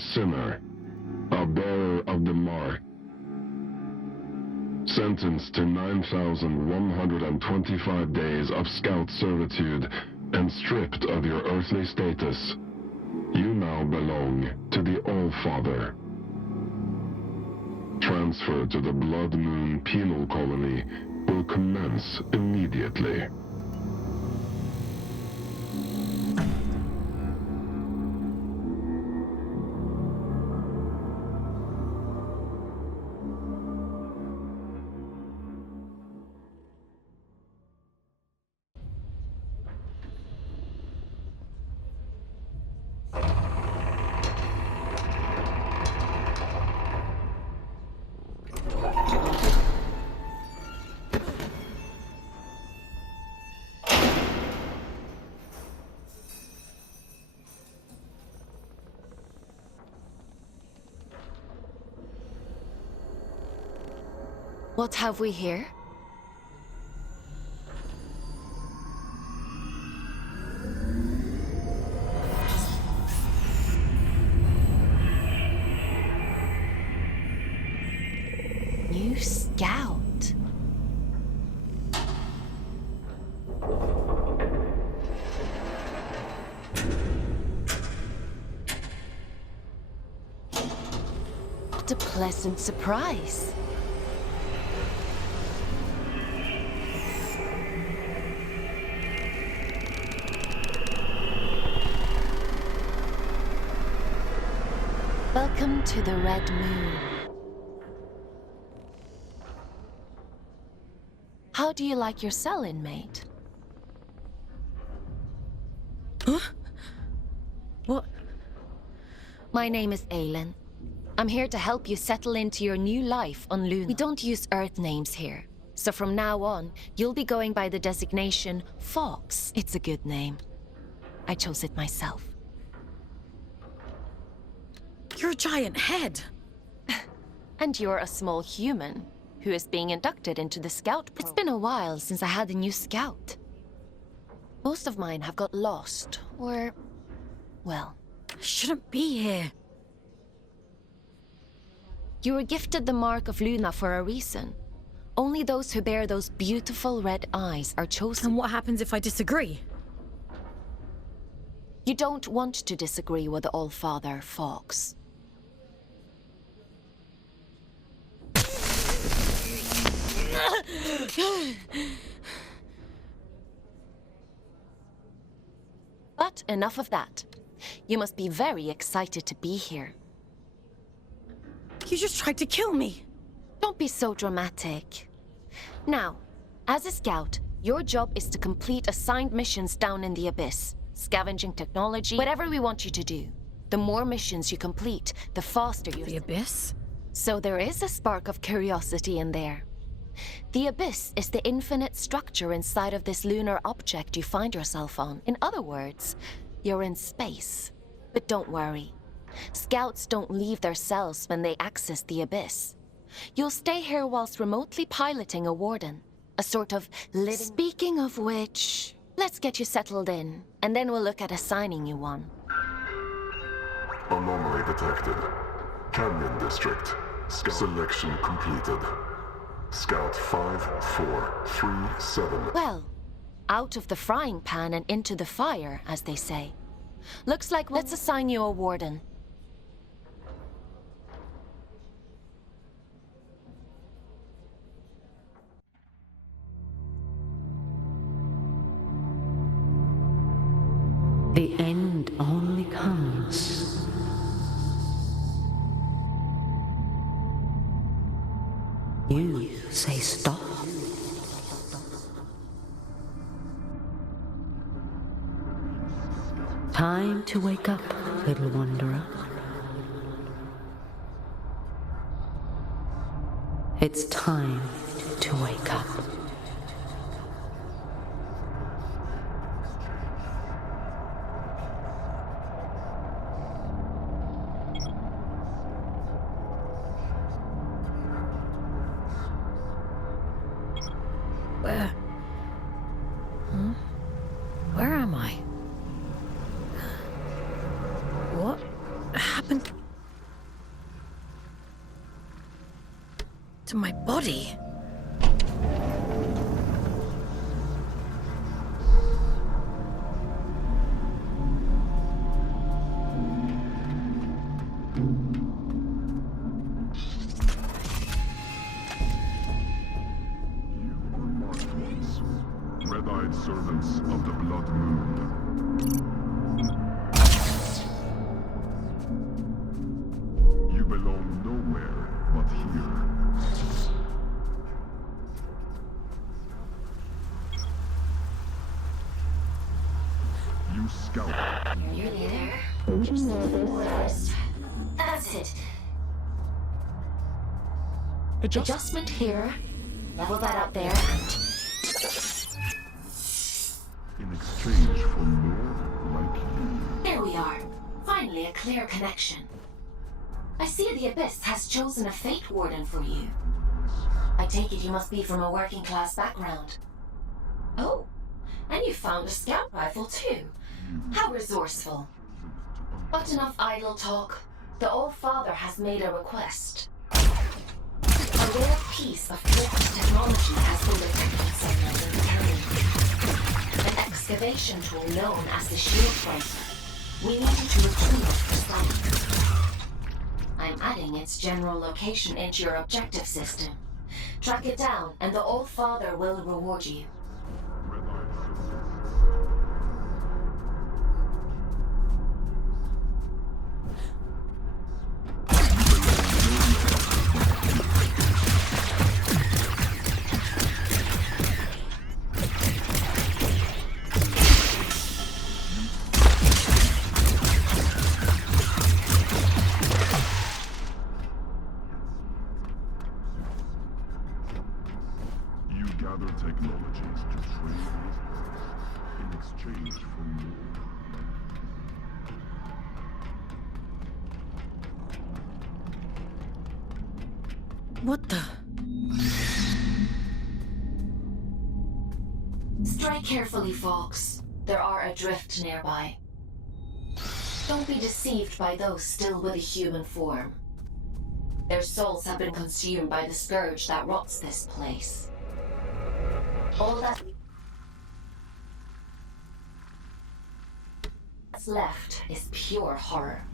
sinner, a bearer of the mark, sentenced to 9,125 days of scout servitude and stripped of your earthly status, you now belong to the All-Father. Transfer to the Blood Moon Penal Colony will commence immediately. What have we here? New scout. What a pleasant surprise. Welcome to the Red Moon. How do you like your cell, inmate? Huh? What? My name is Aylin. I'm here to help you settle into your new life on Luna. We don't use Earth names here, so from now on, you'll be going by the designation Fox. It's a good name. I chose it myself. You're a giant head. And you're a small human who is being inducted into the scout program. It's been a while since I had a new scout. Most of mine have got lost, or, well... I shouldn't be here. You were gifted the mark of Luna for a reason. Only those who bear those beautiful red eyes are chosen. And what happens if I disagree? You don't want to disagree with the All-Father, Fox. But enough of that. You must be very excited to be here. You just tried to kill me. Don't be so dramatic. Now, as a scout, your job is to complete assigned missions down in the Abyss. Scavenging technology, whatever we want you to do. The more missions you complete, the faster you... The Abyss? So there is a spark of curiosity in there. The Abyss is the infinite structure inside of this lunar object you find yourself on. In other words, you're in space. But don't worry. Scouts don't leave their cells when they access the Abyss. You'll stay here whilst remotely piloting a warden. A sort of living... Speaking of which, let's get you settled in, and then we'll look at assigning you one. Anomaly detected. Canyon District. Selection completed. Scout 5437. Well, out of the frying pan and into the fire, as they say. Looks like let's assign you a warden. The end only comes. You say stop. Time to wake up, little wanderer. It's time to wake up. Where? Huh? Where am I? What happened? To my body? Red-eyed servants of the Blood Moon. You belong nowhere but here. You scout. You're nearly there. That's it. Adjustment here. Level that out there. In exchange for more like you. There we are. Finally, a clear connection. I see the Abyss has chosen a Fate Warden for you. I take it you must be from a working class background. Oh, and you found a scout rifle too. How resourceful. But enough idle talk. The All-Father has made a request. A rare piece of drift technology has been detected somewhere in the canyon. An excavation tool known as the Shield Breaker. We need you to retrieve it for study. I'm adding its general location into your objective system. Track it down, and the All-Father will reward you. Gather technologies to trade in exchange for more. What the? Strike carefully, Fox. There are adrift nearby. Don't be deceived by those still with a human form. Their souls have been consumed by the scourge that rots this place. All that's left is pure horror.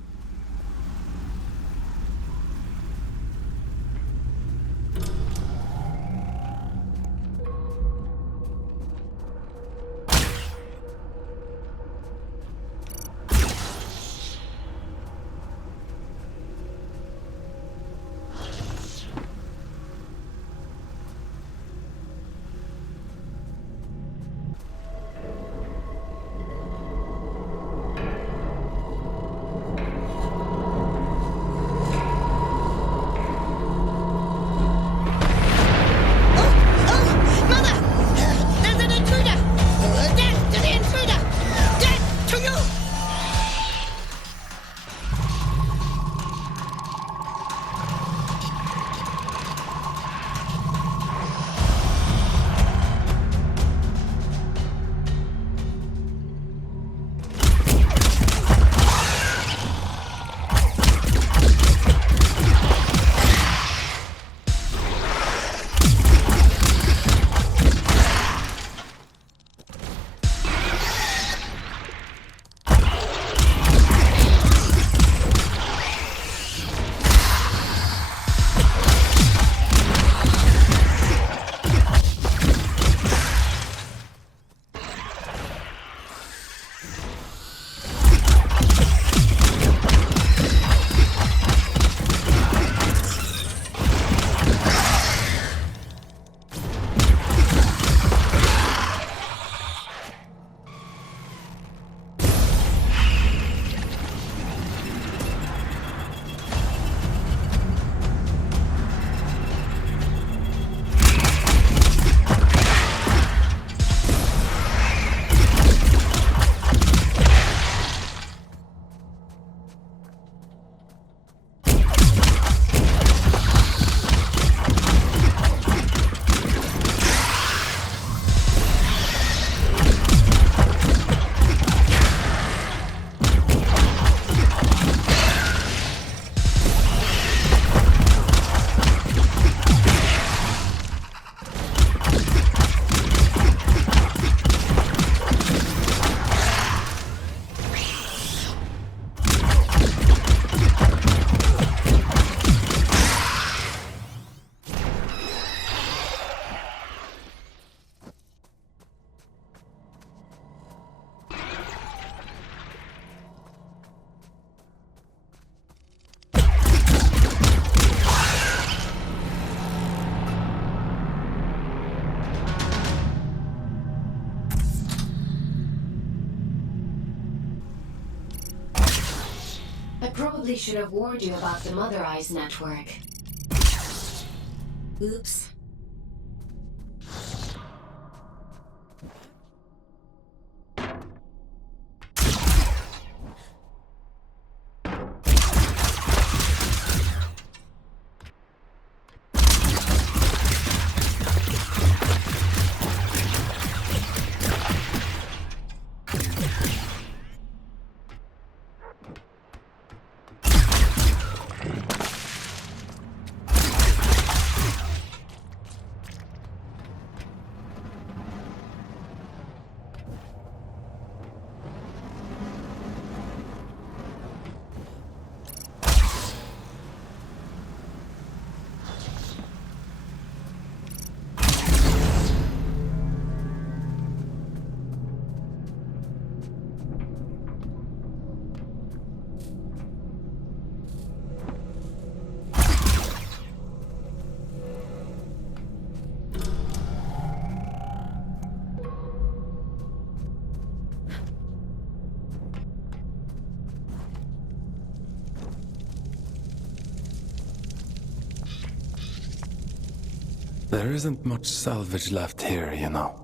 I probably should have warned you about the Mother Eyes network. Oops. There isn't much salvage left here, you know.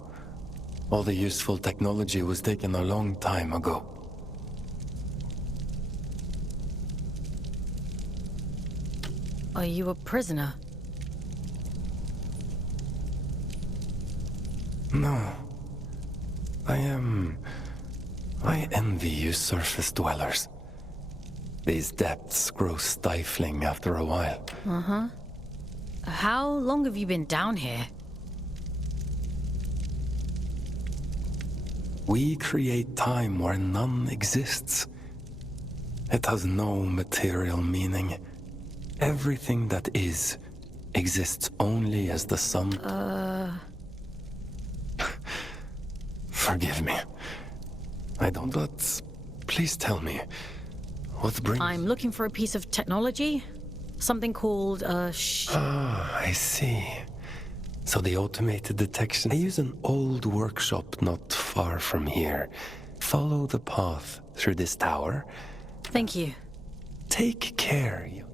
All the useful technology was taken a long time ago. Are you a prisoner? No. I envy you surface dwellers. These depths grow stifling after a while. Uh-huh. How long have you been down here? We create time where none exists. It has no material meaning. Everything that is exists only as the sum. Forgive me. I don't, but please tell me. What brings... I'm looking for a piece of technology. Something called, Ah, I see. So the automated detection... I use an old workshop not far from here. Follow the path through this tower. Thank you. Take care, you...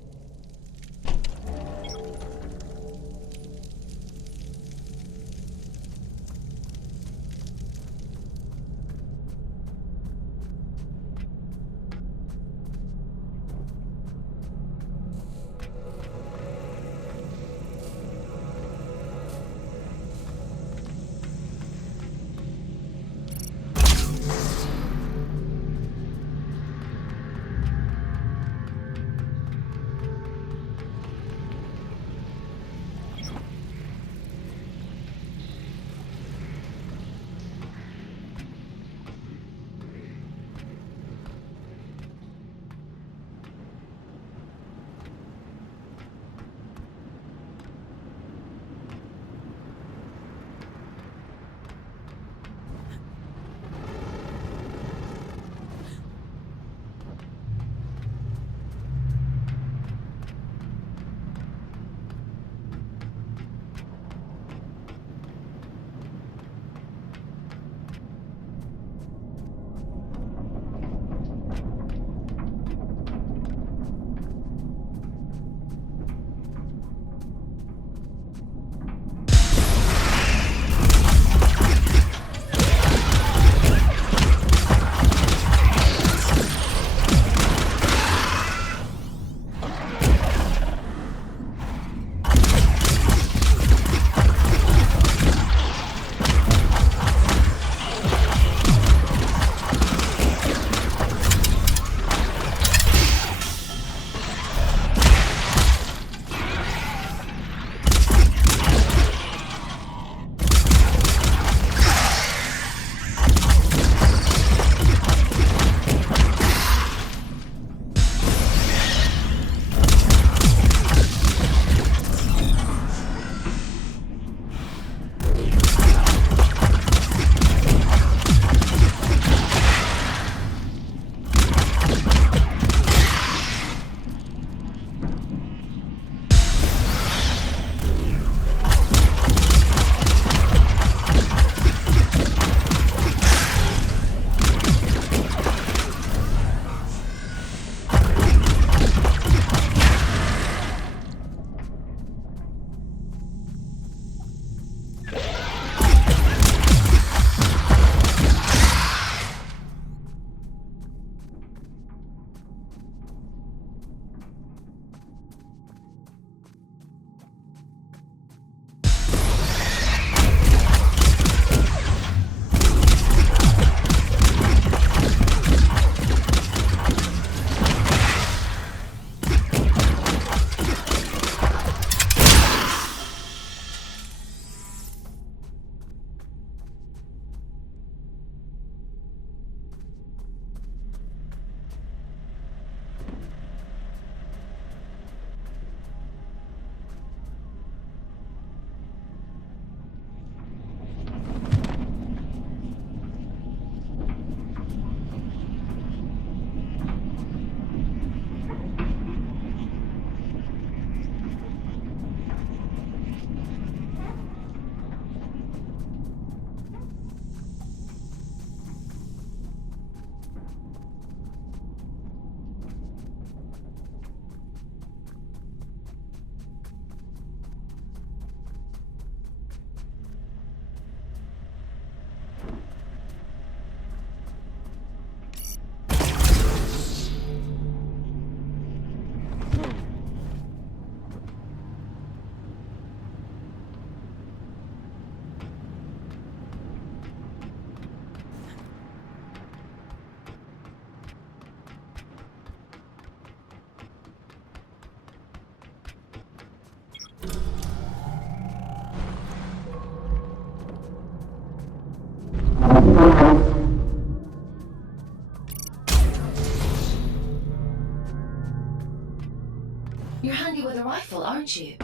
rifle, aren't you?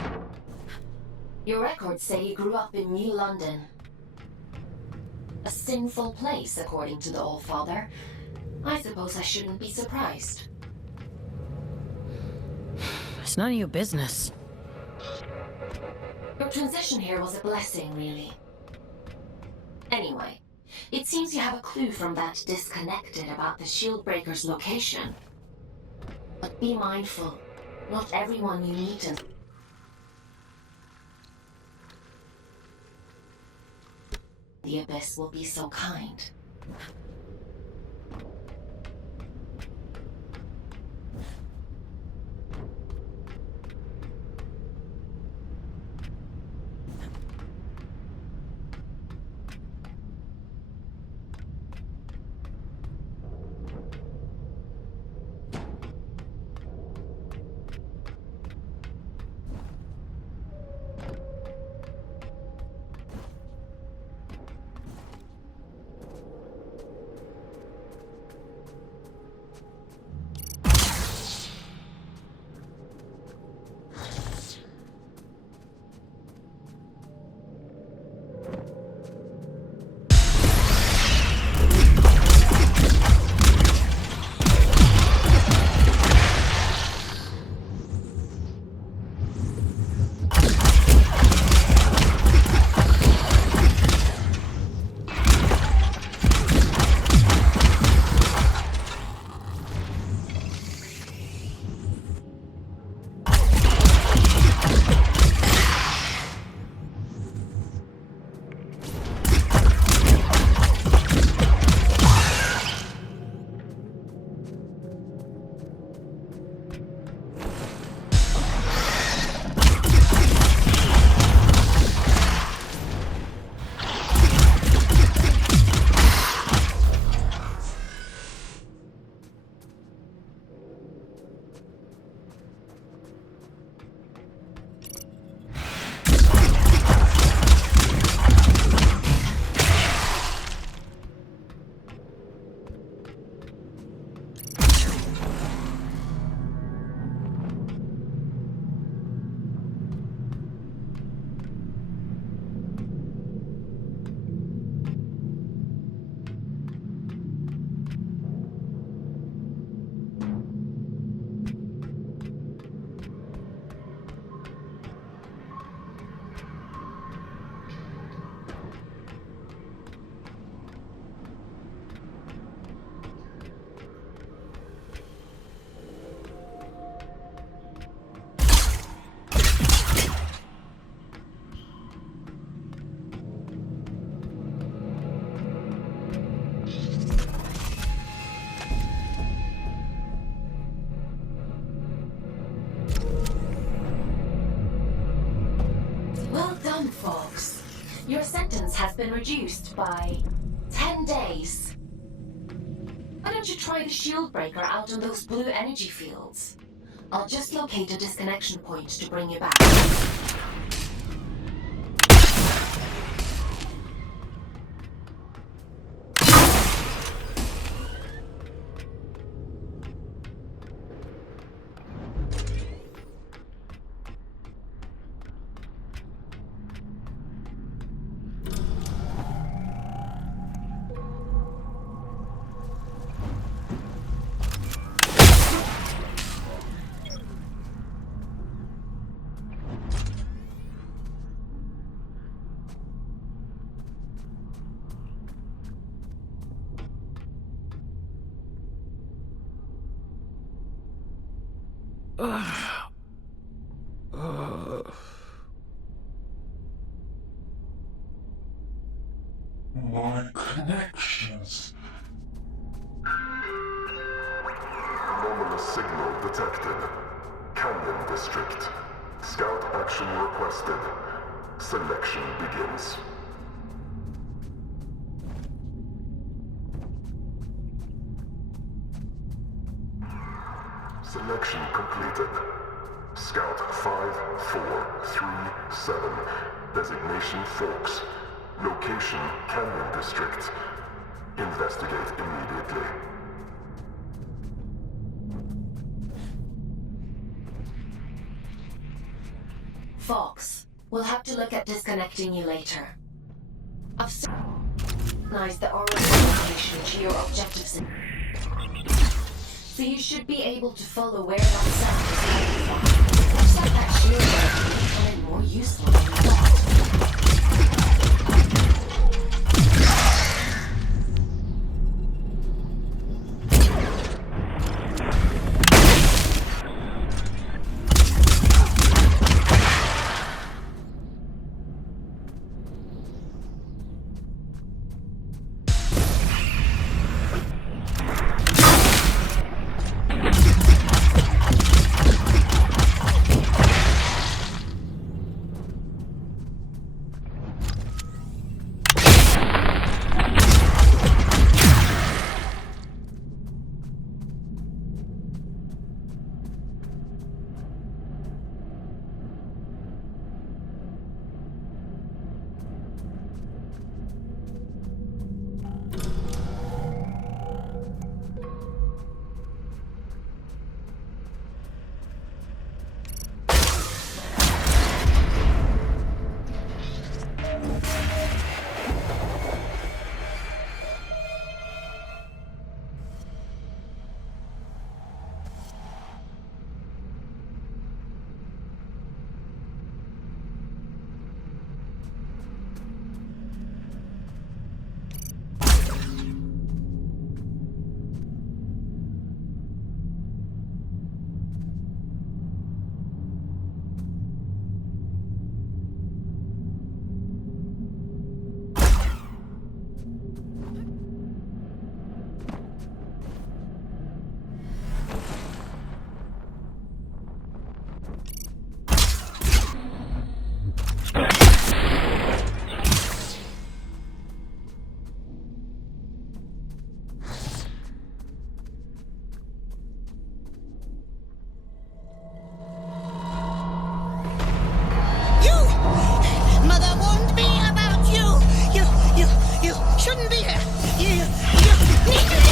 Your records say you grew up in New London. A sinful place, according to the Allfather. I suppose I shouldn't be surprised. It's none of your business. Your transition here was a blessing, really. Anyway, it seems you have a clue from that disconnected about the Shieldbreaker's location. But be mindful, not everyone you meet in the Abyss will be so kind. Well done, folks. Your sentence has been reduced by 10 days. Why don't you try the Shieldbreaker out on those blue energy fields? I'll just locate a disconnection point to bring you back. My connections. Anomalous signal detected. Canyon District. Scout action requested. Selection begins. Selection completed. Scout 5437. Designation Forks. Location Canyon District. Investigate immediately. Fox, we'll have to look at disconnecting you later. I've synchronized the origin location to your objectives, so you should be able to follow where that sound is coming from. Looks like that shield is becoming more useful than we thought. Shouldn't be here. You need to leave.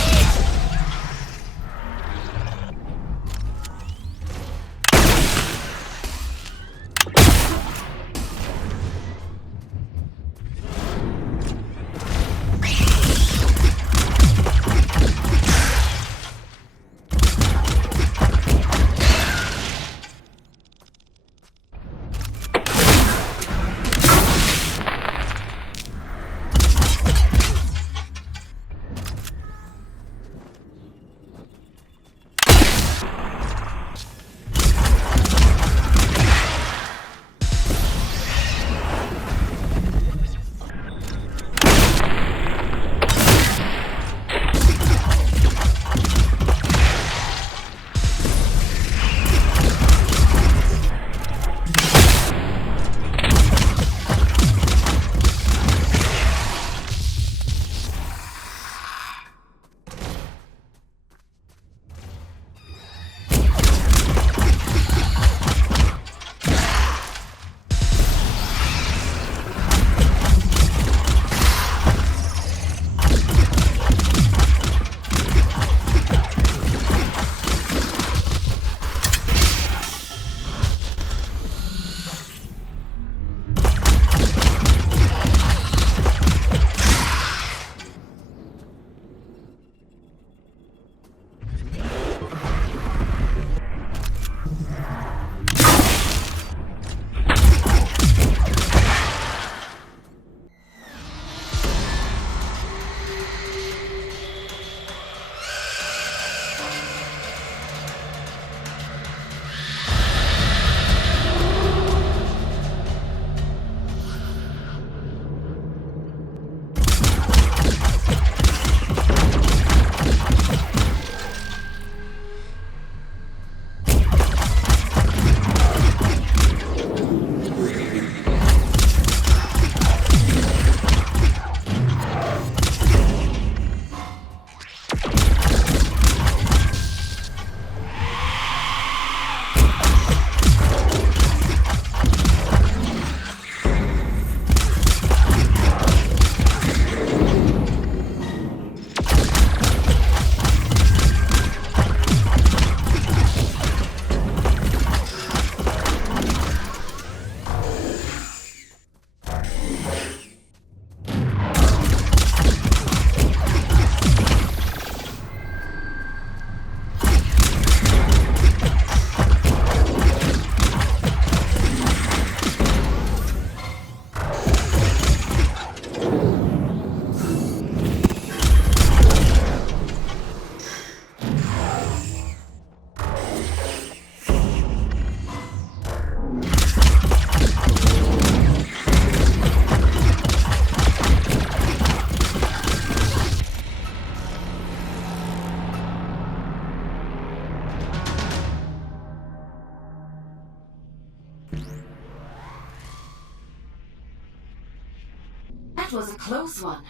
That was a close one.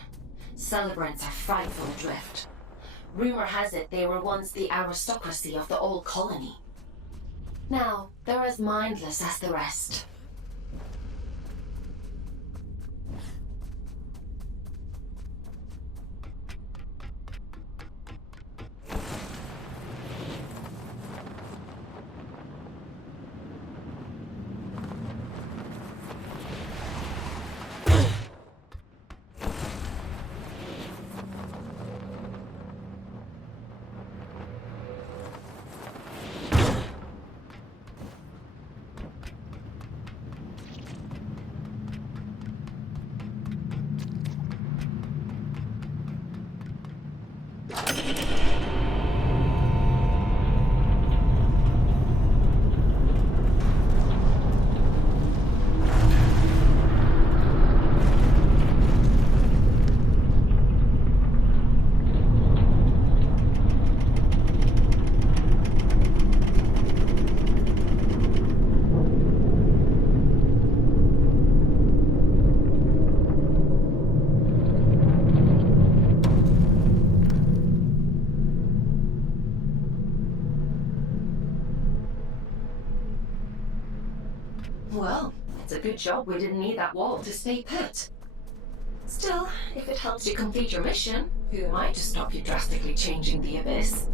Celebrants are frightful adrift. Rumor has it they were once the aristocracy of the old colony. Now, they're as mindless as the rest. Well, it's a good job we didn't need that wall to stay put. Still, if it helps you complete your mission, who am I to stop you drastically changing the Abyss?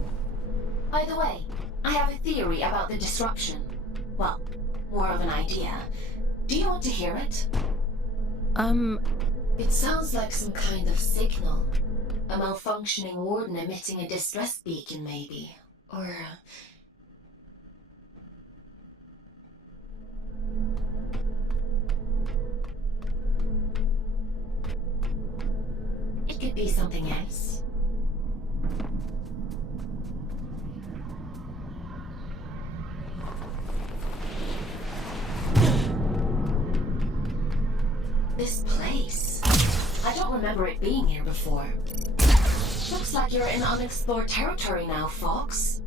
By the way, I have a theory about the disruption. Well, more of an idea. Do you want to hear it? It sounds like some kind of signal. A malfunctioning warden emitting a distress beacon, maybe. Or... it could be something else. This place. I don't remember it being here before. Looks like you're in unexplored territory now, Fox.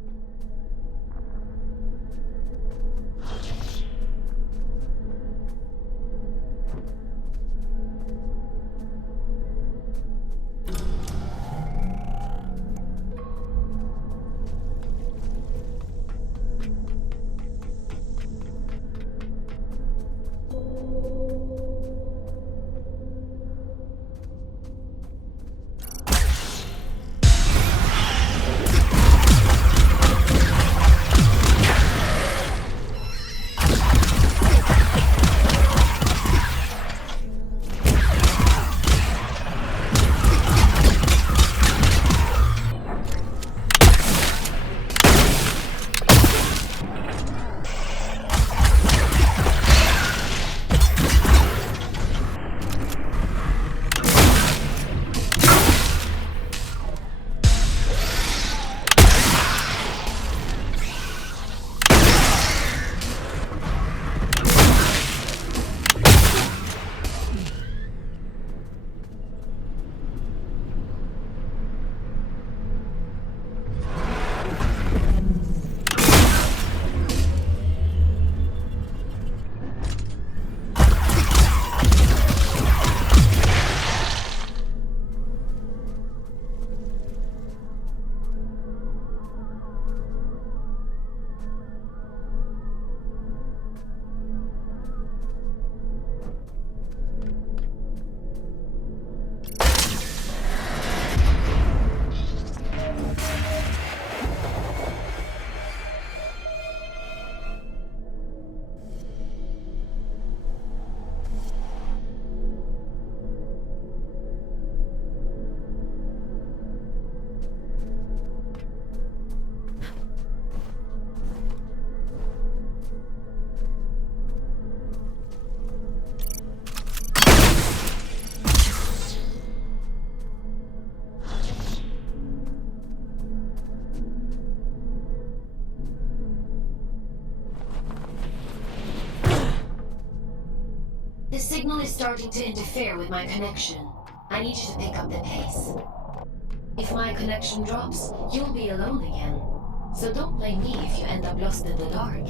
The signal is starting to interfere with my connection. I need you to pick up the pace. If my connection drops, you'll be alone again. So don't blame me if you end up lost in the dark.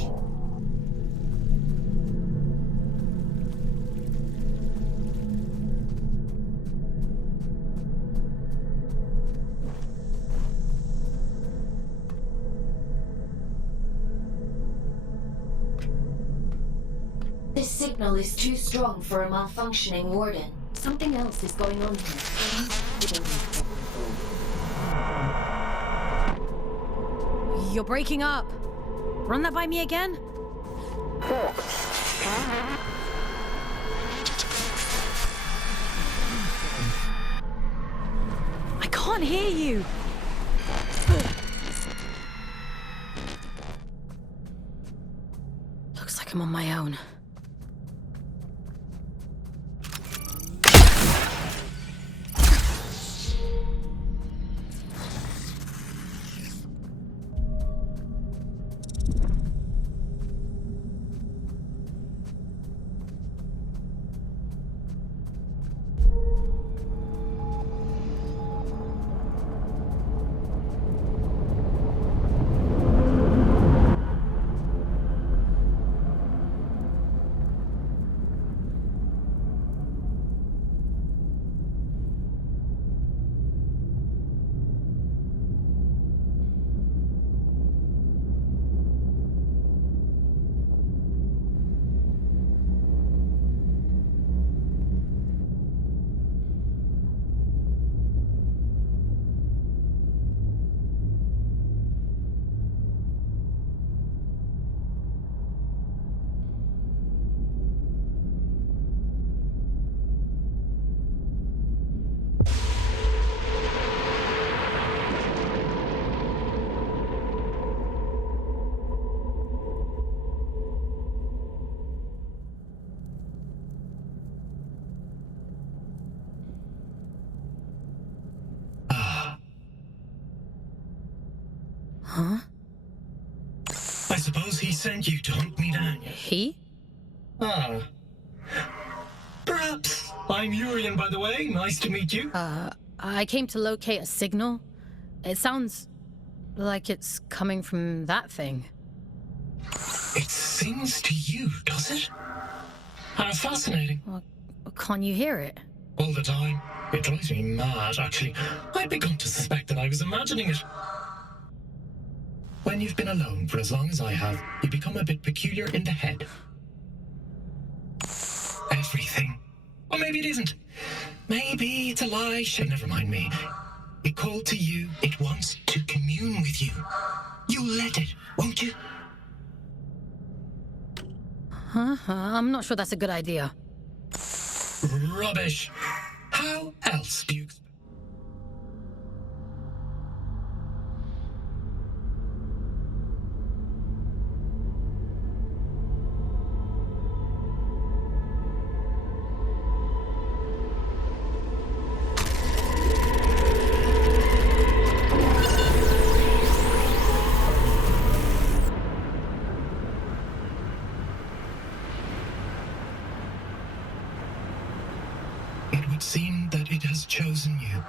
signal is too strong for a malfunctioning warden. Something else is going on here. You're breaking up. Run that by me again? I can't hear you. Looks like I'm on my own. Huh? I suppose he sent you to hunt me down. He? Ah. Perhaps. I'm Urian, by the way. Nice to meet you. I came to locate a signal. It sounds like it's coming from that thing. It sings to you, does it? How fascinating. Well, can't you hear it? All the time. It drives me mad, actually. I'd begun to suspect that I was imagining it. When you've been alone for as long as I have, you become a bit peculiar in the head. Everything. Or maybe it isn't. Maybe it's a lie. Never mind me. It called to you. It wants to commune with you. You let it, won't you? I'm not sure that's a good idea. Rubbish. How else do you expect? It would seem that it has chosen you.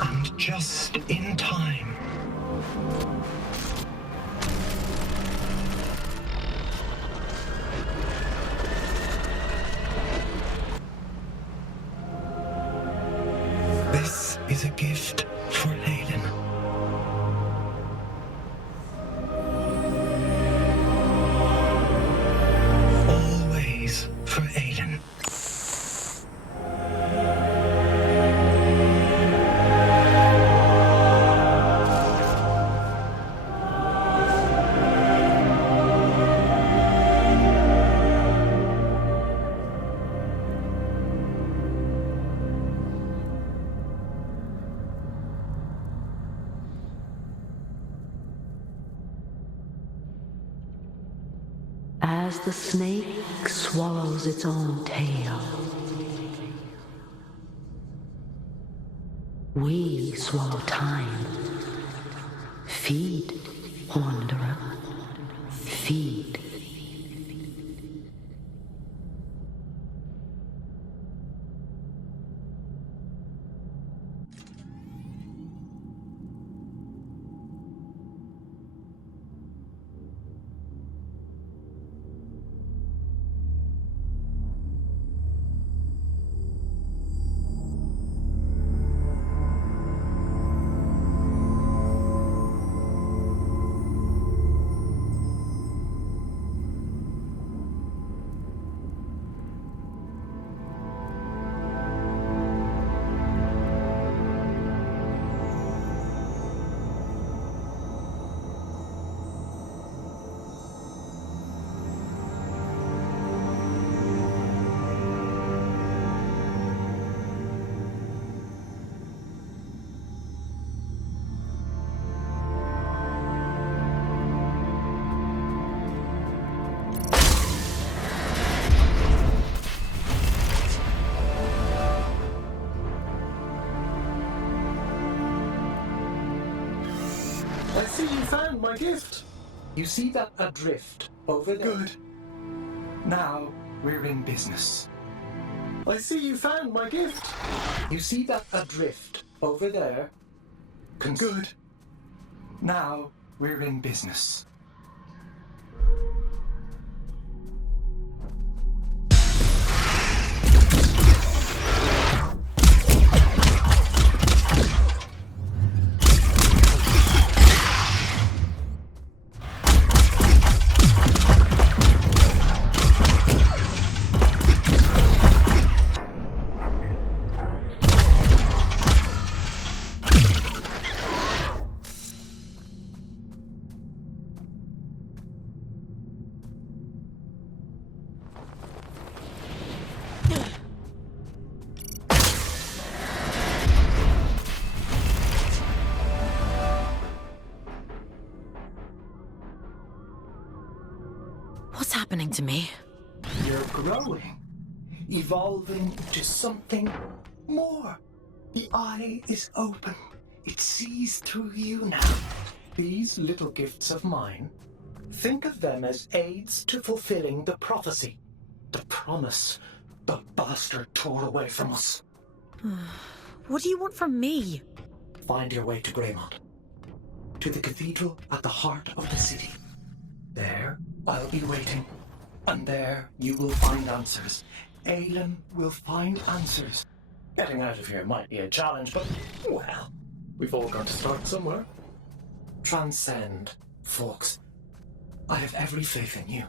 And just in time. This is a gift for Aiden. Always for Aiden. As the snake swallows its own tail, we swallow time. Feed, wanderer, feed. I see you found my gift. You see that adrift over there? Good. Now we're in business. I see you found my gift. You see that adrift over there? Good. Now we're in business. What's happening to me? You're growing, evolving to something more. The eye is open. It sees through you now. These little gifts of mine, think of them as aids to fulfilling the prophecy, the promise the bastard tore away from us. What do you want from me? Find your way to Greymont, to the cathedral at the heart of the city. There, I'll be waiting, and there you will find answers. Aelin will find answers. Getting out of here might be a challenge, but, well, we've all got to start somewhere. Transcend, folks. I have every faith in you.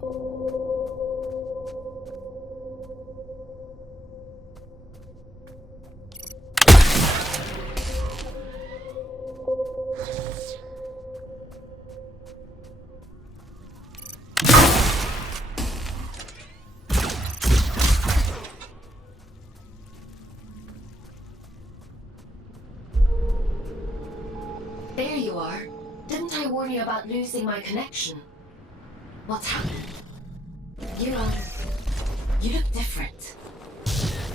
There you are. Didn't I warn you about losing my connection? What's happened? You look different.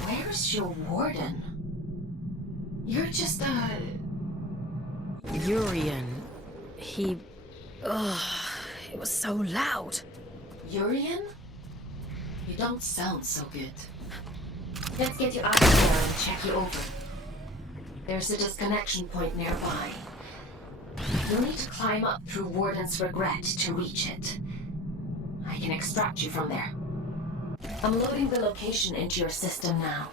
Where's your warden? You're just Urian. He... Ugh, it was so loud. Urian? You don't sound so good. Let's get you out of here and check you over. There's a disconnection point nearby. You'll need to climb up through Warden's Regret to reach it. I can extract you from there. I'm loading the location into your system now.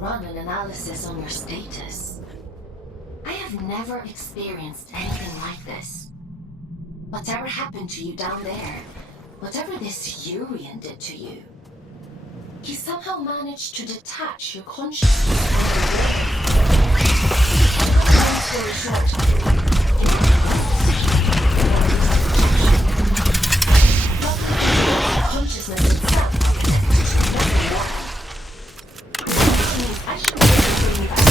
run an analysis on your status. I have never experienced anything like this. Whatever happened to you down there Whatever this Urian did to you, he somehow managed to detach your consciousness from the world. Long story short, consciousness itself doesn't work. Which means I should be able to bring you back.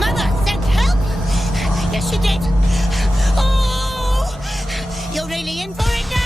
Mother sent help? Yes, she did. Oh! You're really in for it now?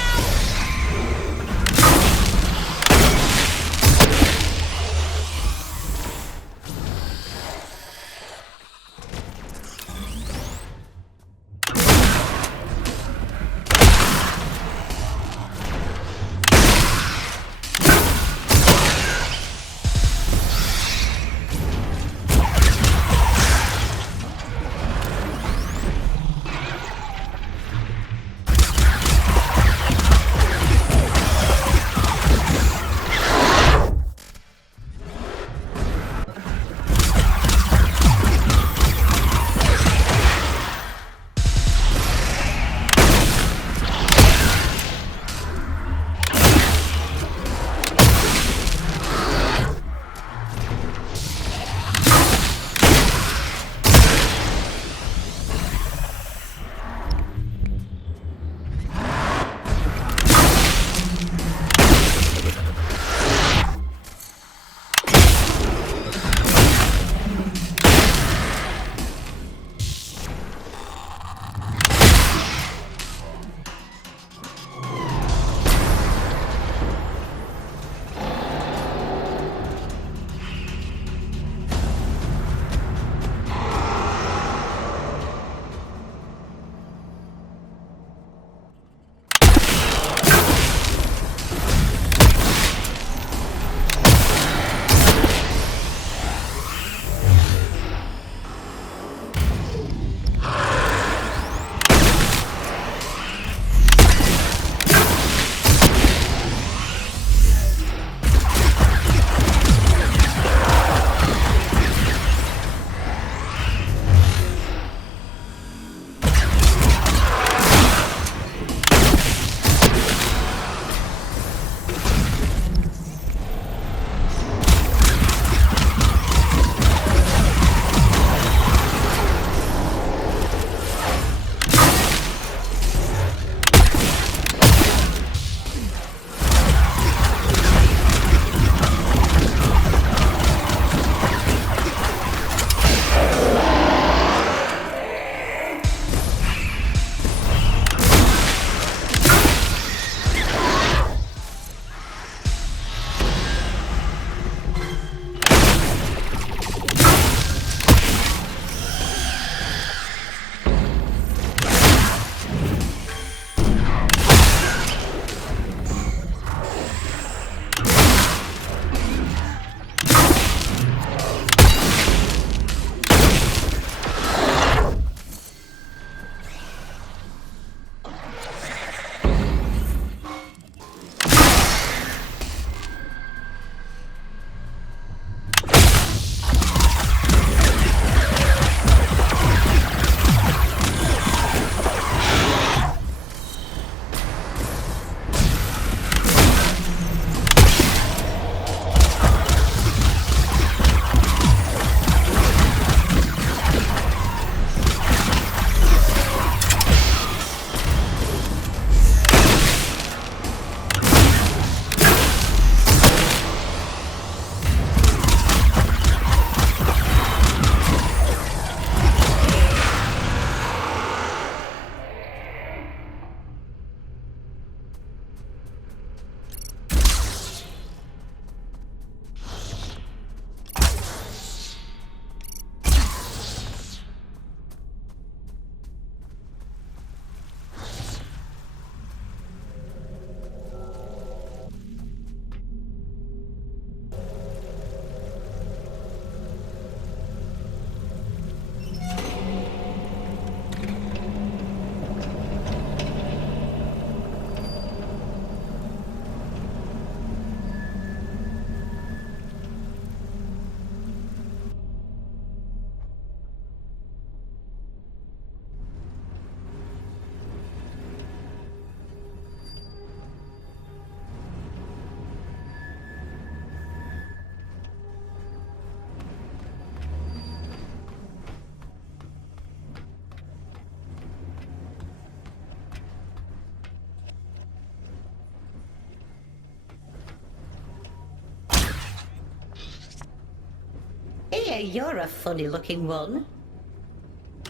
Hiya, you're a funny-looking one.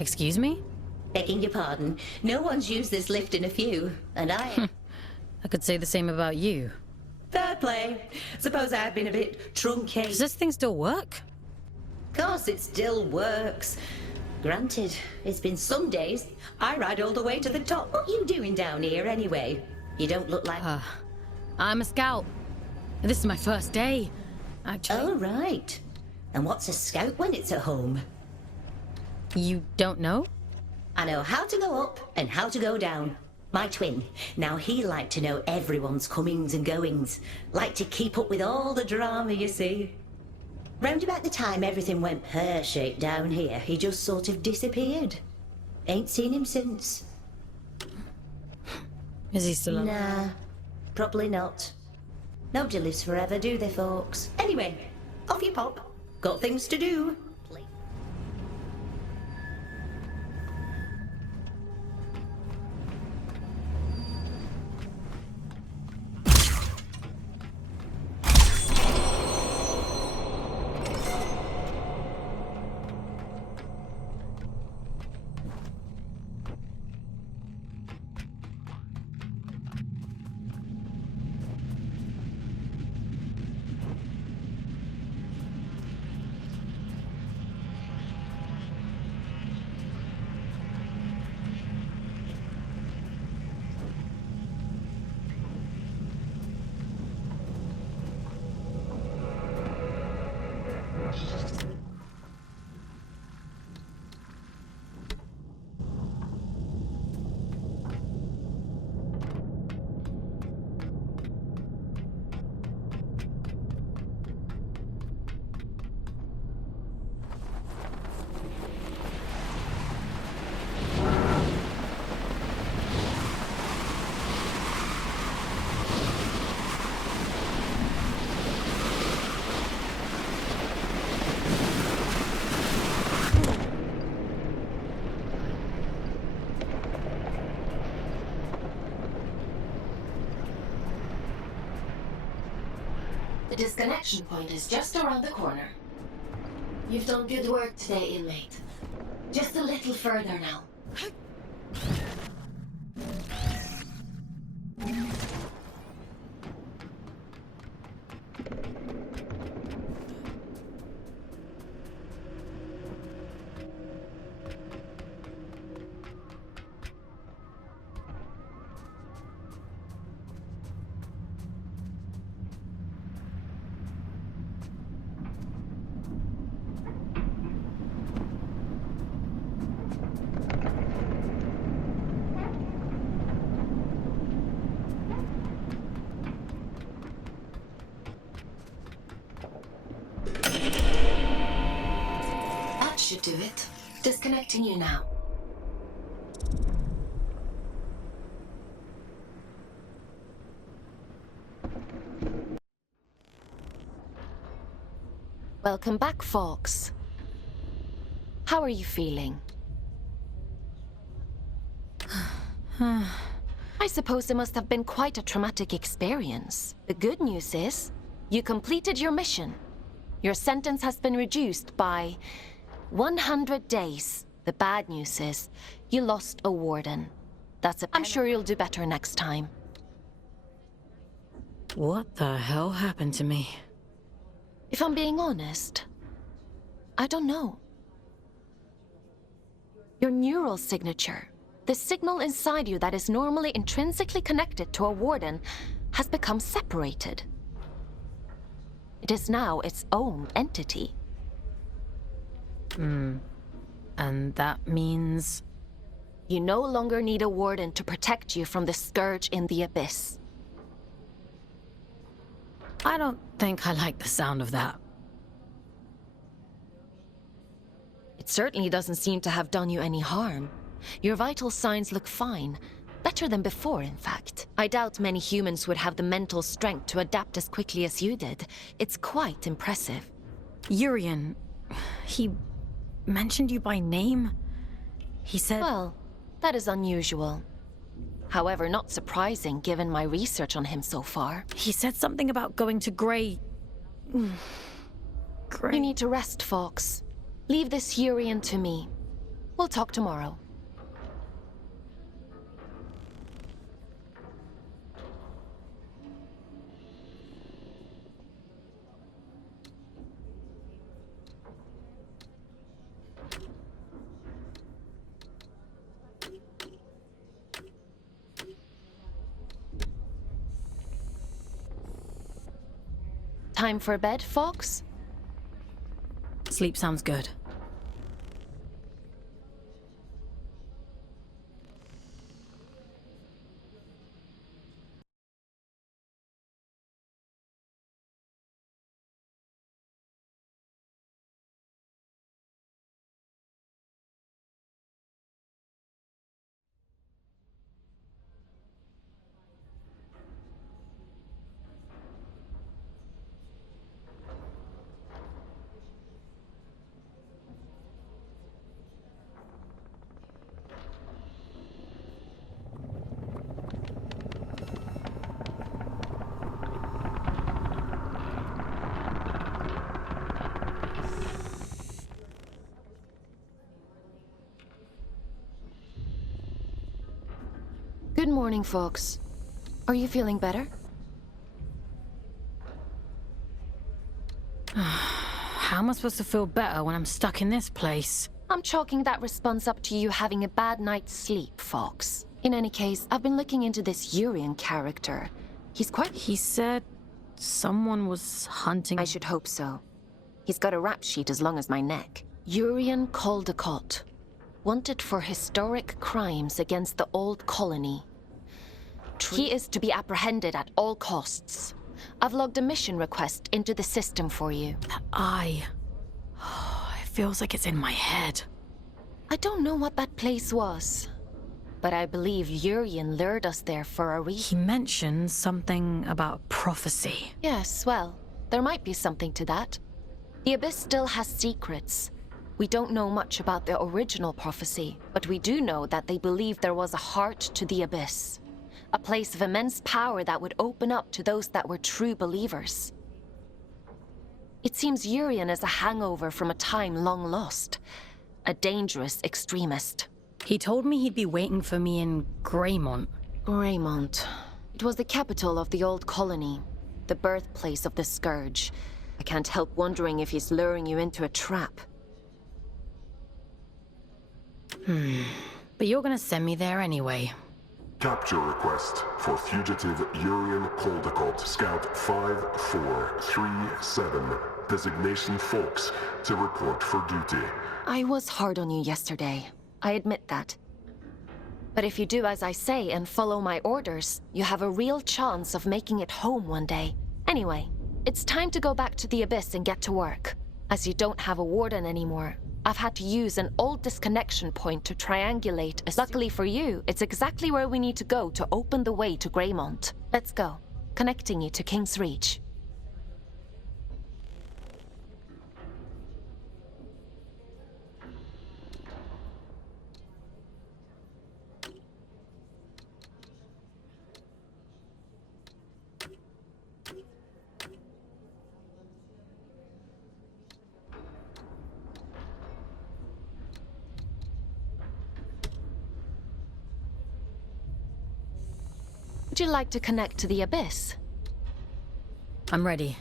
Excuse me? Begging your pardon. No one's used this lift in a few, and I... I could say the same about you. Fair play. Suppose I've been a bit truncated. Does this thing still work? Course, it still works. Granted, it's been some days. I ride all the way to the top. What you doing down here, anyway? You don't look like... I'm a scout. This is my first day, actually. Oh, right. And what's a scout when it's at home? You don't know? I know how to go up and how to go down. My twin. Now, he liked to know everyone's comings and goings. Liked to keep up with all the drama, you see. Round about the time everything went pear-shaped down here, he just sort of disappeared. Ain't seen him since. Is he still alive? Nah, probably not. Nobody lives forever, do they, folks? Anyway, off you pop. Got things to do. The disconnection point is just around the corner. You've done good work today, inmate. Just a little further now. Should do it. Disconnecting you now. Welcome back, Fox. How are you feeling? I suppose it must have been quite a traumatic experience. The good news is, you completed your mission. Your sentence has been reduced by 100 days. The bad news is, you lost a warden. I'm sure you'll do better next time. What the hell happened to me? If I'm being honest, I don't know. Your neural signature, the signal inside you that is normally intrinsically connected to a warden, has become separated. It is now its own entity. And that means... You no longer need a warden to protect you from the scourge in the abyss. I don't think I like the sound of that. It certainly doesn't seem to have done you any harm. Your vital signs look fine. Better than before, in fact. I doubt many humans would have the mental strength to adapt as quickly as you did. It's quite impressive. Urian... he... mentioned you by name? He said... Well, that is unusual. However, not surprising given my research on him so far. He said something about going to Great. You need to rest, Fox. Leave this Urian to me. We'll talk tomorrow. Time for bed, Fox? Sleep sounds good. Good morning, Fox. Are you feeling better? How am I supposed to feel better when I'm stuck in this place? I'm chalking that response up to you having a bad night's sleep, Fox. In any case, I've been looking into this Urian character. He's quite... He said someone was hunting... I should hope so. He's got a rap sheet as long as my neck. Urian Caldecott. Wanted for historic crimes against the old colony. He is to be apprehended at all costs. I've logged a mission request into the system for you. That eye... It feels like it's in my head. I don't know what that place was, but I believe Urian lured us there for a reason. He mentioned something about prophecy. Yes, well, there might be something to that. The Abyss still has secrets. We don't know much about the original prophecy, but we do know that they believe there was a heart to the Abyss. A place of immense power that would open up to those that were true believers. It seems Urian is a hangover from a time long lost. A dangerous extremist. He told me he'd be waiting for me in Greymont. Greymont. It was the capital of the old colony. The birthplace of the Scourge. I can't help wondering if he's luring you into a trap. But you're gonna send me there anyway. Capture request for fugitive Urian Caldecott, Scout 5437, designation Fox, to report for duty. I was hard on you yesterday. I admit that. But if you do as I say and follow my orders, you have a real chance of making it home one day. Anyway, it's time to go back to the Abyss and get to work. As you don't have a warden anymore, I've had to use an old disconnection point to triangulate. Luckily for you, it's exactly where we need to go to open the way to Greymont. Let's go, connecting you to King's Reach. Would you like to connect to the Abyss? I'm ready.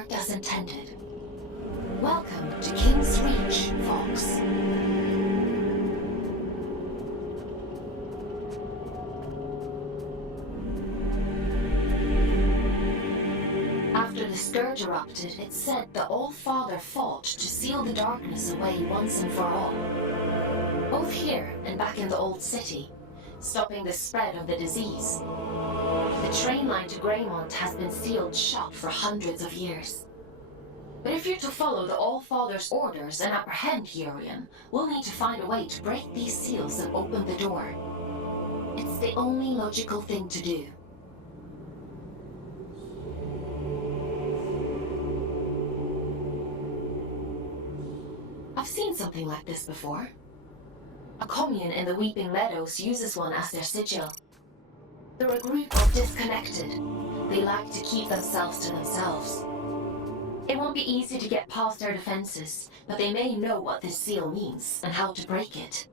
worked as intended. Welcome to King's Reach, Fox. After the Scourge erupted, it's said the All-Father fought to seal the darkness away once and for all. Both here and back in the Old City, stopping the spread of the disease. The train line to Greymont has been sealed shut for hundreds of years. But if you're to follow the All-Father's orders and apprehend Urian, we'll need to find a way to break these seals and open the door. It's the only logical thing to do. I've seen something like this before. A commune in the Weeping Meadows uses one as their sigil. They're a group of disconnected. They like to keep themselves to themselves. It won't be easy to get past their defenses, but they may know what this seal means and how to break it.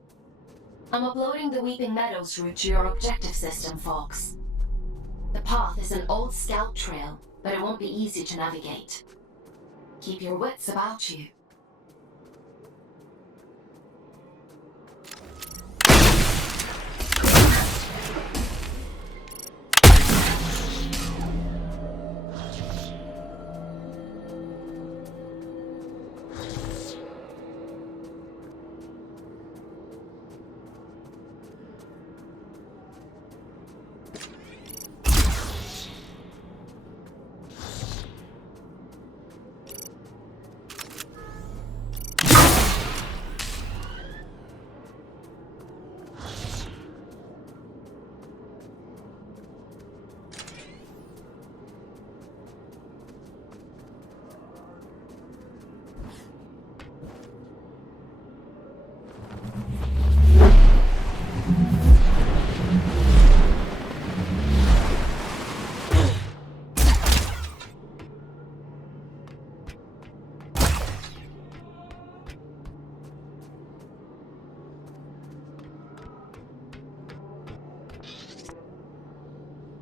I'm uploading the Weeping Meadows route to your objective system, Fox. The path is an old scout trail, but it won't be easy to navigate. Keep your wits about you.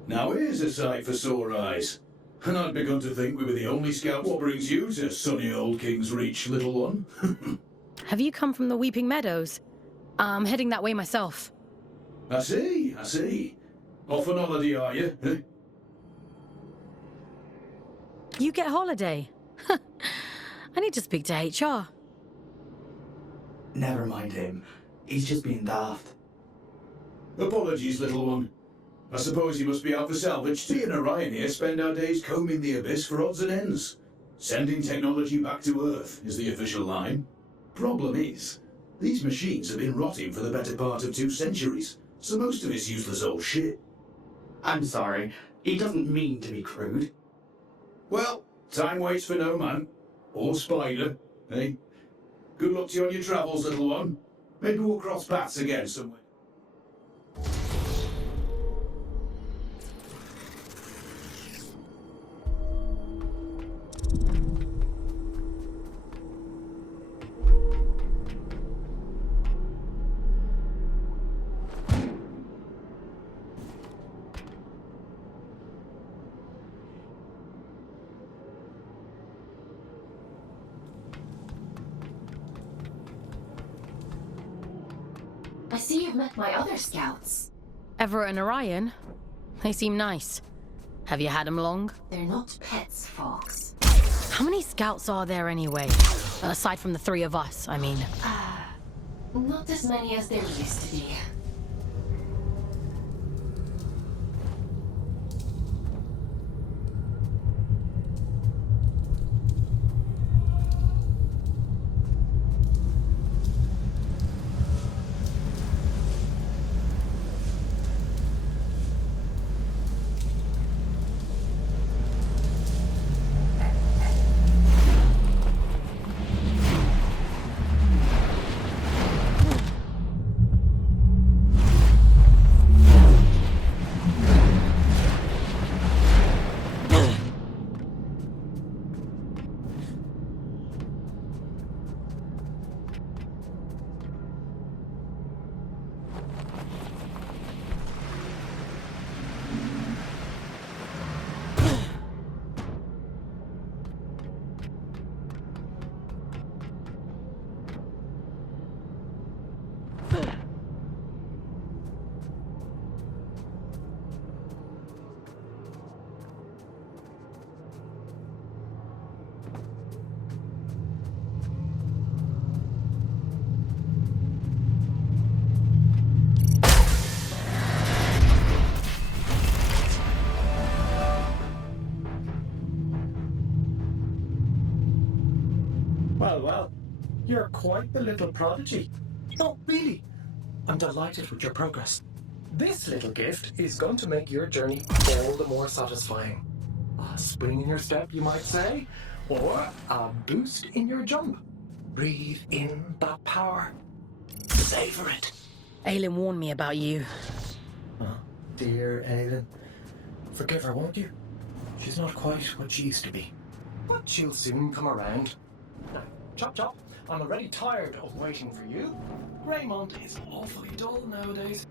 Now here's a sight for sore eyes. And I'd begun to think we were the only scout. What brings you to sunny old King's Reach, little one? Have you come from the Weeping Meadows? I'm heading that way myself. I see. Off on holiday, are you? Eh? You get holiday? I need to speak to HR. Never mind him. He's just being daft. Apologies, little one. I suppose you must be out for salvage. T and Orion here spend our days combing the abyss for odds and ends. Sending technology back to Earth is the official line. Problem is, these machines have been rotting for the better part of 2 centuries, so most of it's useless old shit. I'm sorry. He doesn't mean to be crude. Well, time waits for no man. Or spider, eh? Good luck to you on your travels, little one. Maybe we'll cross paths again somewhere. I see you've met my other scouts. Everett and Orion? They seem nice. Have you had them long? They're not pets, Fox. How many scouts are there anyway? Aside from the 3 of us, I mean. Not as many as there used to be. You're quite the little prodigy. No, really. I'm delighted with your progress. This little gift is going to make your journey all the more satisfying. A spring in your step, you might say, or a boost in your jump. Breathe in that power. Savor it. Aelin warned me about you. Oh, dear Aelin. Forgive her, won't you? She's not quite what she used to be. But she'll soon come around. Now, chop chop. I'm already tired of waiting for you. Greymont is awfully dull nowadays.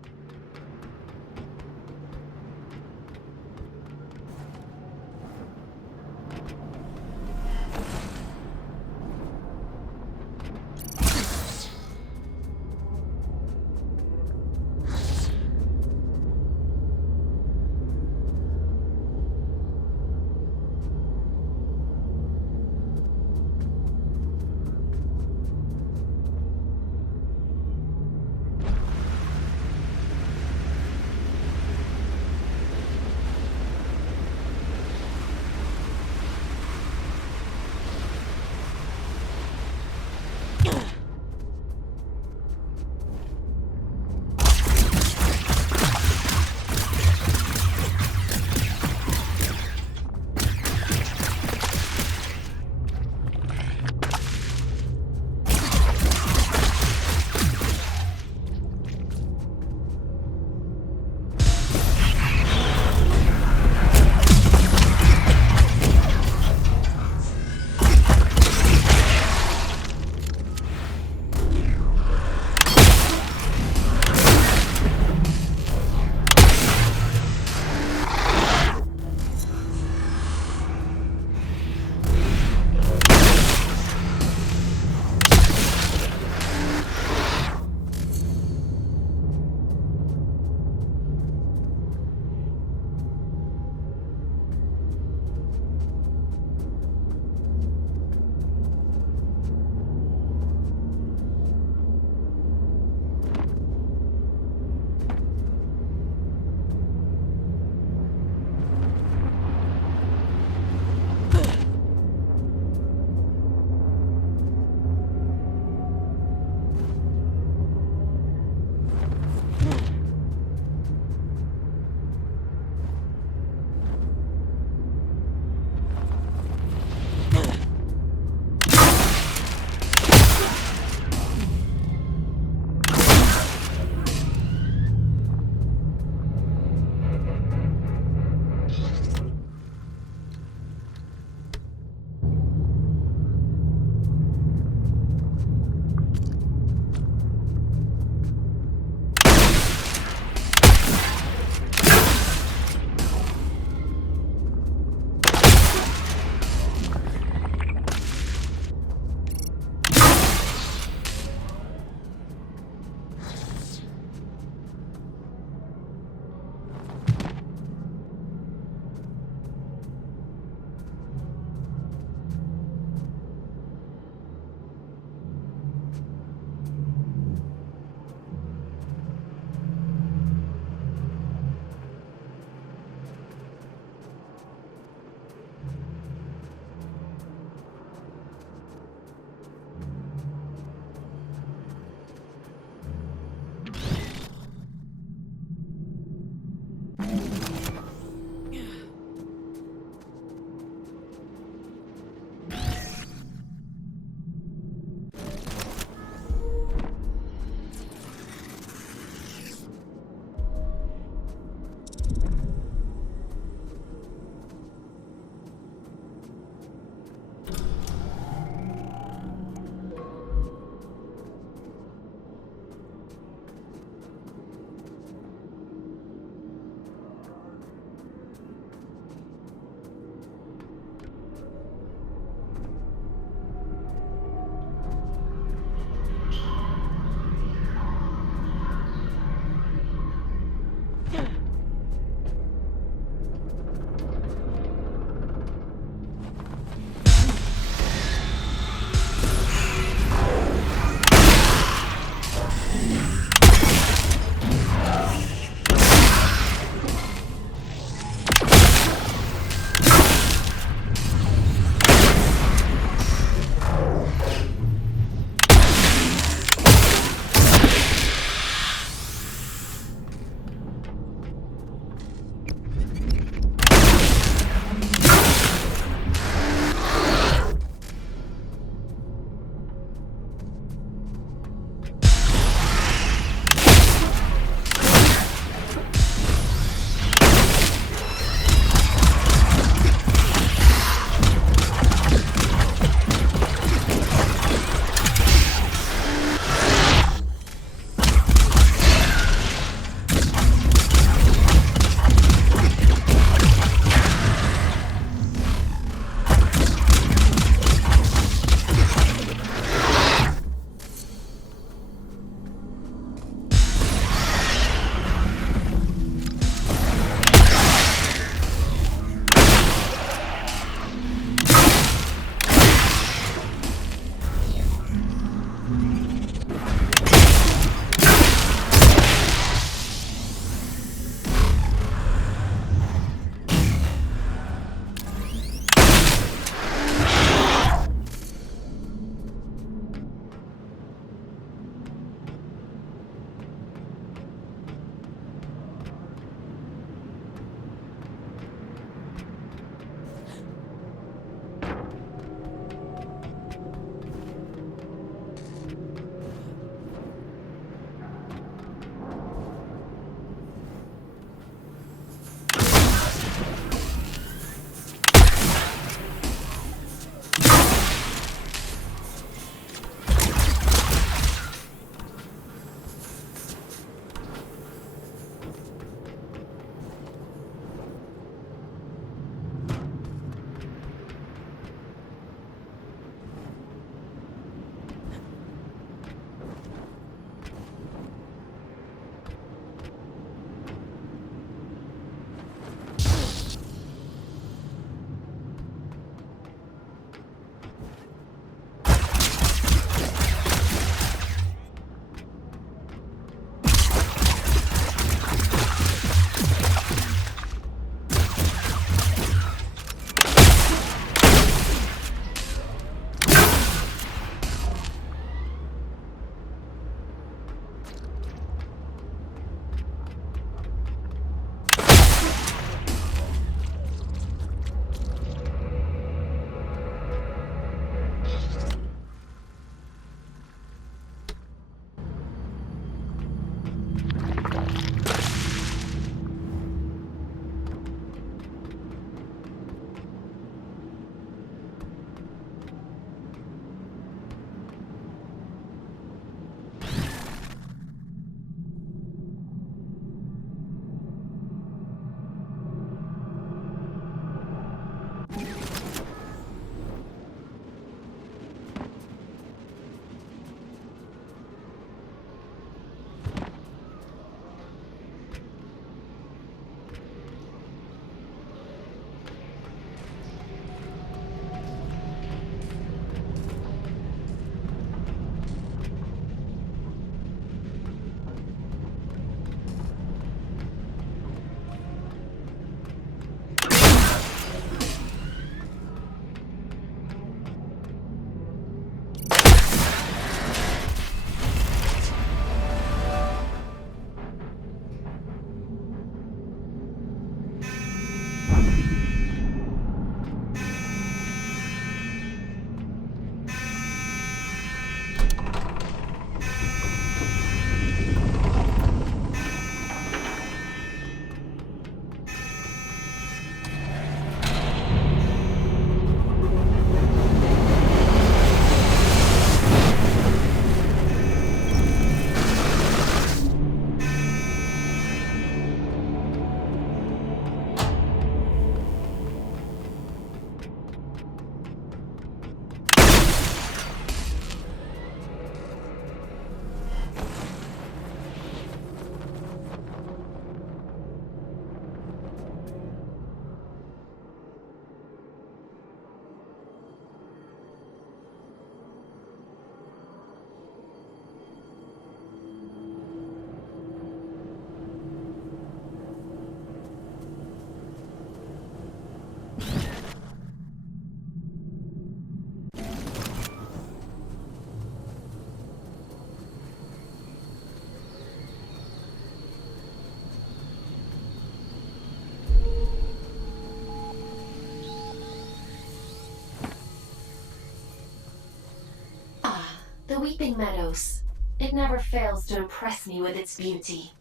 The Weeping Meadows. It never fails to impress me with its beauty.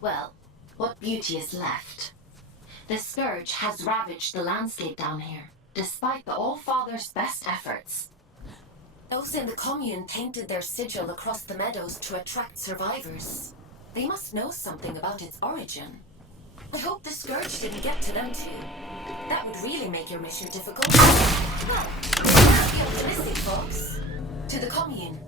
Well, what beauty is left? The Scourge has ravaged the landscape down here, despite the All-Father's best efforts. Those in the commune painted their sigil across the meadows to attract survivors. They must know something about its origin. I hope the Scourge didn't get to them too. That would really make your mission difficult. Well, let's be optimistic, folks. To the commune.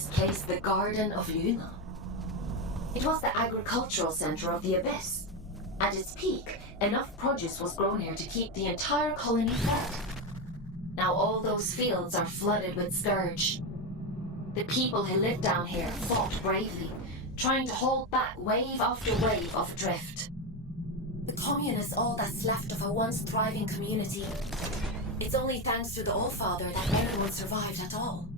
this place the Garden of Luna. It was the agricultural center of the Abyss. At its peak, enough produce was grown here to keep the entire colony fed. Now all those fields are flooded with scourge. The people who live down here fought bravely, trying to hold back wave after wave of drift. The commune is all that's left of a once thriving community. It's only thanks to the Allfather that everyone survived at all.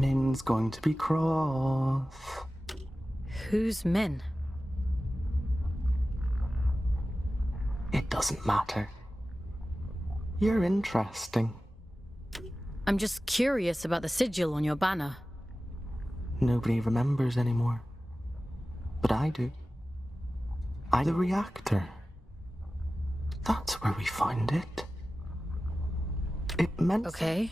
Min's going to be cross. Who's Min? It doesn't matter. You're interesting. I'm just curious about the sigil on your banner. Nobody remembers anymore. But I do. The reactor. That's where we find it. It meant... Okay.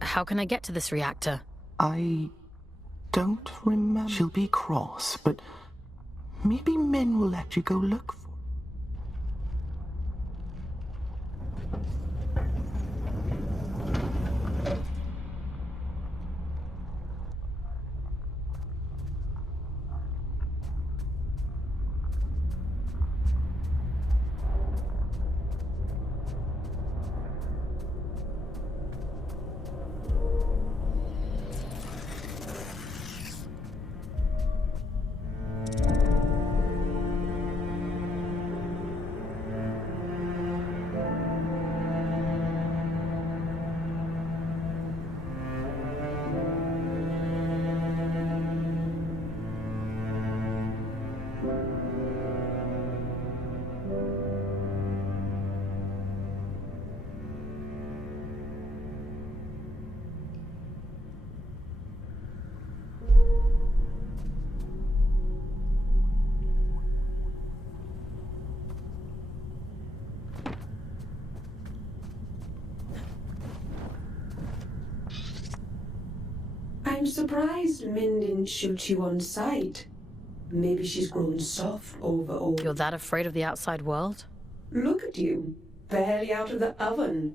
How can I get to this reactor? I don't remember. She'll be cross, but maybe Min will let you go look for... I'm surprised Min didn't shoot you on sight. Maybe she's grown soft over all. You're that afraid of the outside world? Look at you, barely out of the oven.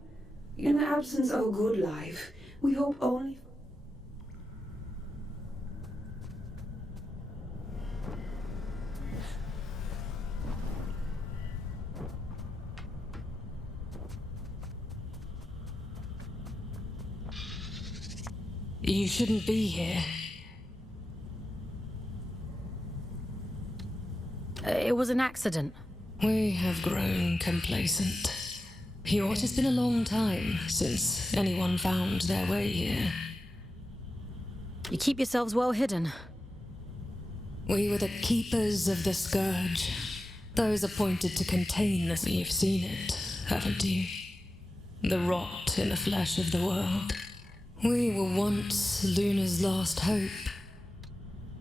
In the absence of a good life, we hope only... You shouldn't be here. It was an accident. We have grown complacent. It has been a long time since anyone found their way here. You keep yourselves well hidden. We were the keepers of the Scourge. Those appointed to contain this. You've seen it, haven't you? The rot in the flesh of the world. We were once Luna's last hope.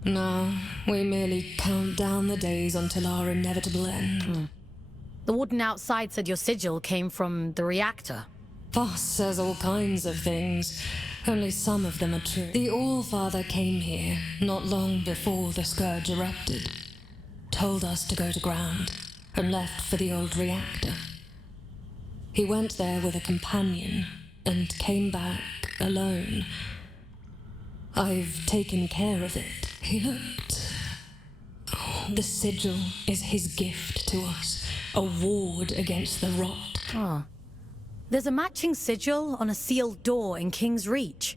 Now, we merely count down the days until our inevitable end. The warden outside said your sigil came from the reactor. Voss says all kinds of things. Only some of them are true. The All-Father came here not long before the Scourge erupted. Told us to go to ground, and left for the old reactor. He went there with a companion, and came back alone. I've taken care of it. He looked... The sigil is his gift to us. A ward against the rot. Oh. There's a matching sigil on a sealed door in King's Reach.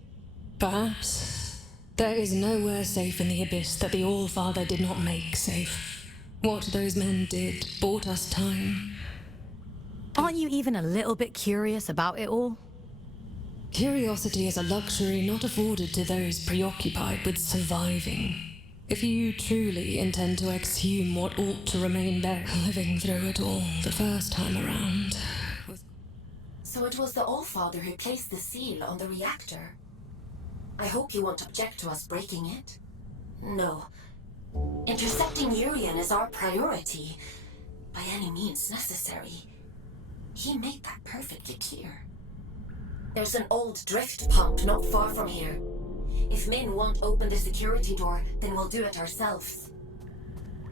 Perhaps. There is nowhere safe in the Abyss that the All-Father did not make safe. What those men did bought us time. Aren't you even a little bit curious about it all? Curiosity is a luxury not afforded to those preoccupied with surviving. If you truly intend to exhume what ought to remain buried, living through it all the first time around was... So it was the All-Father who placed the seal on the reactor. I hope you won't object to us breaking it. No. Intercepting Urian is our priority, by any means necessary. He made that perfectly clear. There's an old drift pump not far from here. If Min won't open the security door, then we'll do it ourselves.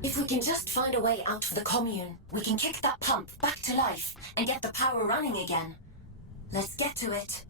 If we can just find a way out of the commune, we can kick that pump back to life and get the power running again. Let's get to it.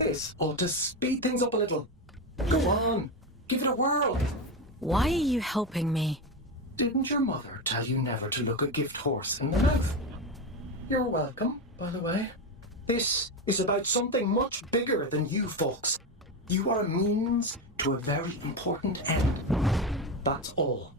This ought to speed things up a little. Go on, give it a whirl. Why are you helping me? Didn't your mother tell you never to look a gift horse in the mouth? You're welcome, by the way. This is about something much bigger than you folks. You are a means to a very important end. That's all.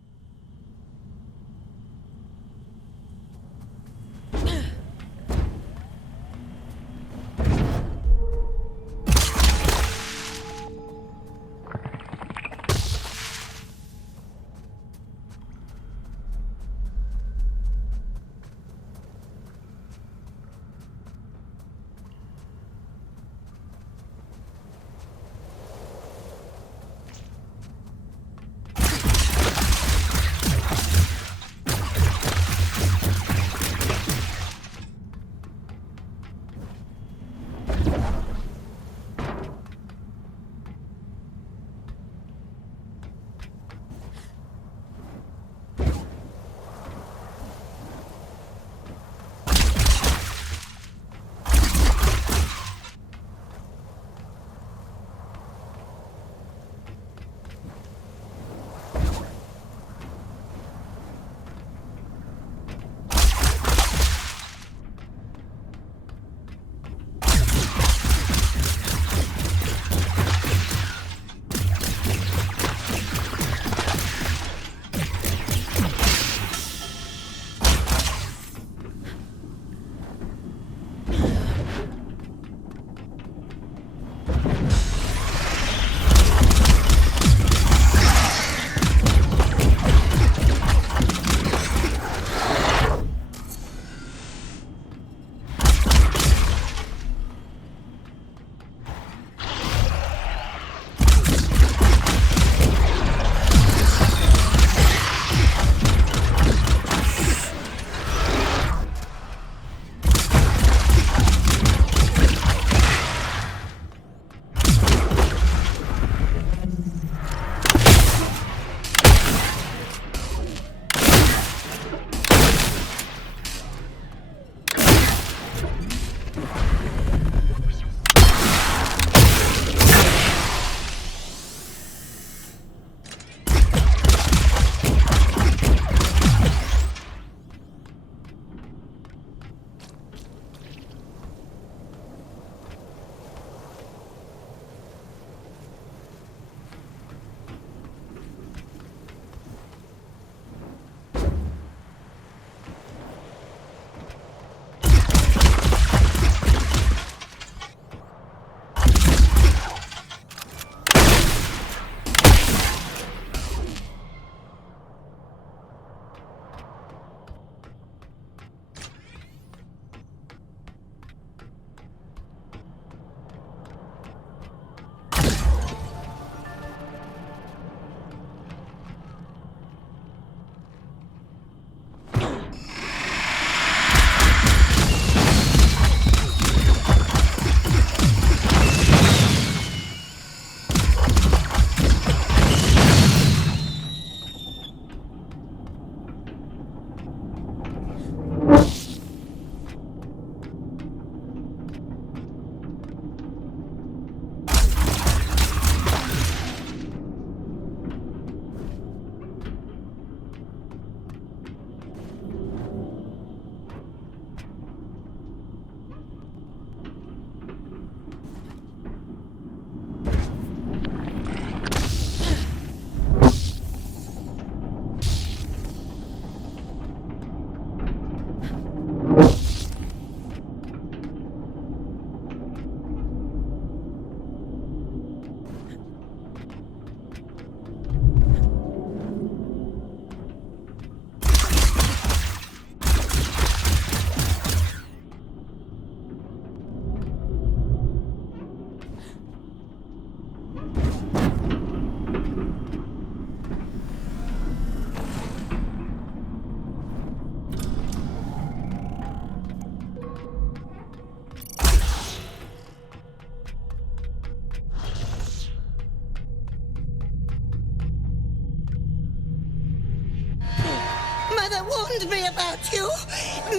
Mother warned me about you.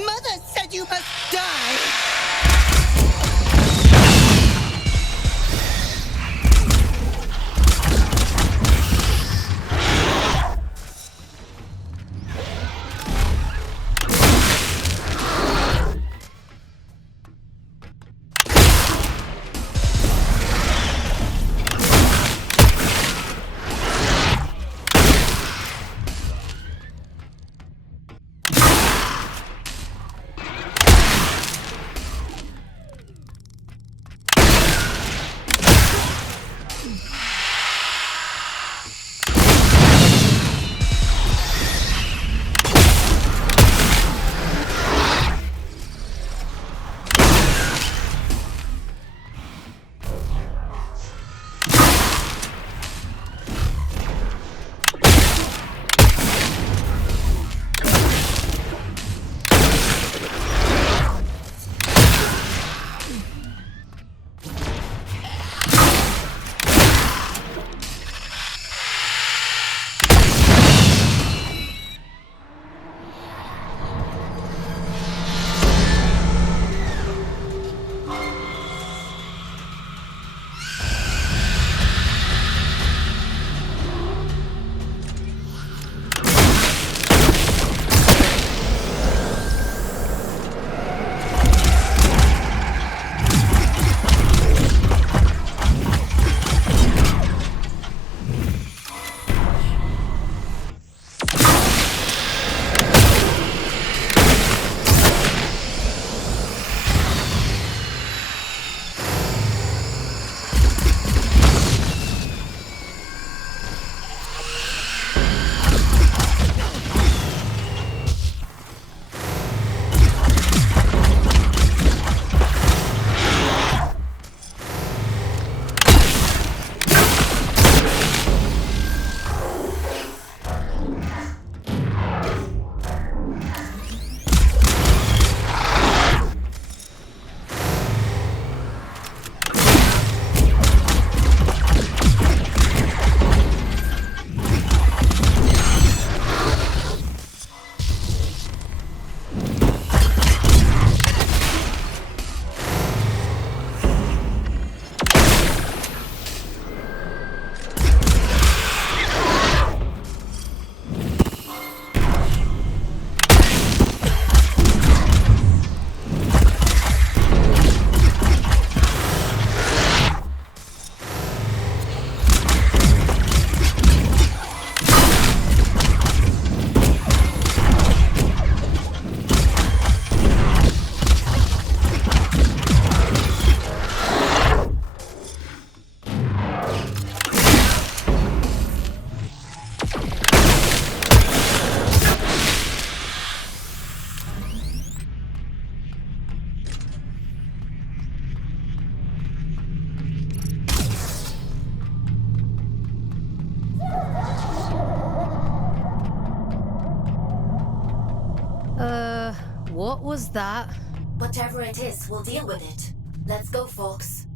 Mother said you must die. What was that? Whatever it is, we'll deal with it. Let's go, folks.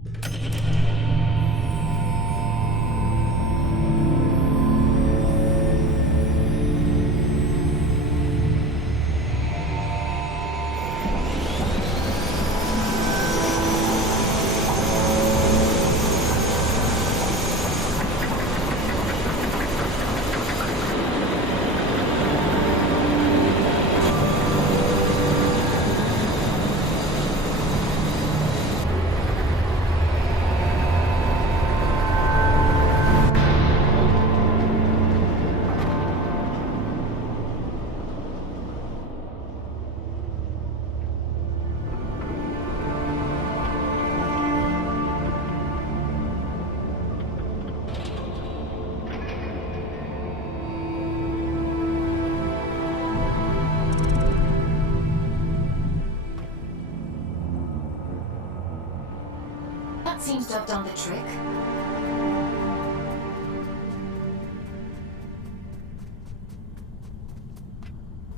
That seems to have done the trick.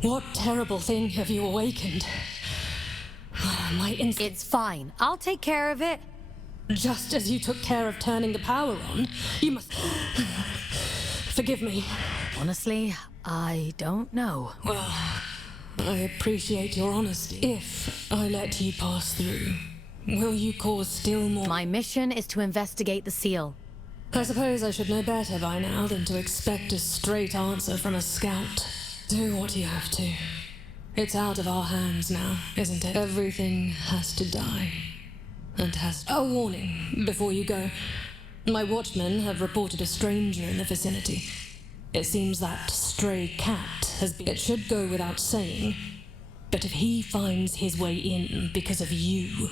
What terrible thing have you awakened? It's fine. I'll take care of it. Just as you took care of turning the power on, you must... Forgive me. Honestly, I don't know. Well, I appreciate your honesty. If I let you pass through, will you cause still more... My mission is to investigate the seal. I suppose I should know better by now than to expect a straight answer from a scout. Do what you have to. It's out of our hands now, isn't it? Everything has to die. And has to... A warning before you go. My watchmen have reported a stranger in the vicinity. It seems that stray cat has been... It should go without saying, but if he finds his way in because of you...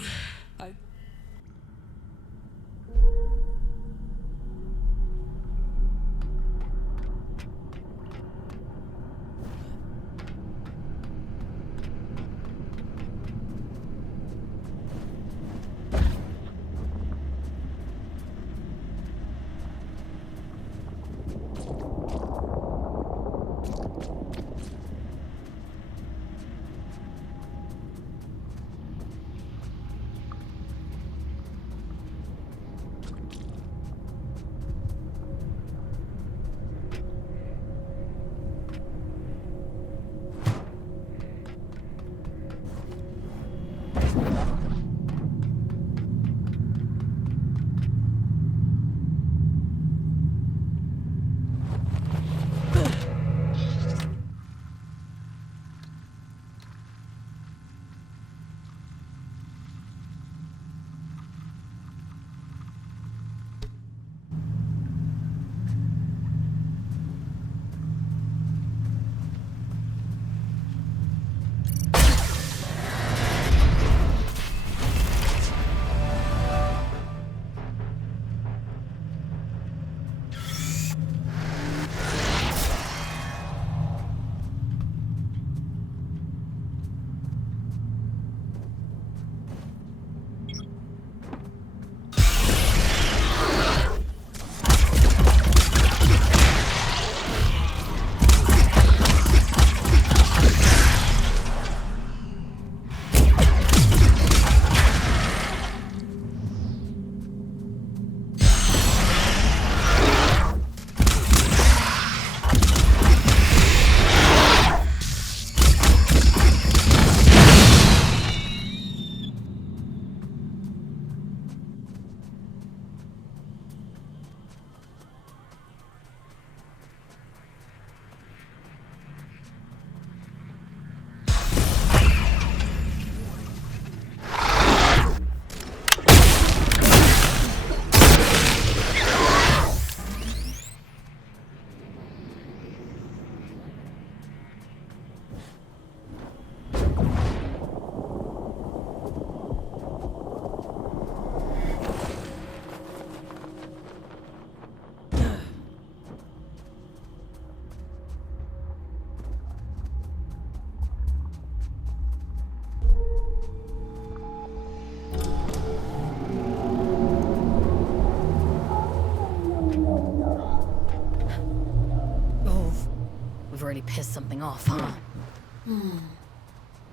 We've already pissed something off, huh?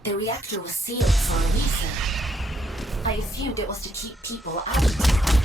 The reactor was sealed for a reason. I assumed it was to keep people out.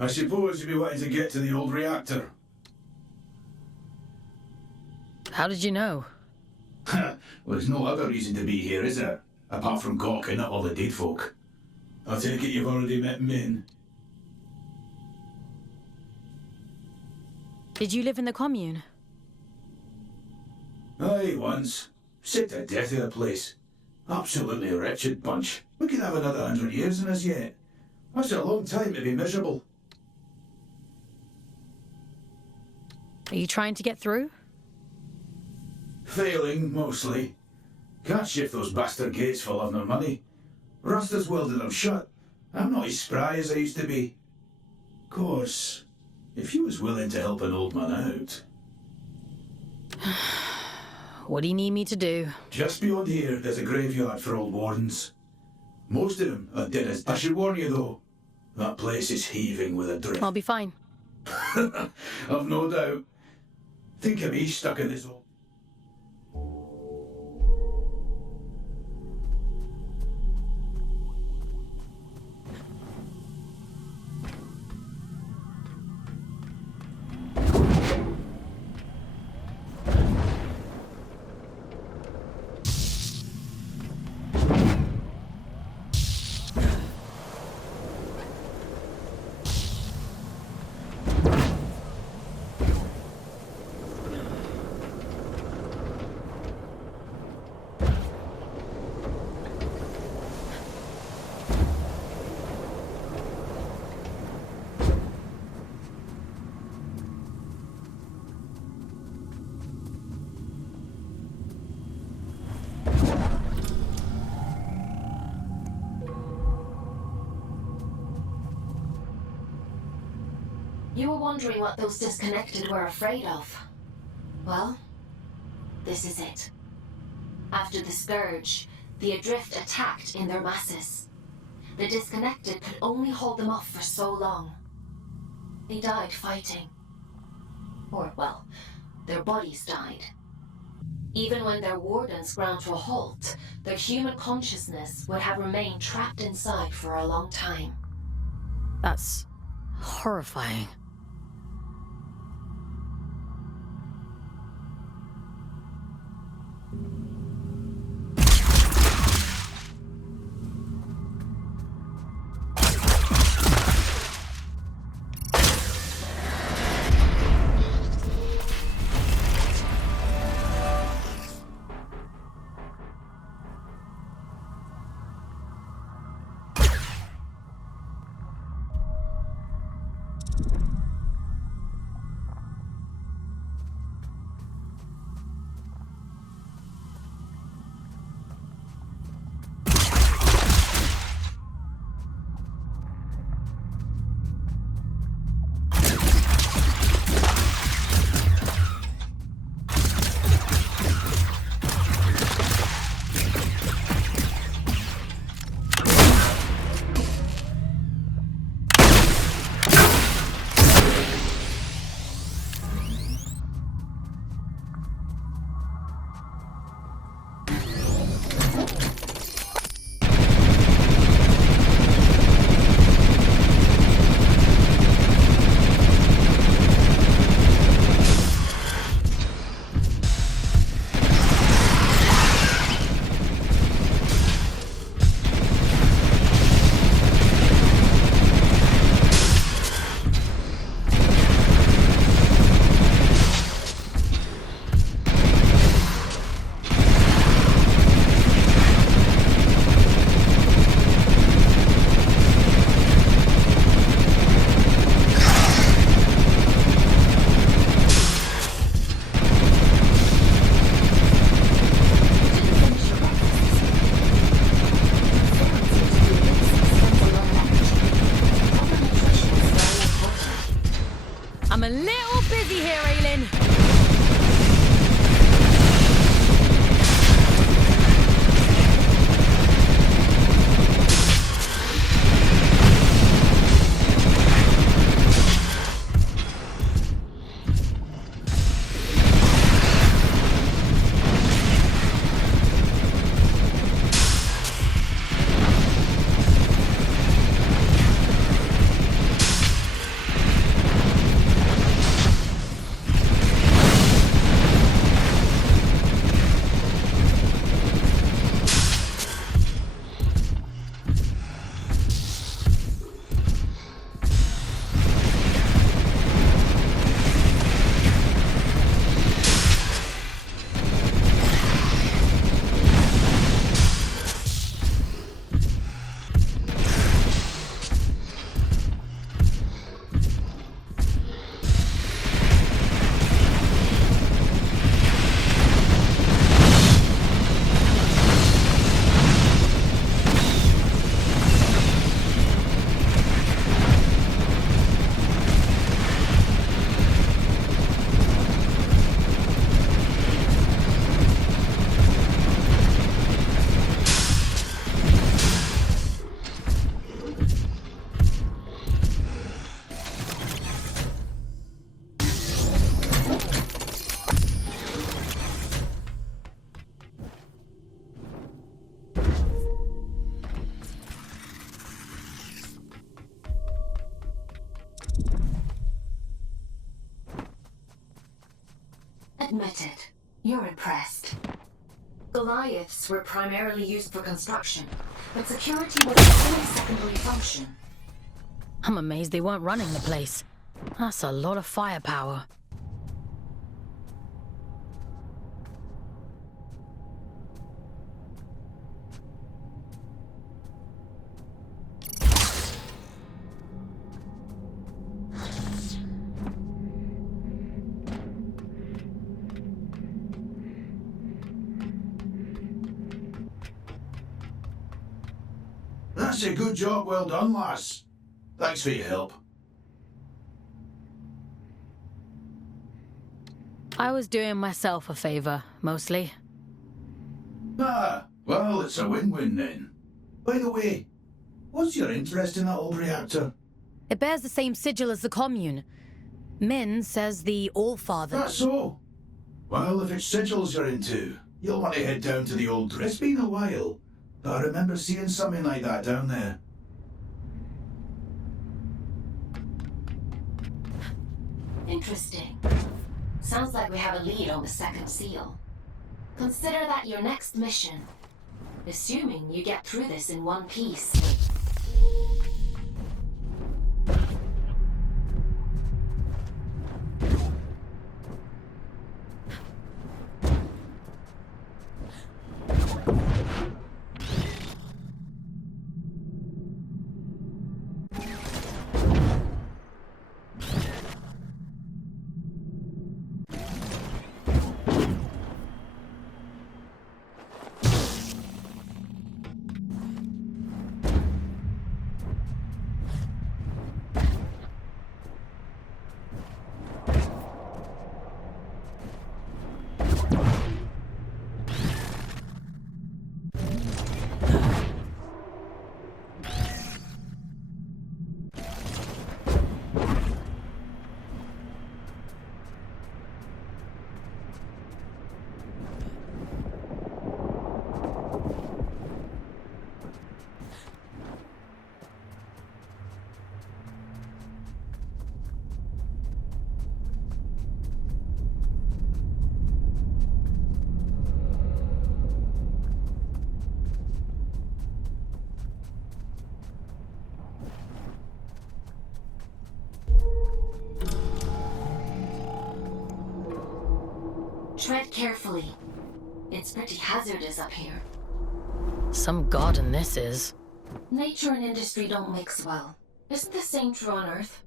I suppose you'd be wanting to get to the old reactor. How did you know? Well, there's no other reason to be here, is there? Apart from gawking at all the dead folk. I take it you've already met Min. Did you live in the commune? Aye, once. Sick to death of the place. Absolutely wretched bunch. We could have another 100 years in us yet. That's a long time to be miserable. Are you trying to get through? Failing, mostly. Can't shift those bastard gates for love nor money. Rasta's welded them shut. I'm not as spry as I used to be. Course, if you was willing to help an old man out... What do you need me to do? Just beyond here, there's a graveyard for old wardens. Most of them are dead as... I should warn you, though. That place is heaving with a drift. I'll be fine. I've no doubt. Think of me stuck in this old... You were wondering what those disconnected were afraid of. Well, this is it. After the Scourge, the Adrift attacked in their masses. The disconnected could only hold them off for so long. They died fighting. Or, well, their bodies died. Even when their wardens ground to a halt, their human consciousness would have remained trapped inside for a long time. That's horrifying. admit it. You're impressed. Goliaths were primarily used for construction, but security was only a secondary function. I'm amazed they weren't running the place. That's a lot of firepower. That's a good job, well done, lass. Thanks for your help. I was doing myself a favor, mostly. Ah, well, it's a win-win then. By the way, what's your interest in that old reactor? It bears the same sigil as the commune. Min says the All-Father... That's so? Well, if it's sigils you're into, you'll want to head down to the old... It's been a while, but I remember seeing something like that down there. Interesting. Sounds like we have a lead on the second seal. Consider that your next mission. Assuming you get through this in one piece. Tread carefully. It's pretty hazardous up here. Some garden this is. Nature and industry don't mix well. Isn't the same true on Earth?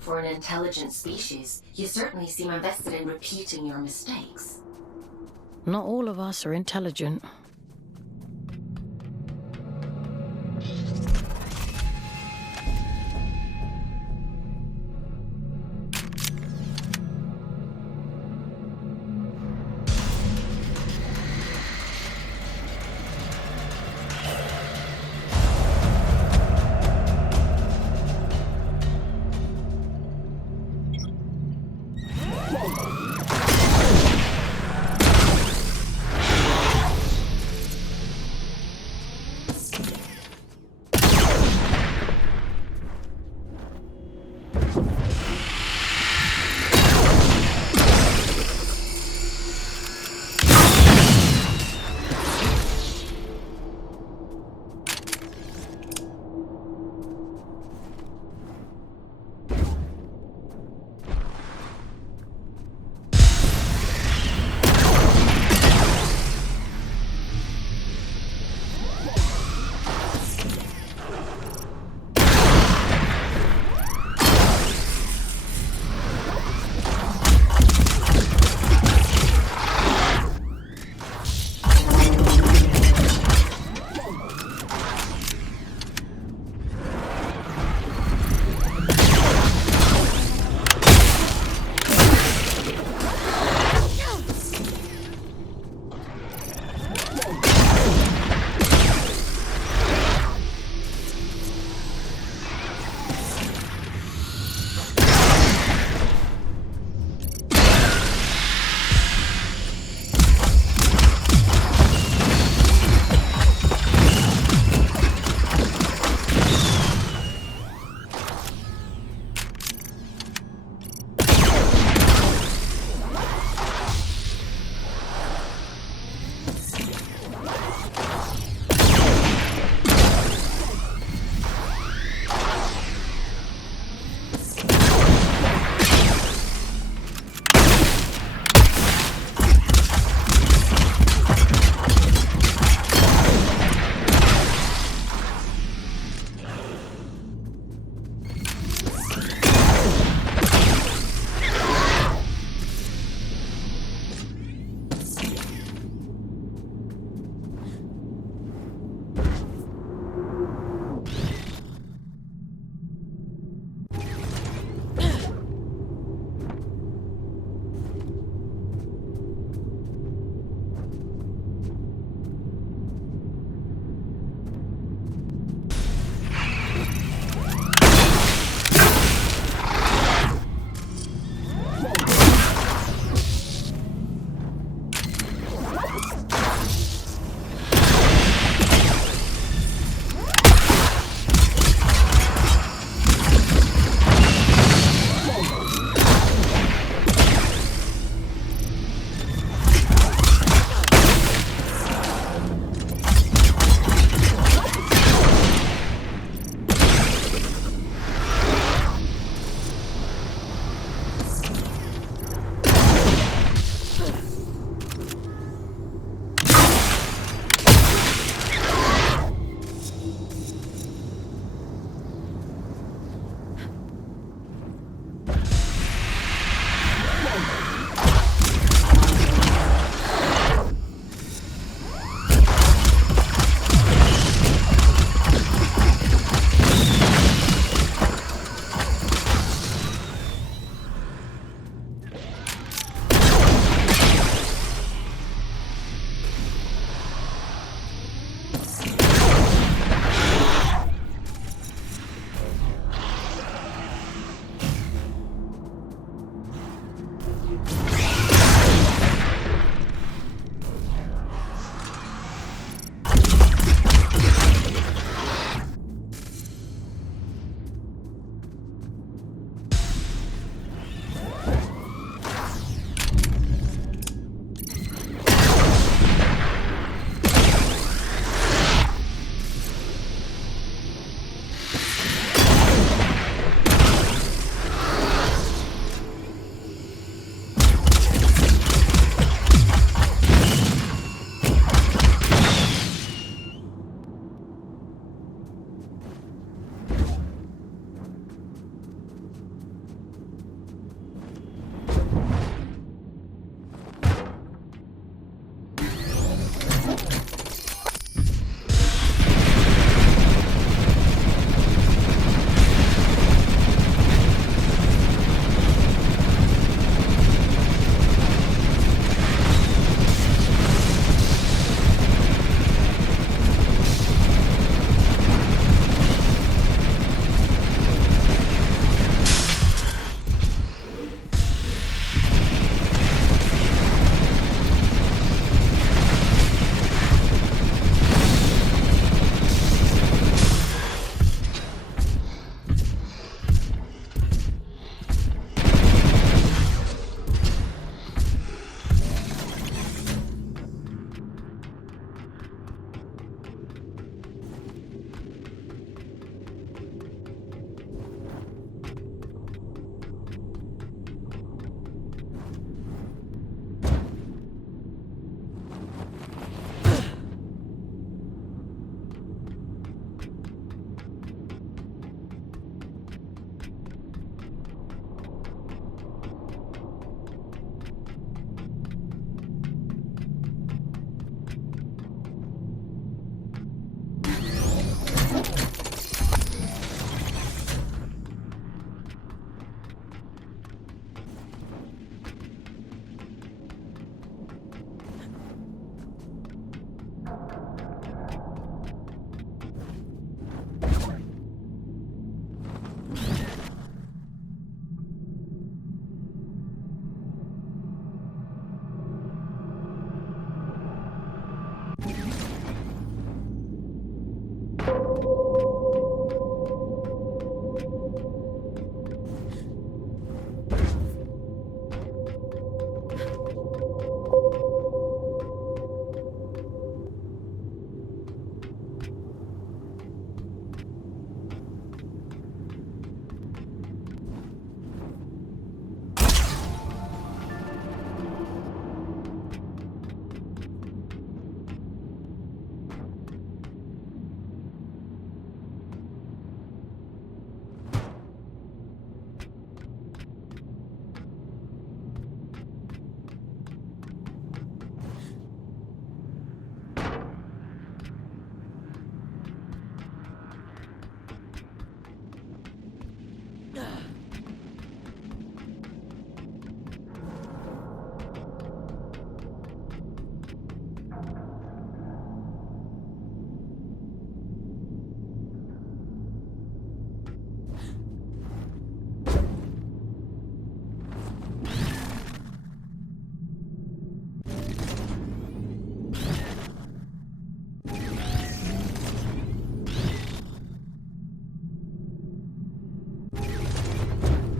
For an intelligent species, you certainly seem invested in repeating your mistakes. Not all of us are intelligent.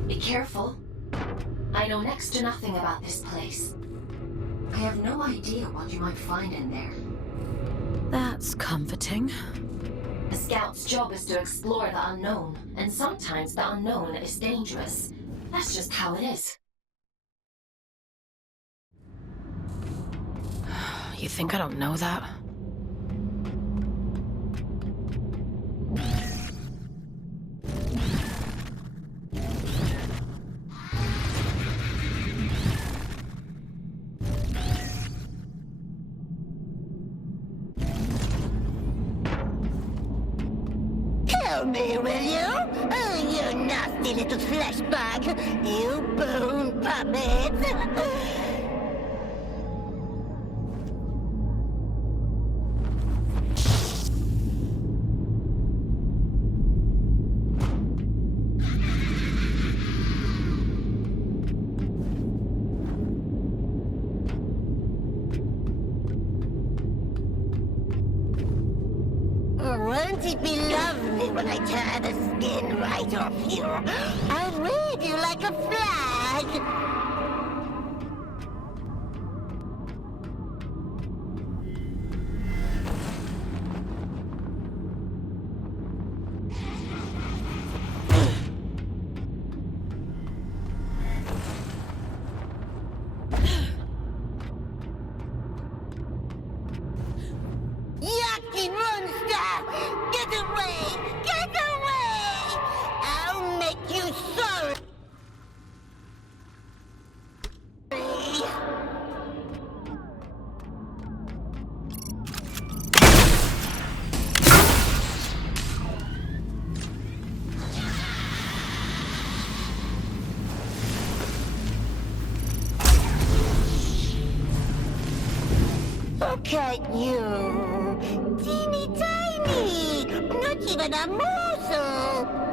Be careful. I know next to nothing about this place. I have no idea what you might find in there. That's comforting. A scout's job is to explore the unknown, and sometimes the unknown is dangerous. That's just how it is. You think I don't know that? Help me, will you? Oh, you nasty little flesh bag. You bone puppet. Won't it be lovely when I tear the skin right off you? I'll wave you like a flag. Yucky monster! Get away! Get away! I'll make you sorry! Look at you! Teeny tiny! Not even a morsel!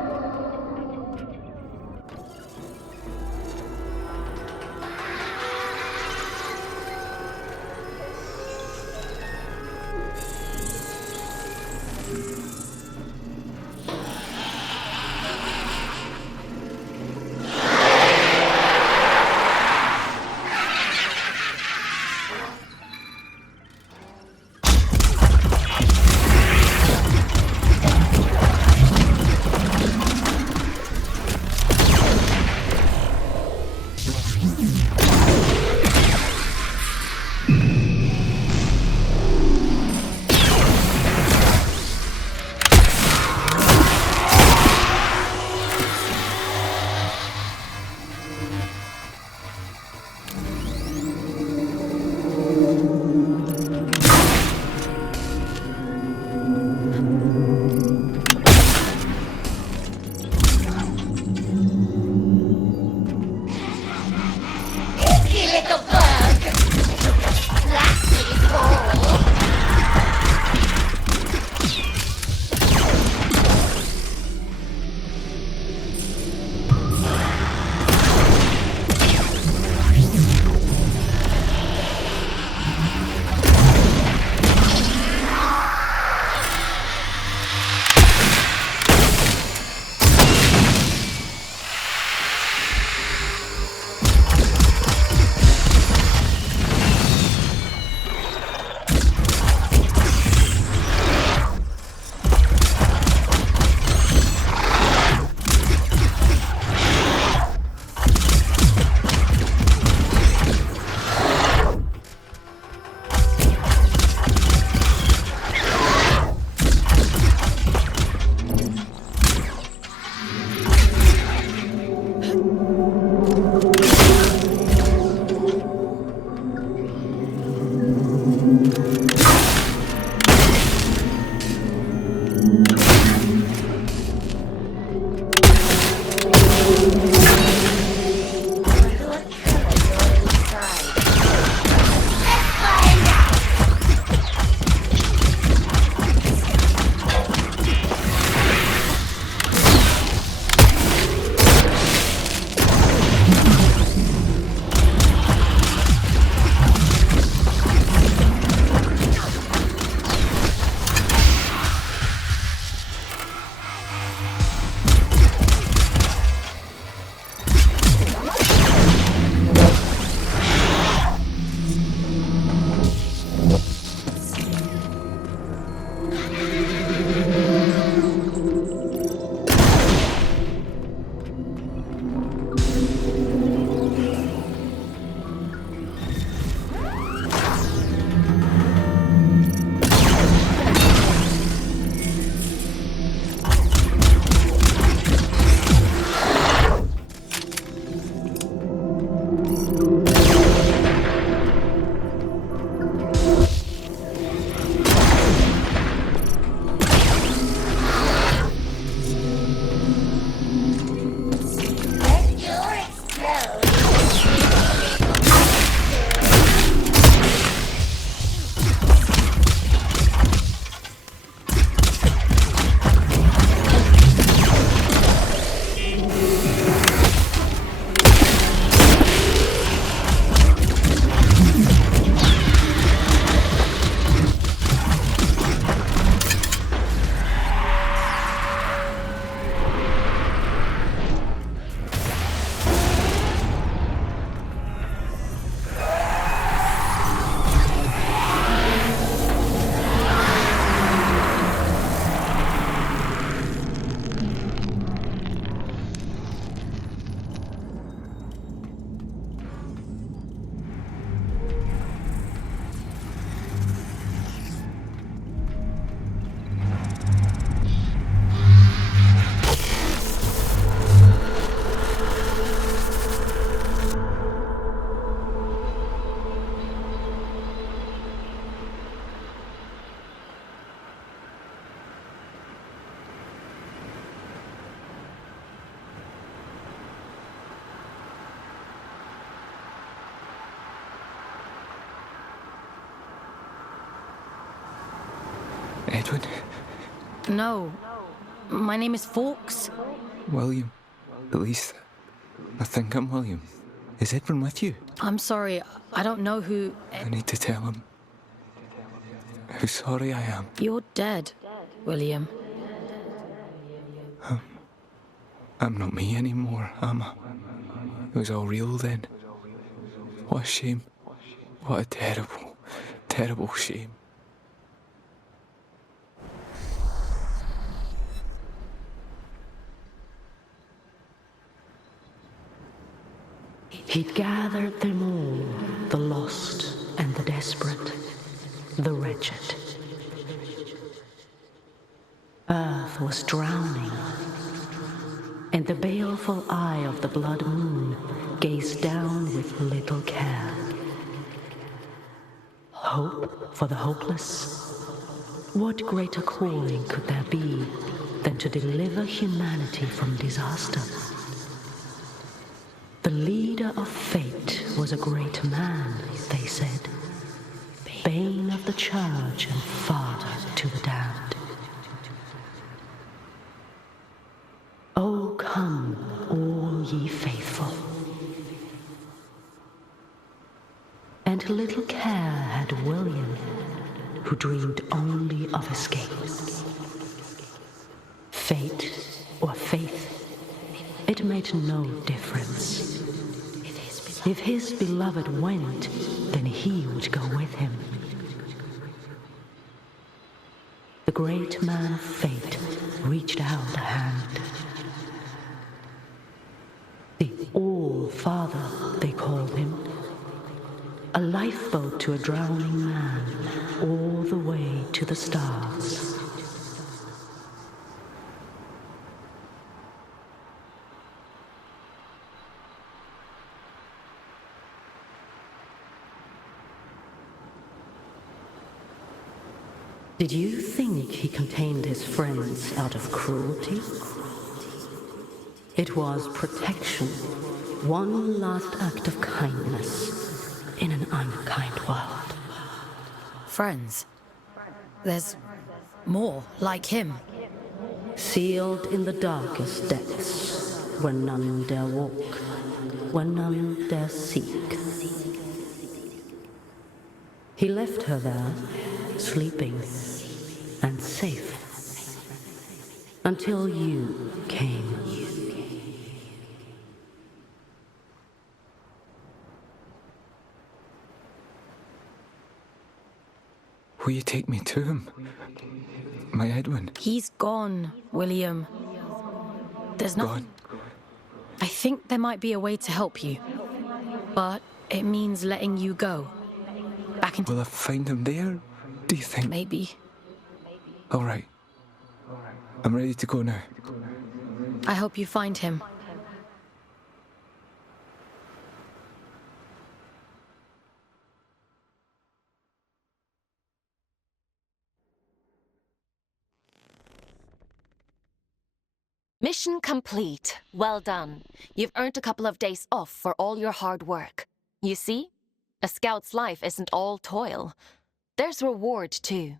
Edwin? No. My name is Fawkes. William. At least, I think I'm William. Is Edwin with you? I'm sorry, I don't know who... I need to tell him how sorry I am. You're dead, William. I'm not me anymore, am I? It was all real then. What a shame. What a terrible, terrible shame. He'd gathered them all, the lost and the desperate, the wretched. Earth was drowning, and the baleful eye of the blood moon gazed down with little care. Hope for the hopeless? What greater calling could there be than to deliver humanity from disaster? The leader of fate was a great man, they said, bane of the church and father to the damned. Oh, come, all ye faithful. And little care had William, who dreamed only of escape. Fate or faith, it made no difference. If his beloved went, then he would go with him. The great man of fate reached out a hand. The All-Father, they called him. A lifeboat to a drowning man, all the way to the stars. Did you think he contained his friends out of cruelty? It was protection, one last act of kindness in an unkind world. Friends? There's more like him. Sealed in the darkest depths, where none dare walk, where none dare seek. He left her there, sleeping and safe, until you came. Will you take me to him? My Edwin? He's gone, William. There's nothing... Gone? I think there might be a way to help you. But it means letting you go. Back into... Will I find him there, do you think? Maybe. All right. I'm ready to go now. I hope you find him. Mission complete. Well done. You've earned a couple of days off for all your hard work. You see? A scout's life isn't all toil. There's reward, too.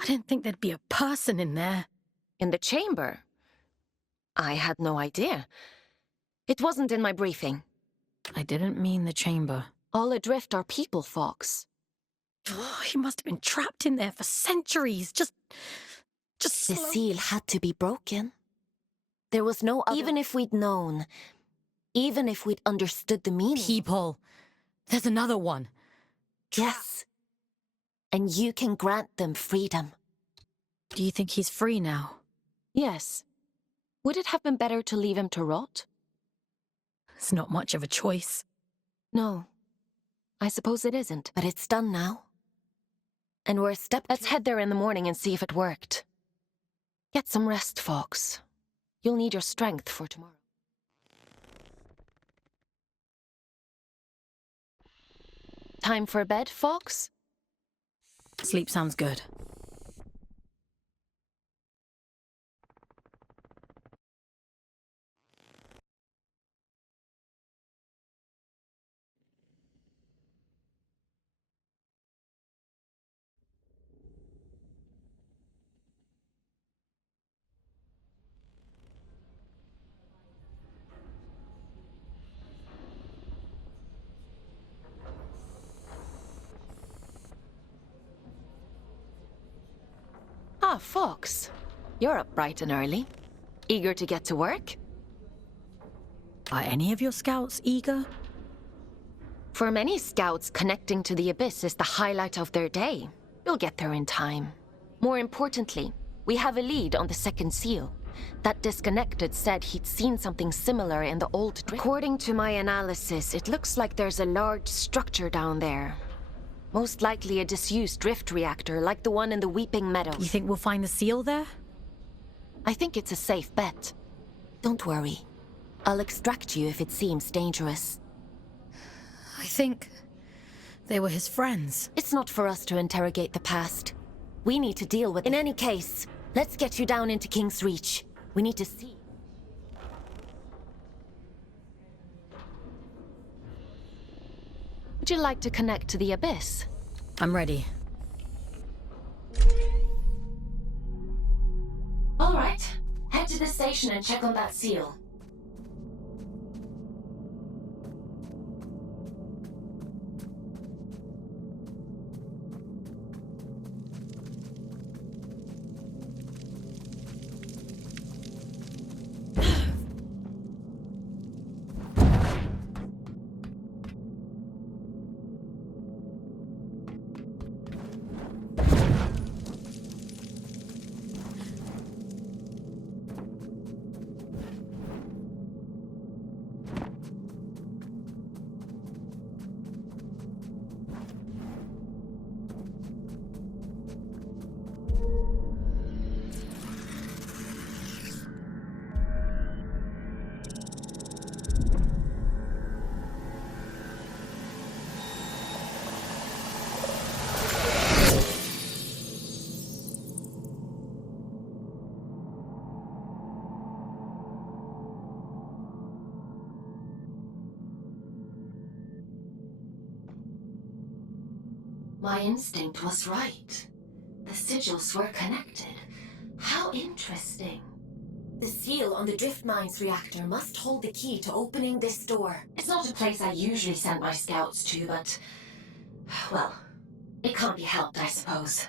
I didn't think there'd be a person in there. In the chamber? I had no idea. It wasn't in my briefing. I didn't mean the chamber. All adrift are people, Fox. Oh, he must have been trapped in there for centuries. Just The seal had to be broken. There was no other... Even if we'd known, even if we'd understood the meaning... People. There's another one. Yes. And you can grant them freedom. Do you think he's free now? Yes. Would it have been better to leave him to rot? It's not much of a choice. No. I suppose it isn't, but it's done now. And we're a step... Let's head there in the morning and see if it worked. Get some rest, Fox. You'll need your strength for tomorrow. Time for bed, Fox? Sleep sounds good. Ah, Fox. You're up bright and early. Eager to get to work? Are any of your scouts eager? For many scouts, connecting to the Abyss is the highlight of their day. You'll get there in time. More importantly, we have a lead on the second seal. That disconnected said he'd seen something similar in the old drift. According to my analysis, it looks like there's a large structure down there. Most likely a disused drift reactor, like the one in the Weeping Meadows. You think we'll find the seal there? I think it's a safe bet. Don't worry. I'll extract you if it seems dangerous. I think they were his friends. It's not for us to interrogate the past. We need to deal with it. In any case, let's get you down into King's Reach. We need to see. Would you like to connect to the Abyss? I'm ready. All right. Head to the station and check on that seal. My instinct was right. The sigils were connected. How interesting. The seal on the drift mines reactor must hold the key to opening this door. It's not a place I usually send my scouts to, but... well, it can't be helped, I suppose.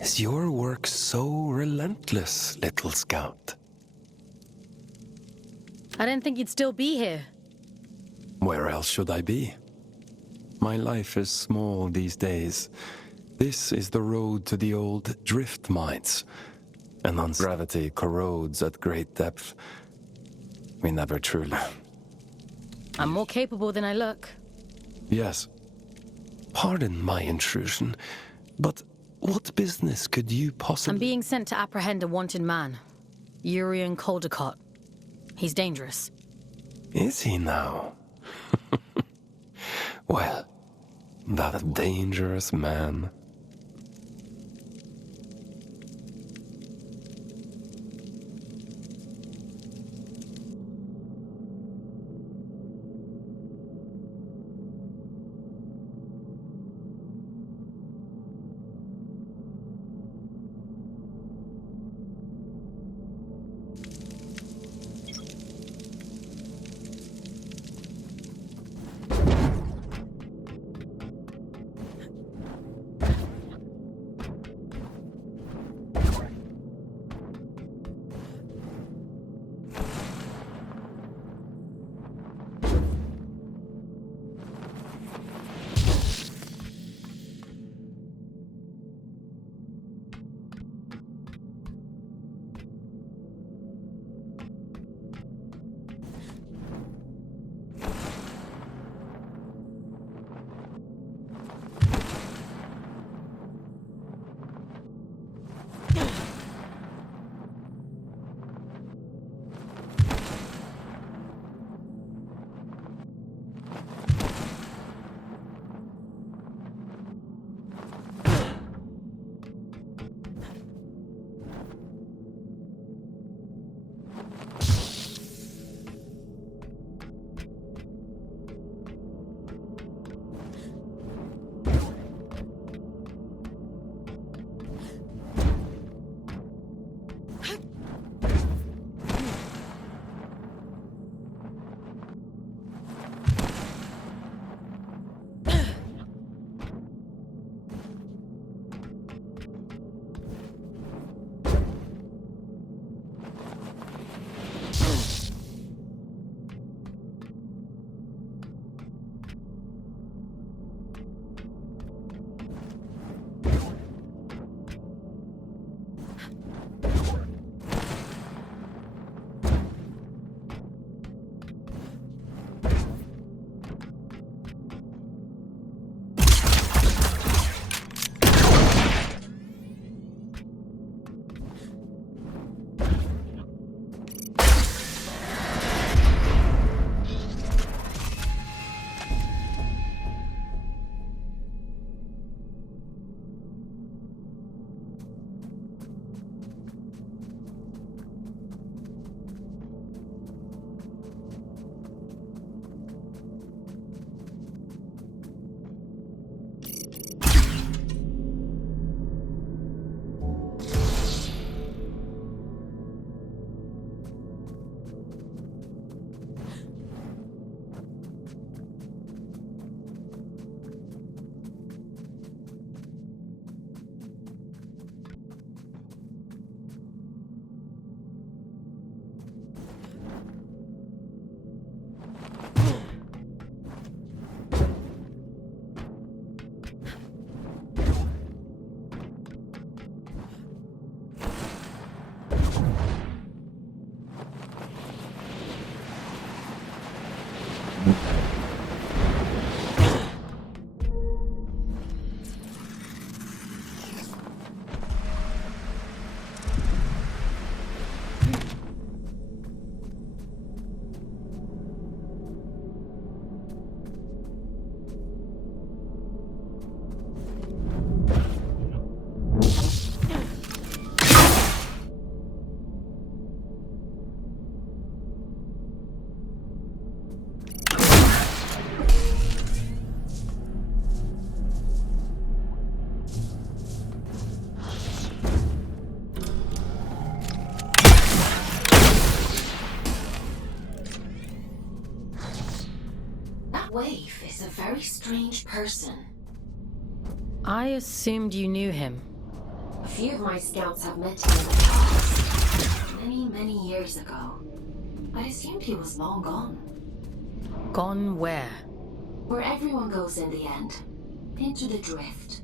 Is your work so relentless, little scout? I didn't think you'd still be here. Where else should I be? My life is small these days. This is the road to the old drift mines. And gravity corrodes at great depth. We never truly... I'm more capable than I look. Yes. Pardon my intrusion, but what business could you possibly... I'm being sent to apprehend a wanted man. Urian Caldecott. He's dangerous. Is he now? Well, that dangerous man. Waif is a very strange person. I assumed you knew him. A few of my scouts have met him in the past. Many years ago. I assumed he was long gone. Gone where? Where everyone goes in the end. Into the drift.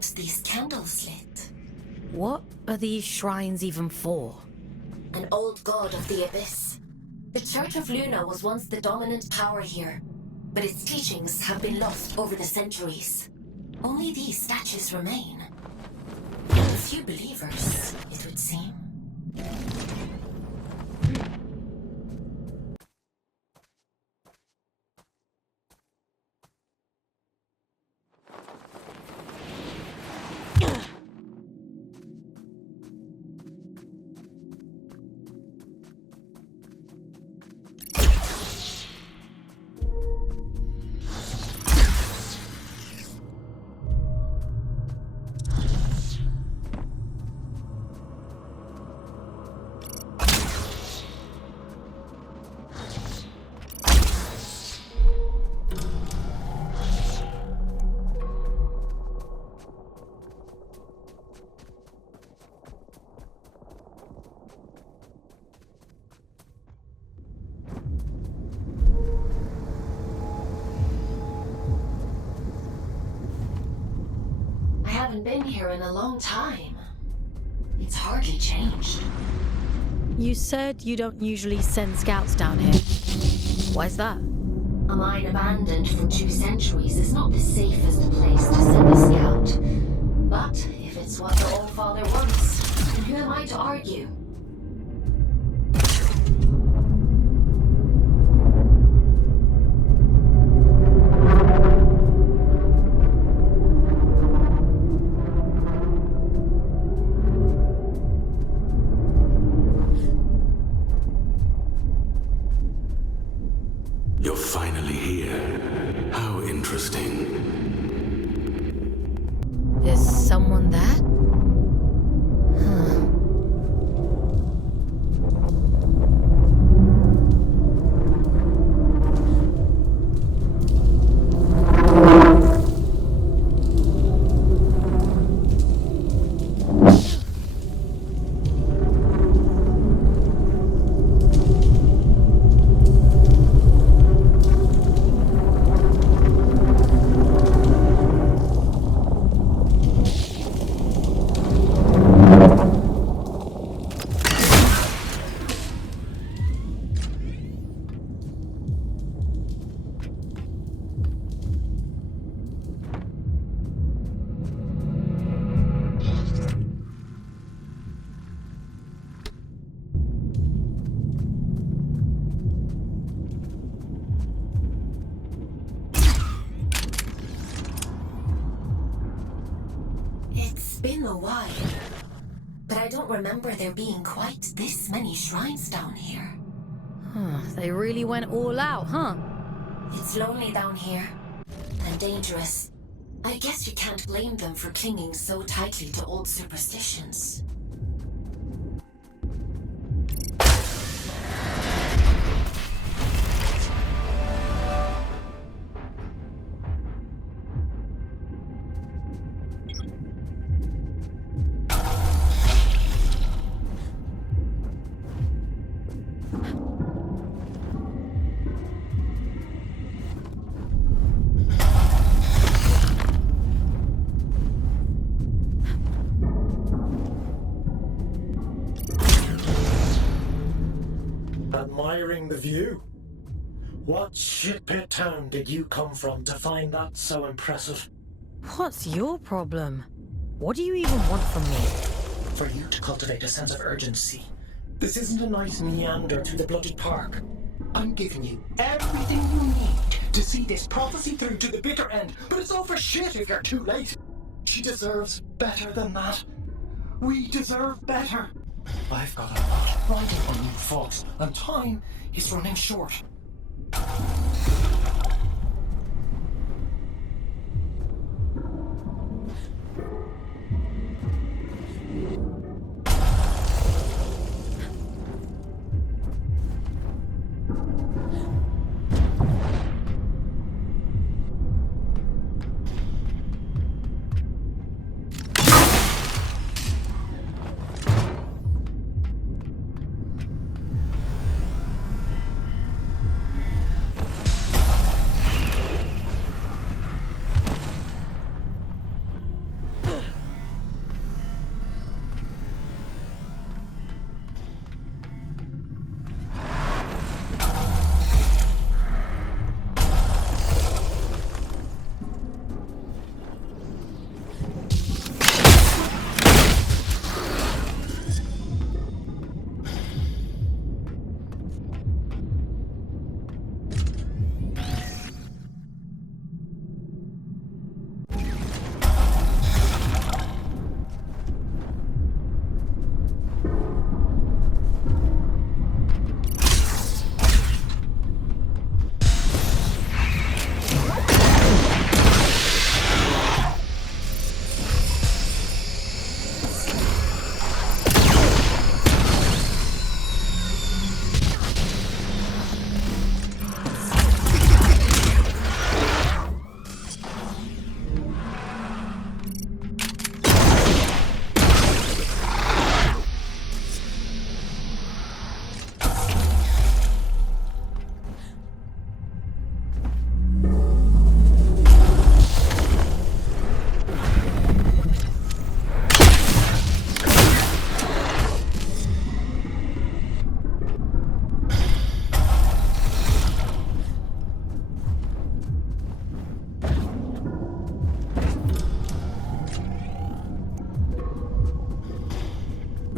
keeps these candles lit. What are these shrines even for? An old god of the Abyss. The Church of Luna was once the dominant power here, but its teachings have been lost over the centuries. Only these statues remain. Few believers, it would seem. I haven't been here in a long time. It's hardly changed. You said you don't usually send scouts down here. Why's that? A mine abandoned for 2 centuries is not the safest place to send a scout. But if it's what the Old Father wants, then who am I to argue? You're finally here. How interesting. Is someone there? Huh. It's been a while, but I don't remember there being quite this many shrines down here. Huh, they really went all out, huh? It's lonely down here, and dangerous. I guess you can't blame them for clinging so tightly to old superstitions. Admiring the view. What shitpit town did you come from to find that so impressive? What's your problem? What do you even want from me? For you to cultivate a sense of urgency. This isn't a nice meander to the bloody park. I'm giving you everything you need to see this prophecy through to the bitter end, but it's all for shit if you're too late. She deserves better than that. We deserve better. I've got a lot riding on you folks, and time is running short.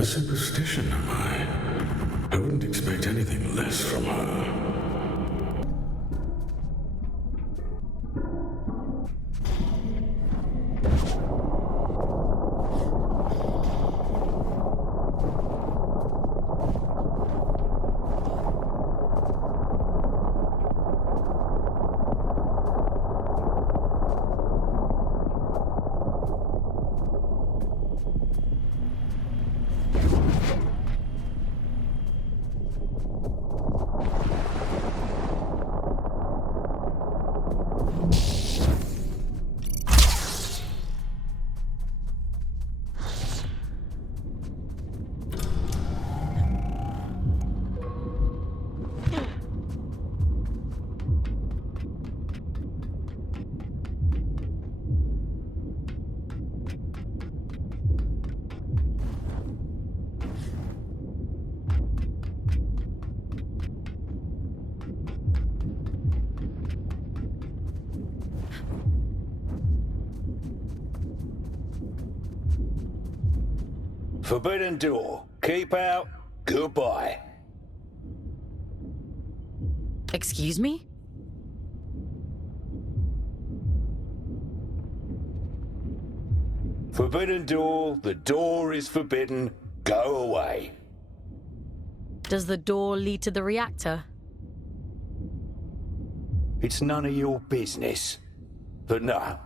A superstition, am I? I wouldn't expect anything less from her. Forbidden door. Keep out. Goodbye. Excuse me? Forbidden door. The door is forbidden. Go away. Does the door lead to the reactor? It's none of your business. But no.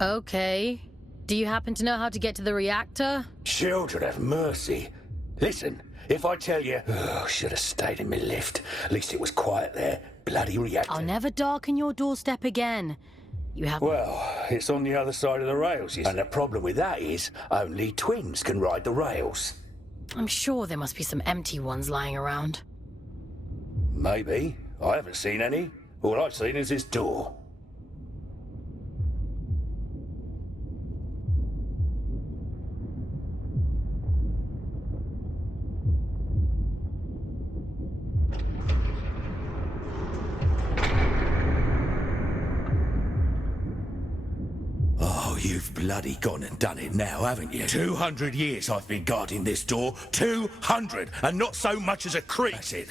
Okay. Do you happen to know how to get to the reactor? Children have mercy. Listen, if I tell you... Oh, should have stayed in my lift. At least it was quiet there. Bloody reactor. I'll never darken your doorstep again. You have... Well, it's on the other side of the rails, and the problem with that is only twins can ride the rails. I'm sure there must be some empty ones lying around. Maybe. I haven't seen any. All I've seen is this door. You've bloody gone and done it now, haven't you? 200 years I've been guarding this door. 200! And not so much as a creak. That's it.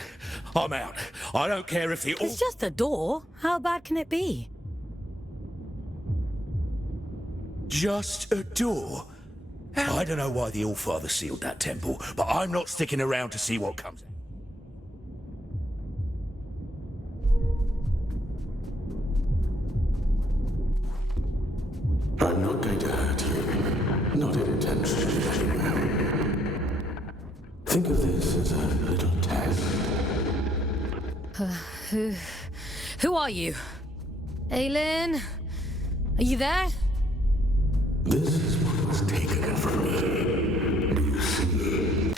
I'm out. I don't care if the... It's just a door. How bad can it be? Just a door? I don't know why the Allfather sealed that temple, but I'm not sticking around to see what comes. I'm not going to hurt you. Not intentionally, anyway. Think of this as a little test. Who are you? Aylin? Are you there? This is what was taken from me. Do you see?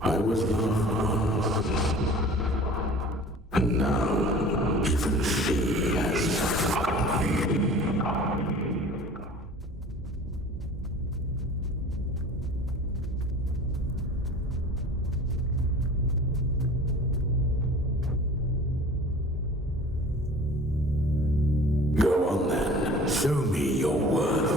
I was loved once. And now, even she has forgotten me. Go on then, show me your worth.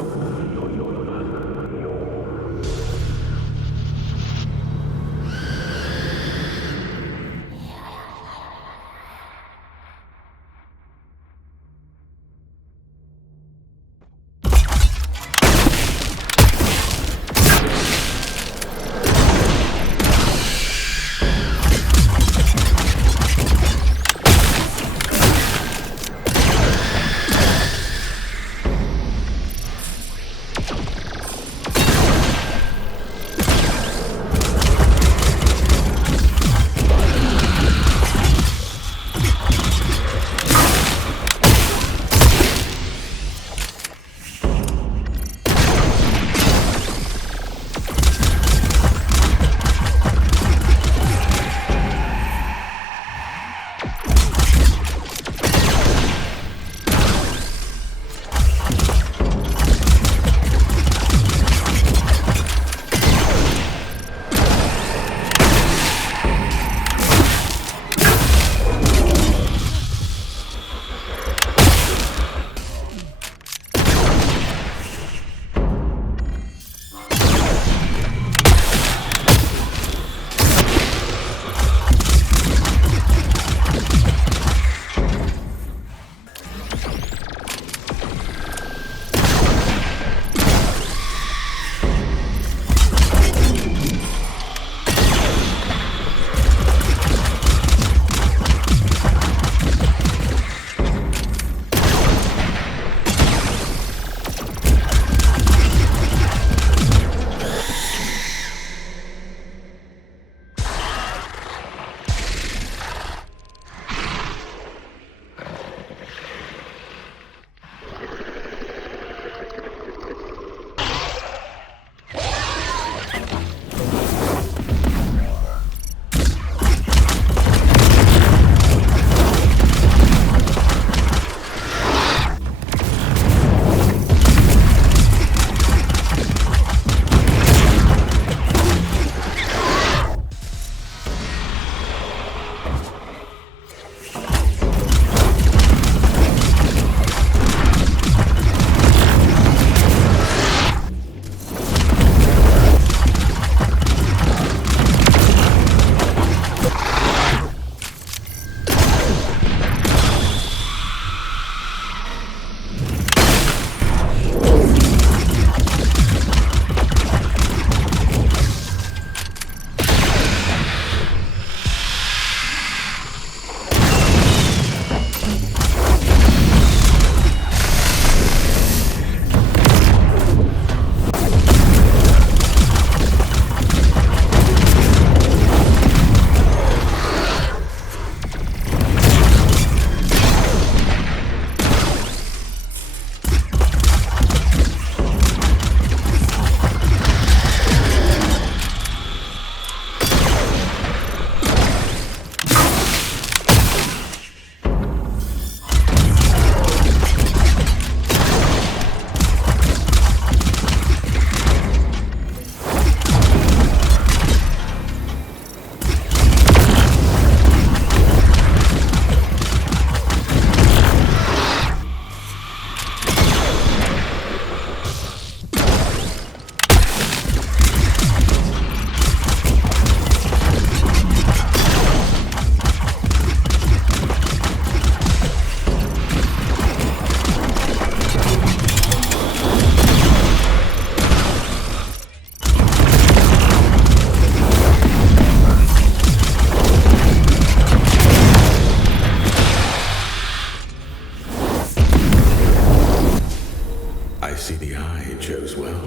see the eye chose well.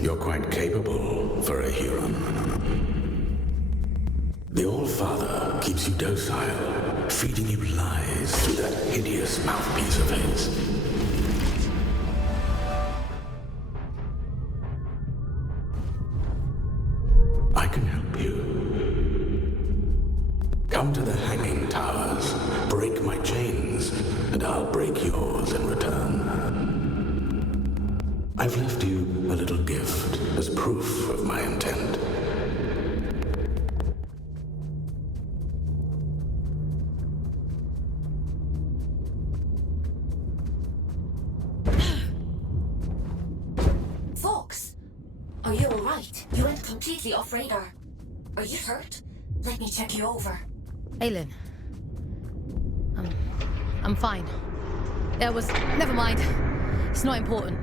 You're quite capable for a Huron. The All-Father keeps you docile, feeding you lies through that hideous mouthpiece of his. I can help you. Come to the Hanging Towers, break my chains, and I'll break yours in return. I've left you a little gift as proof of my intent. Fox, are you alright? You went completely off radar. Are you hurt? Let me check you over. Aylin. I'm fine. Never mind. It's not important.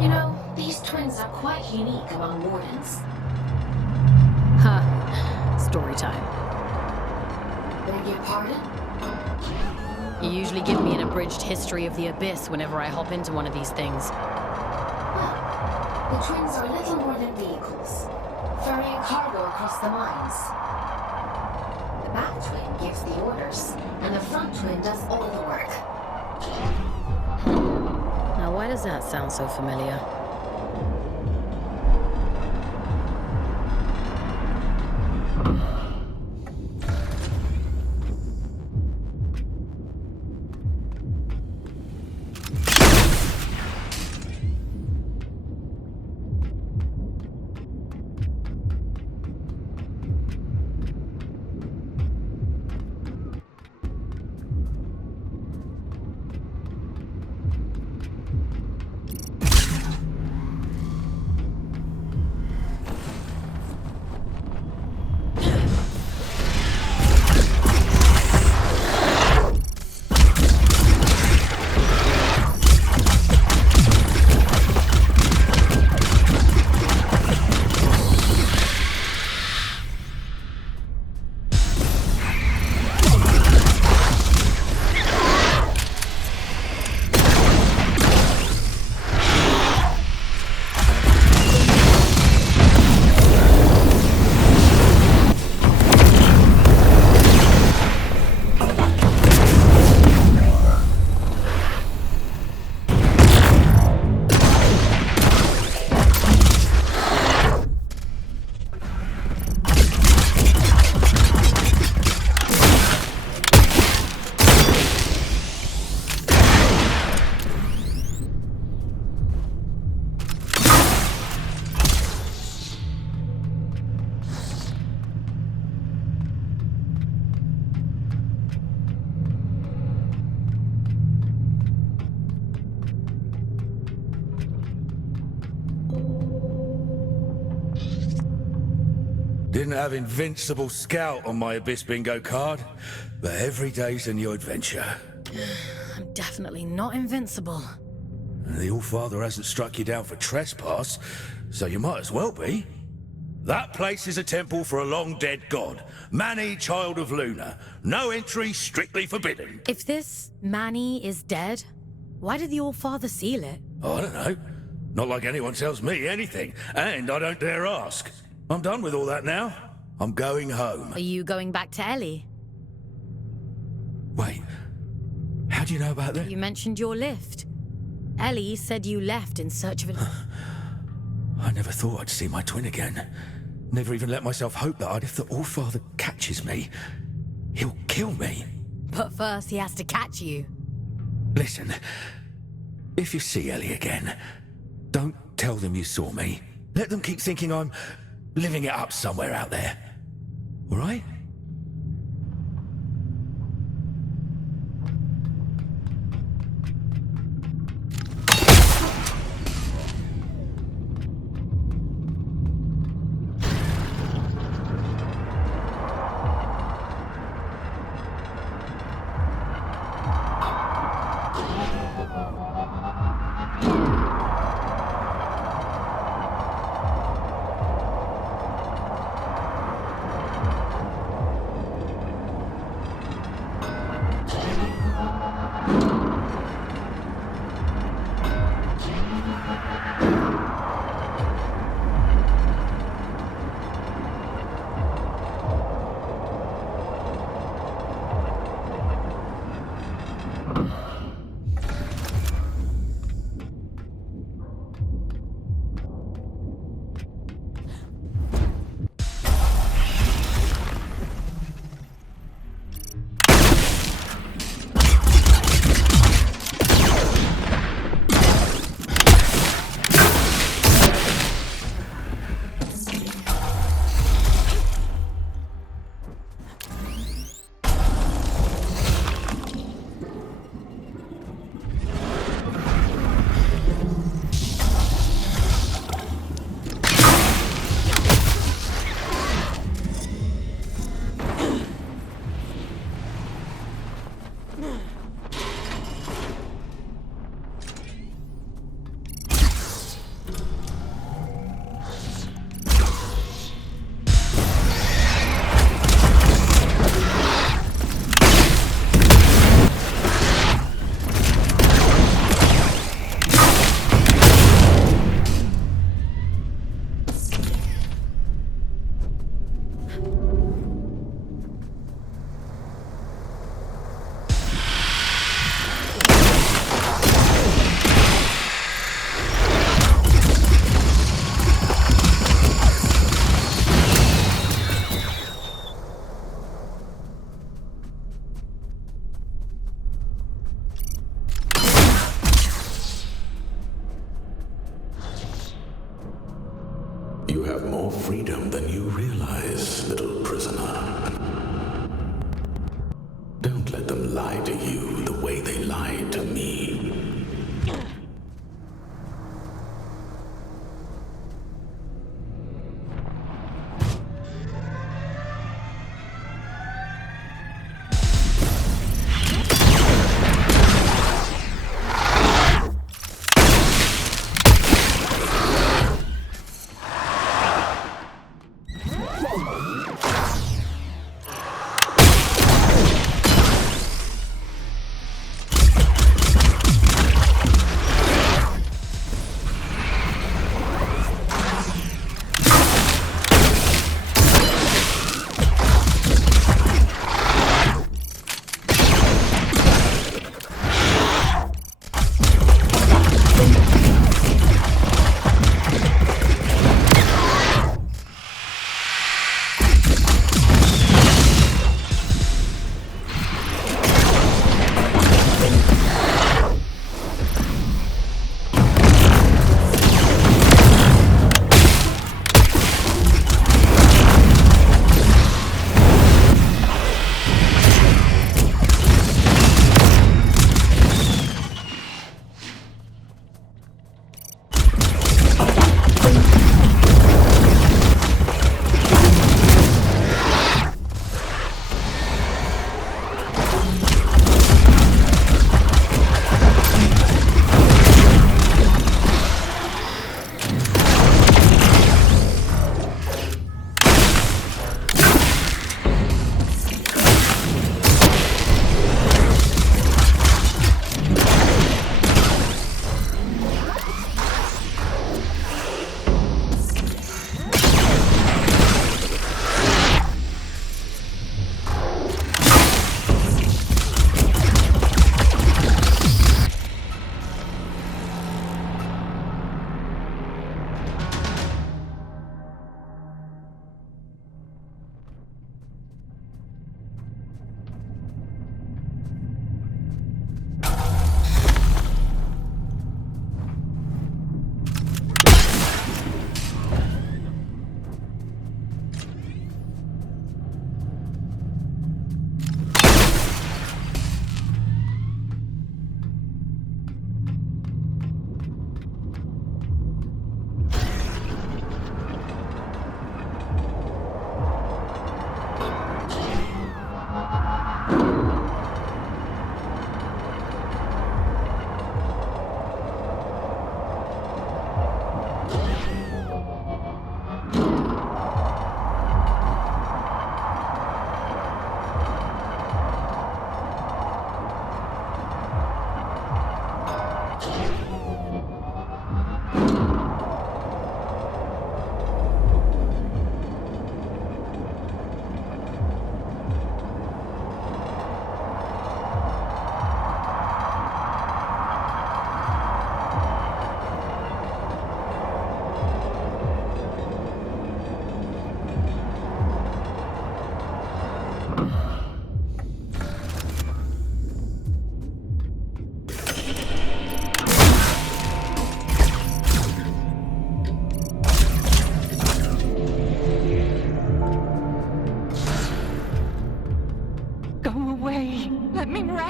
You know, these twins are quite unique among wardens. Huh. Story time. Beg your pardon? You usually give me an abridged history of the Abyss whenever I hop into one of these things. Well, the twins are little more than vehicles, ferrying cargo across the mines. The back twin gives the orders, and the front twin does all the work. Now, why does that sound so familiar? Didn't have Invincible Scout on my Abyss bingo card, but every day's a new adventure. I'm definitely not invincible. The All-Father hasn't struck you down for trespass, so you might as well be. That place is a temple for a long-dead god, Manny, child of Luna. No entry, strictly forbidden. If this Manny is dead, why did the All-Father seal it? I don't know. Not like anyone tells me anything, and I don't dare ask. I'm done with all that now. I'm going home. Are you going back to Ellie? Wait, how do you know about that? You mentioned your lift. Ellie said you left in search of a... I never thought I'd see my twin again. never even let myself hope that if the Allfather catches me, he'll kill me. But first he has to catch you. Listen, if you see Ellie again, don't tell them you saw me. Let them keep thinking I'm living it up somewhere out there. All right? You have more freedom than you realize, little prisoner. Don't let them lie to you the way they lied to me.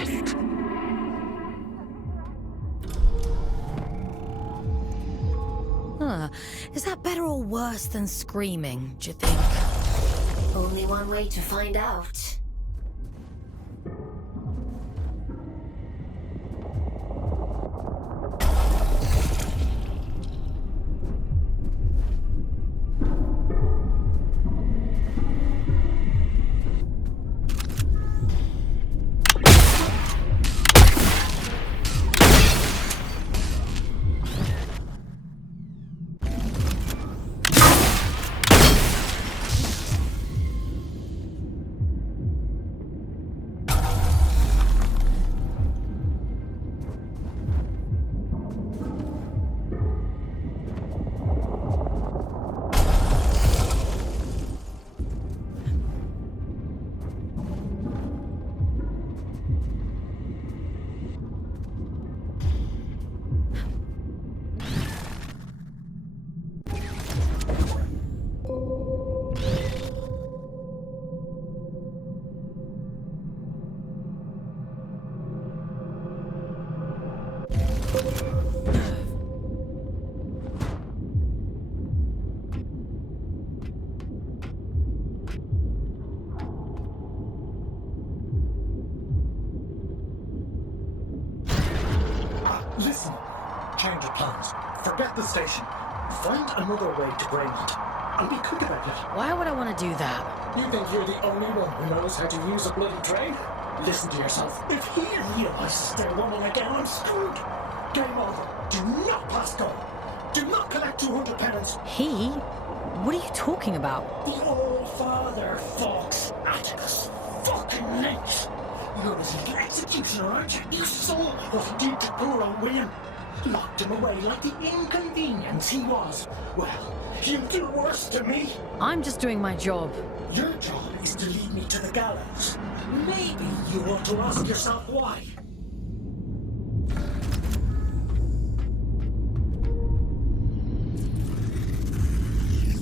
rest. Huh. Is that better or worse than screaming, do you think? Only one way to find out. Listen, change of plans. Forget the station. Find another way to Greymont. And be quick about it. Why would I want to do that? You think you're the only one who knows how to use a bloody train? Listen to yourself. If he realizes they're running again, I'm screwed. Game over. Do not pass go. Do not collect 200 pounds. He? What are you talking about? The old father, Fox. Atticus. Fucking Lynch. You're his little executioner, aren't you? You saw what he did to poor old William. Locked him away like the inconvenience he was. Well, you do worse to me. I'm just doing my job. Your job is to lead me to the gallows. Maybe you ought to ask yourself why.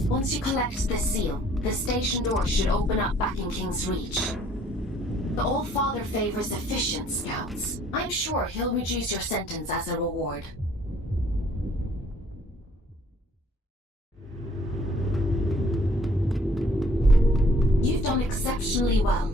Once you collect this seal, the station door should open up back in King's Reach. The Old Father favors efficient scouts. I'm sure he'll reduce your sentence as a reward. You've done exceptionally well.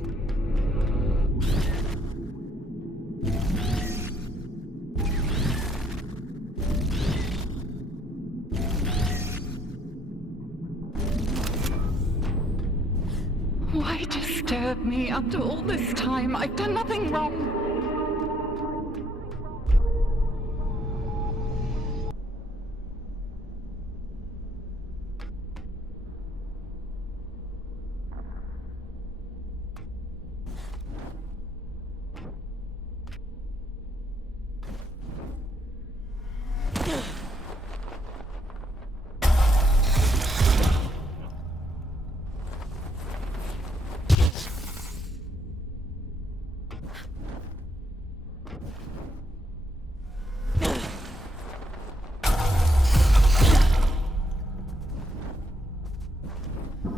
Why disturb me after all this time? I've done nothing wrong.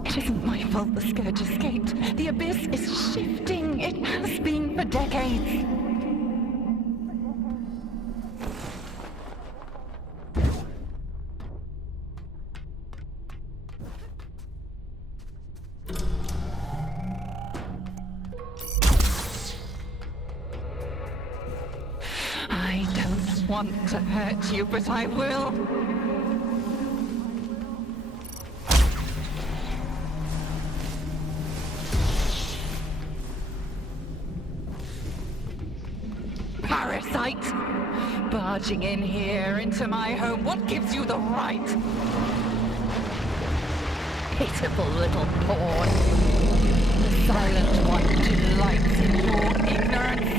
It isn't my fault the Scourge escaped. The Abyss is shifting. It has been for decades. I don't want to hurt you, but I will. Parasite! Barging in here into my home, what gives you the right? Pitiful little pawn. The silent one delights in your ignorance.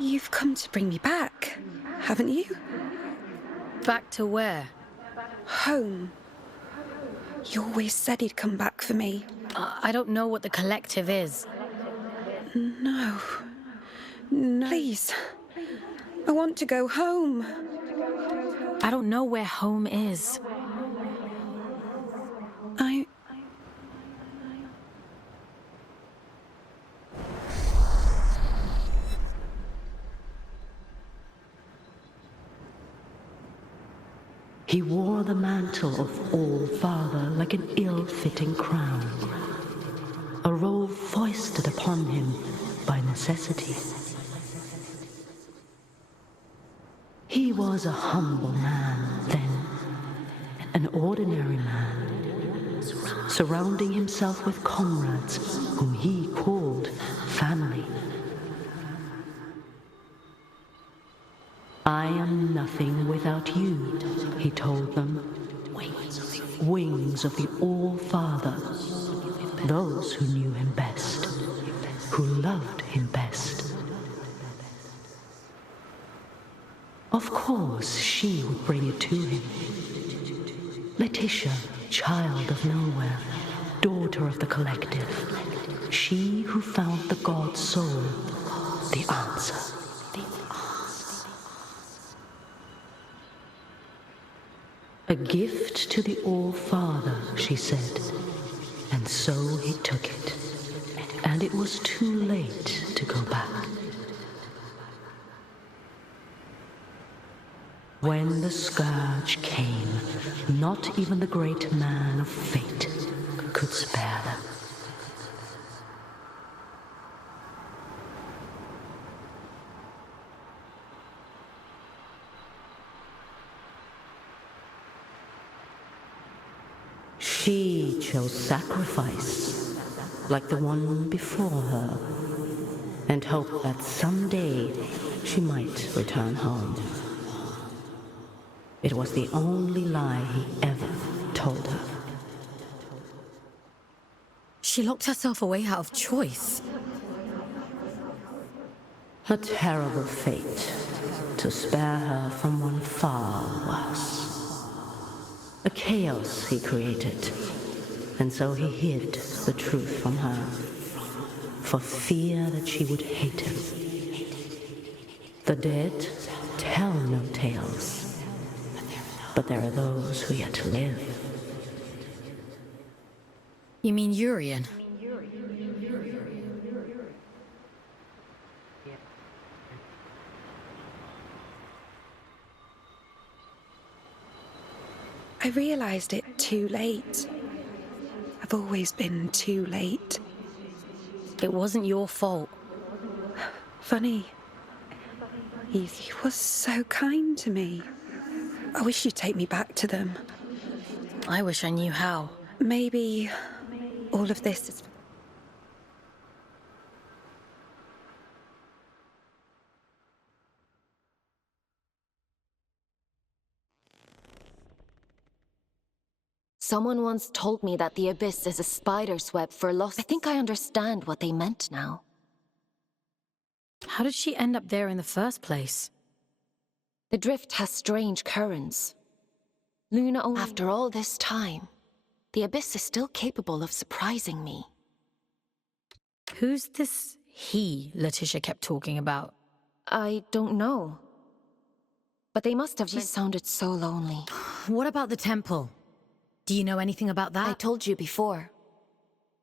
You've come to bring me back, haven't you? Back to where? Home. You always said he'd come back for me. I don't know what the collective is. No. Please. I want to go home. I don't know where home is. He wore the mantle of All-Father like an ill-fitting crown, a role foisted upon him by necessity. He was a humble man then, an ordinary man, surrounding himself with comrades whom he called family. I am nothing without you, he told them. Wings of the All-Father, those who knew him best, who loved him best. Of course, she would bring it to him. Letitia, child of nowhere, daughter of the collective, she who found the god soul, the answer. A gift to the All-Father, she said, and so he took it. And it was too late to go back. When the scourge came, not even the great man of fate could spare them. She chose sacrifice, like the one before her, and hoped that someday she might return home. It was the only lie he ever told her. She locked herself away out of choice. A terrible fate to spare her from one far worse. A chaos he created, and so he hid the truth from her, for fear that she would hate him. The dead tell no tales, but there are those who yet live. You mean Urian? I realized it too late. I've always been too late. It wasn't your fault. Funny. He was so kind to me. I wish you'd take me back to them. I wish I knew how. Maybe all of this is... Someone once told me that the Abyss is a spider's web for lost... I think I understand what they meant now. How did she end up there in the first place? The drift has strange currents. Luna only... After all this time, the Abyss is still capable of surprising me. Who's this he Letitia kept talking about? I don't know. But they must have... She sounded so lonely. What about the temple? Do you know anything about that? I told you before.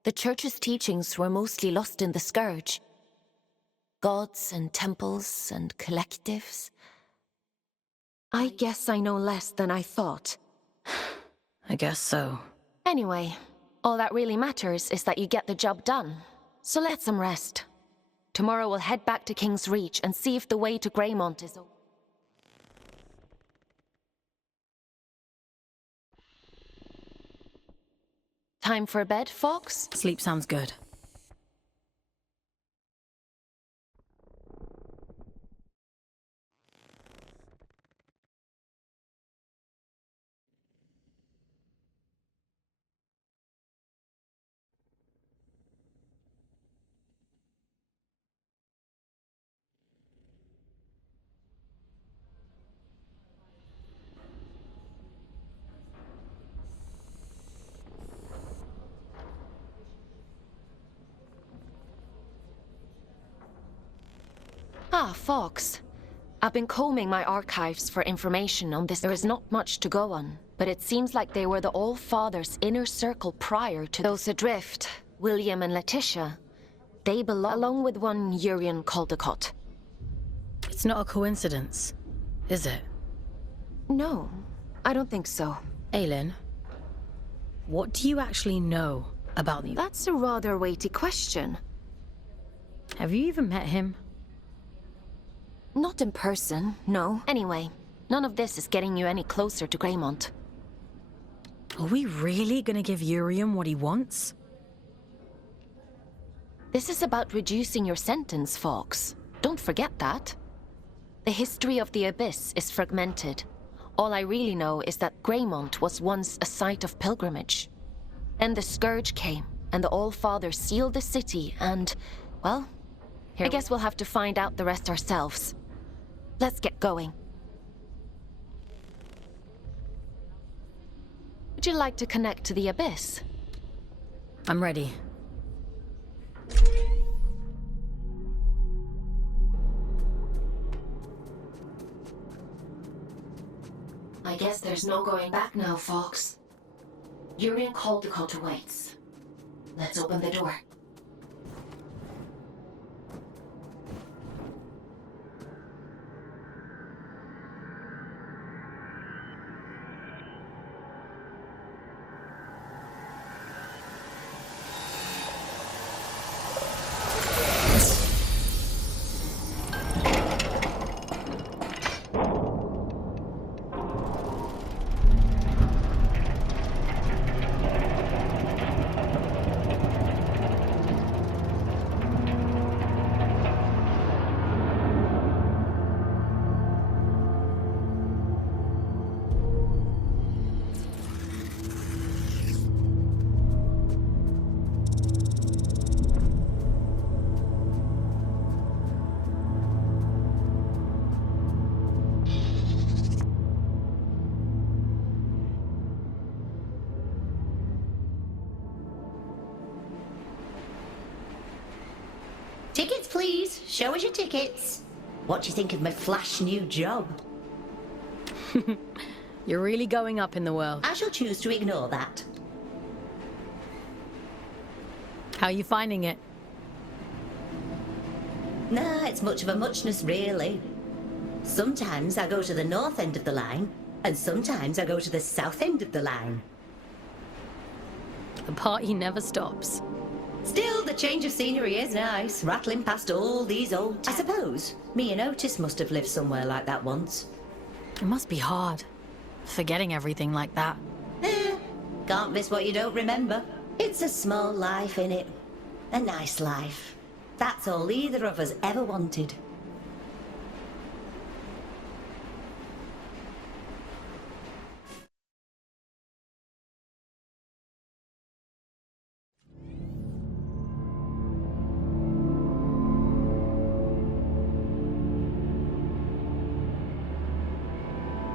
The Church's teachings were mostly lost in the Scourge. Gods and temples and collectives. I guess I know less than I thought. I guess so. Anyway, all that really matters is that you get the job done. So let some rest. Tomorrow we'll head back to King's Reach and see if the way to Greymont is open. Time for bed, Fox? Sleep sounds good. Ah, Fox. I've been combing my archives for information on this. There is not much to go on, but it seems like they were the All-Father's inner circle prior to those adrift, William and Letitia. They belong along with one Urian Caldecott. It's not a coincidence, is it? No, I don't think so. Aylin, what do you actually know about the... That's a rather weighty question. Have you even met him? Not in person, no. Anyway, none of this is getting you any closer to Greymont. Are we really gonna give Urium what he wants? This is about reducing your sentence, Fox. Don't forget that. The history of the Abyss is fragmented. All I really know is that Greymont was once a site of pilgrimage. Then the Scourge came, and the All-Father sealed the city, and, well, I guess we'll have to find out the rest ourselves. Let's get going. Would you like to connect to the Abyss? I'm ready. I guess there's no going back now, Fox. Urian Caldecott awaits. Let's open the door. Tickets, please. Show us your tickets. What do you think of my flash new job? You're really going up in the world. I shall choose to ignore that. How are you finding it? Nah, it's much of a muchness, really. Sometimes I go to the north end of the line, and sometimes I go to the south end of the line. The party never stops. Still, the change of scenery is nice, rattling past all these old... I suppose me and Otis must have lived somewhere like that once. It must be hard, forgetting everything like that. Can't miss what you don't remember. It's a small life, innit? A nice life. That's all either of us ever wanted.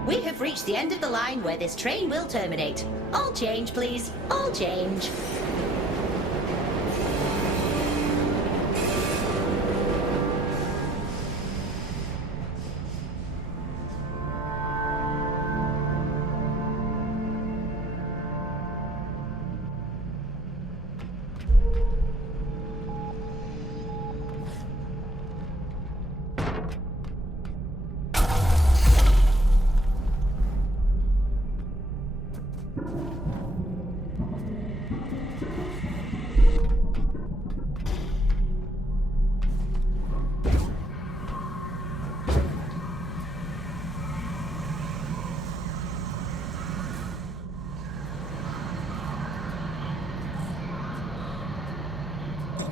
We have reached the end of the line where this train will terminate. All change, please. All change.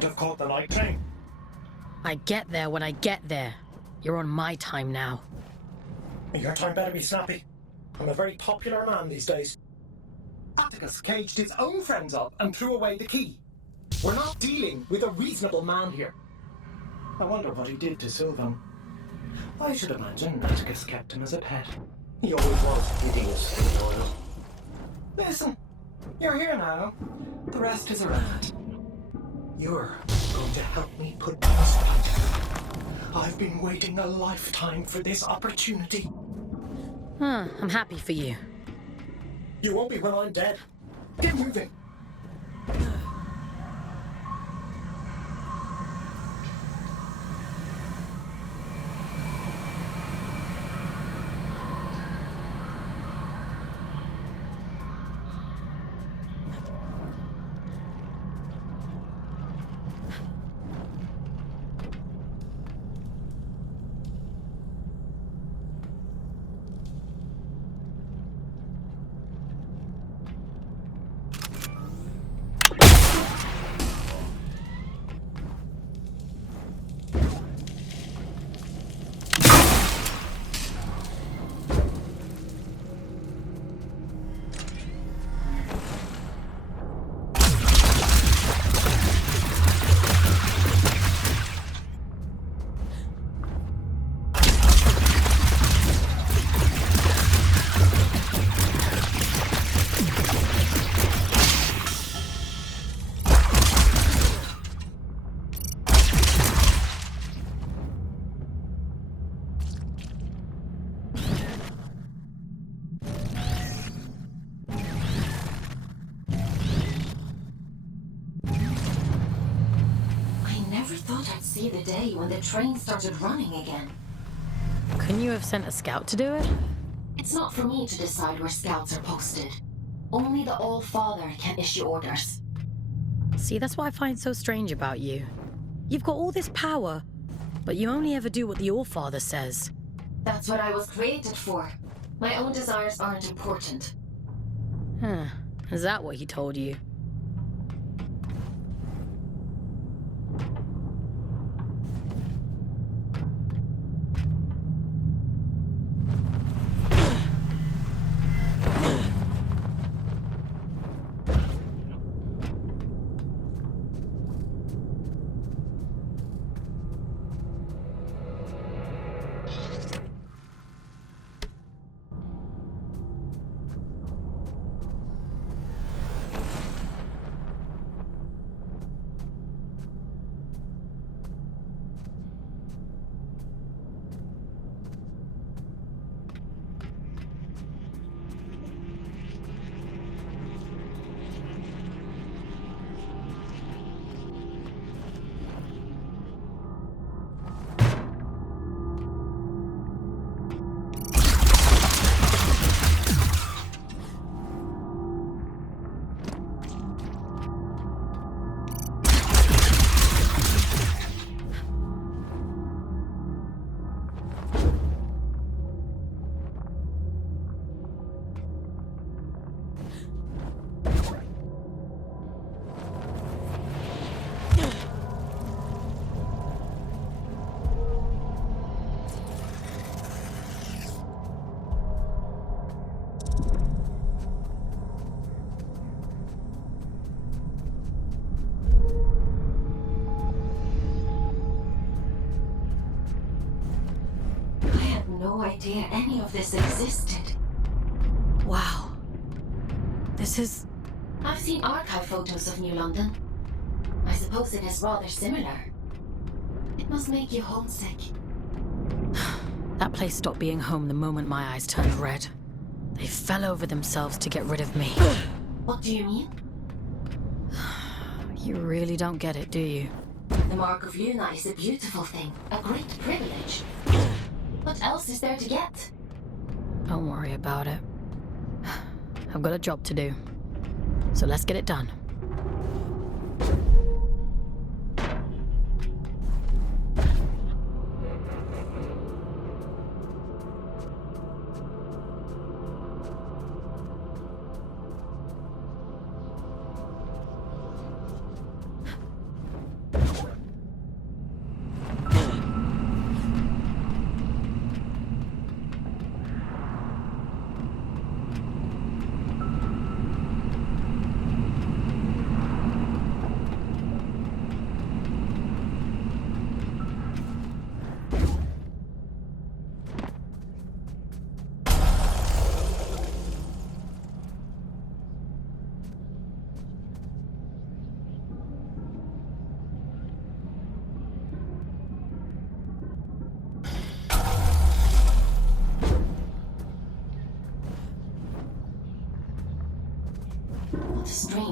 Have caught the night train. I get there when I get there. You're on my time now. Your time better be snappy. I'm a very popular man these days. Atticus caged his own friends up and threw away the key. We're not dealing with a reasonable man here. I wonder what he did to Sylvan. I should imagine Atticus kept him as a pet. He always was hideously loyal. Listen, you're here now. The rest is a rat. You're going to help me put down Spike. I've been waiting a lifetime for this opportunity. I'm happy for you. You won't be when I'm dead. Get moving. See the day when the train started running again. Couldn't you have sent a scout to do it? It's not for me to decide where scouts are posted. Only the All-Father can issue orders. See, that's what I find so strange about you. You've got all this power, but you only ever do what the All-Father says. That's what I was created for. My own desires aren't important. Huh. Is that what he told you? No idea any of this existed. Wow. This is... I've seen archive photos of New London. I suppose it is rather similar. It must make you homesick. That place stopped being home the moment my eyes turned red. They fell over themselves to get rid of me. What do you mean? You really don't get it, do you? The Mark of Luna is a beautiful thing, a great privilege. What else is there to get? Don't worry about it. I've got a job to do. So let's get it done.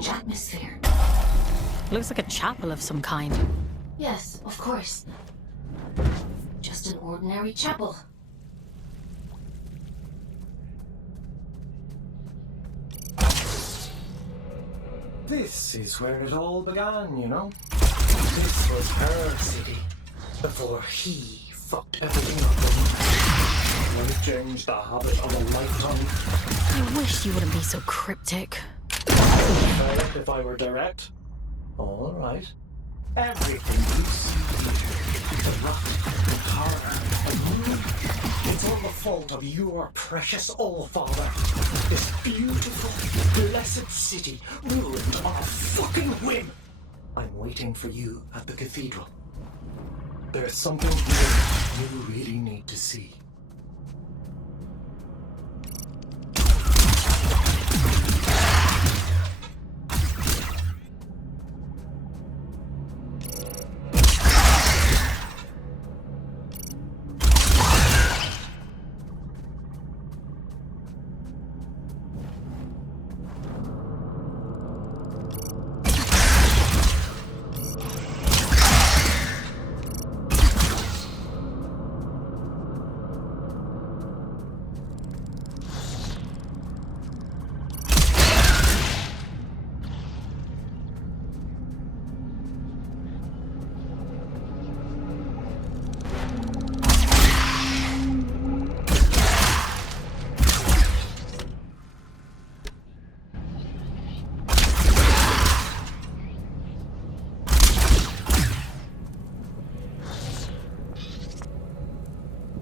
strange atmosphere. Looks like a chapel of some kind. Yes, of course. Just an ordinary chapel. This is where it all began, you know? This was her city, before he fucked everything up and changed the habit of a lifetime. I wish you wouldn't be so cryptic. If I were direct. All right. Everything you see here, the rock, the horror, the moon, it's all the fault of your precious Allfather. This beautiful, blessed city ruined on a fucking whim. I'm waiting for you at the cathedral. There's something here you really need to see.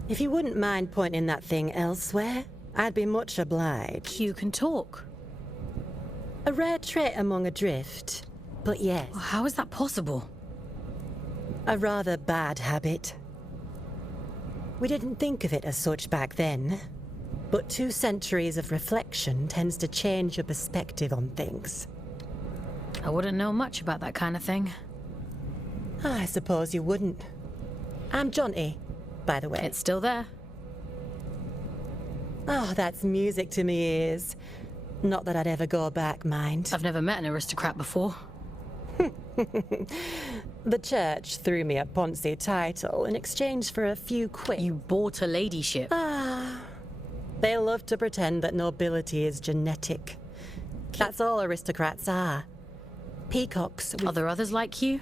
If you wouldn't mind pointing that thing elsewhere, I'd be much obliged. You can talk. A rare trait among a drift, but yes. How is that possible? A rather bad habit. We didn't think of it as such back then, but 2 centuries of reflection tends to change your perspective on things. I wouldn't know much about that kind of thing. I suppose you wouldn't. I'm Jonty, by the way. It's still there. Oh, that's music to me ears. Not that I'd ever go back, mind. I've never met an aristocrat before. The church threw me a Ponzi title in exchange for a few quid. You bought a ladyship. They love to pretend that nobility is genetic. That's all aristocrats are. Peacocks with... Are there others like you?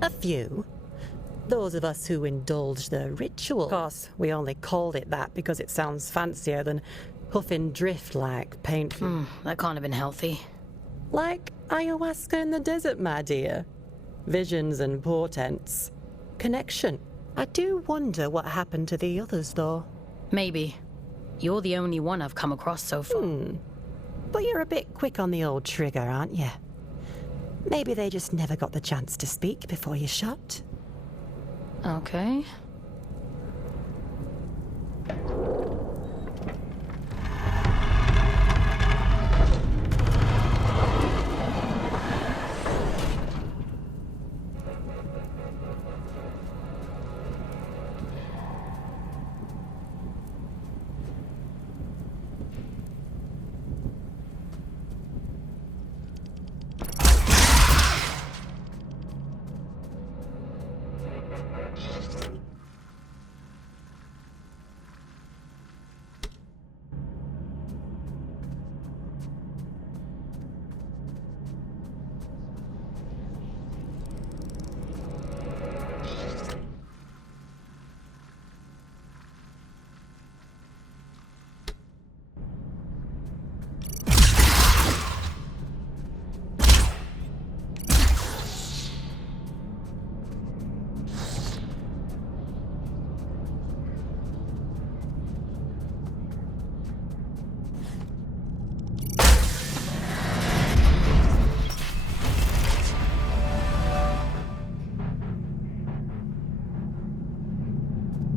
A few. Those of us who indulge the ritual. Of course, we only called it that because it sounds fancier than huffing drift like paint. That can't have been healthy. Like ayahuasca in the desert, my dear. Visions and portents. Connection. I do wonder what happened to the others, though. Maybe. You're the only one I've come across so far. But you're a bit quick on the old trigger, aren't you? Maybe they just never got the chance to speak before you shot. Okay.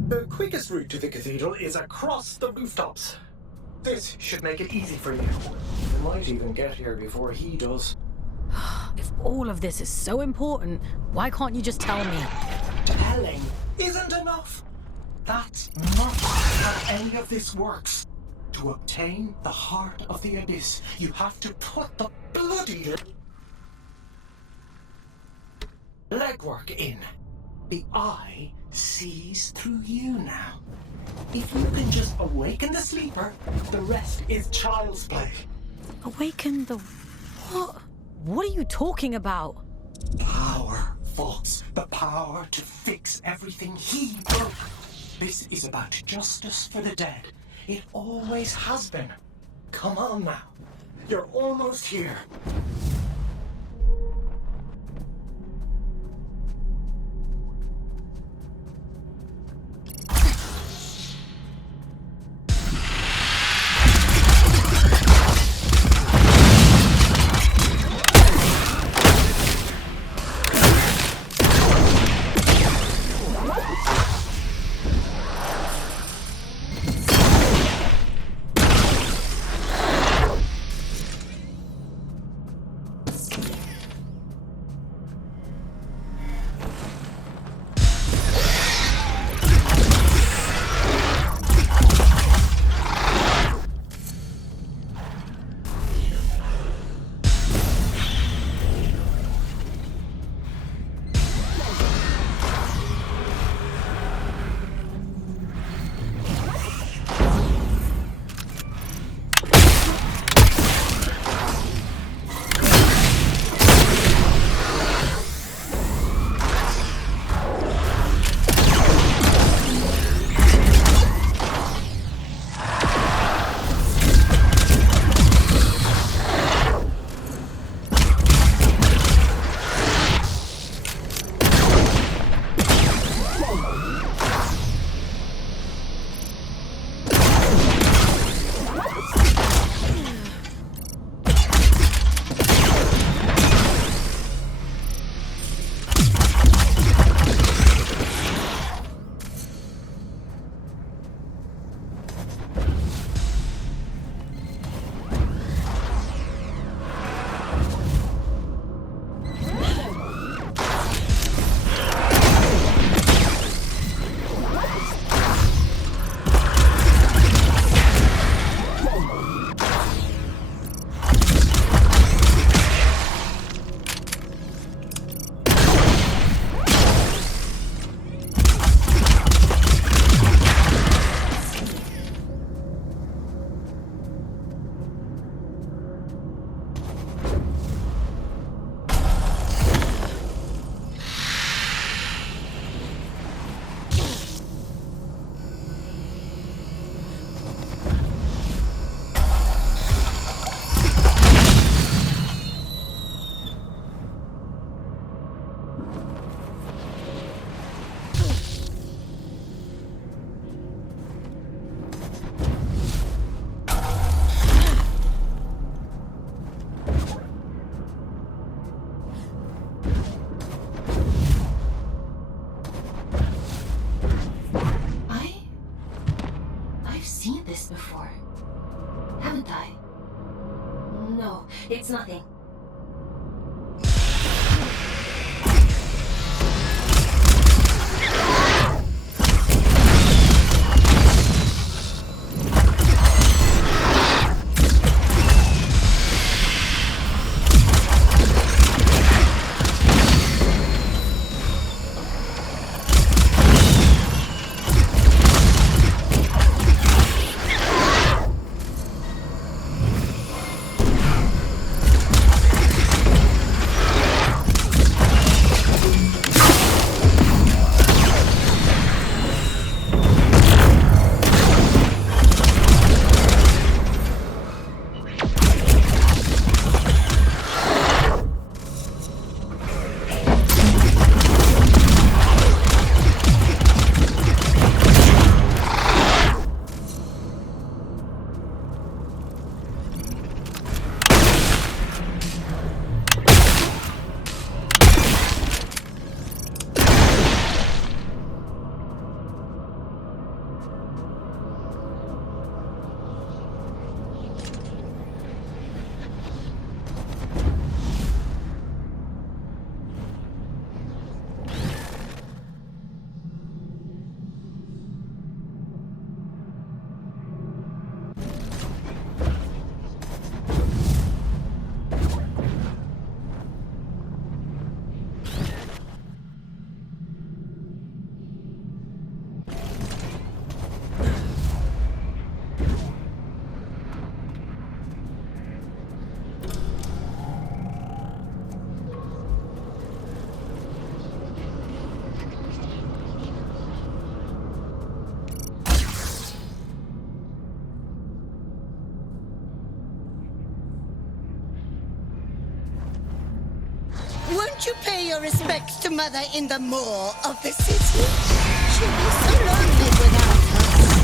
The quickest route to the cathedral is across the rooftops. This should make it easy for you. You might even get here before he does. If all of this is so important, why can't you just tell me? Telling isn't enough. That's not how any of this works. To obtain the heart of the abyss, you have to put the bloody legwork in. The eye sees through you now. If you can just awaken the sleeper, the rest is child's play. Awaken the... what? What are you talking about? Power, Fox. The power to fix everything he broke. This is about justice for the dead. It always has been. Come on now. You're almost here. It's nothing. Won't you pay your respects to Mother in the maw of the city? She'll be so lonely without us.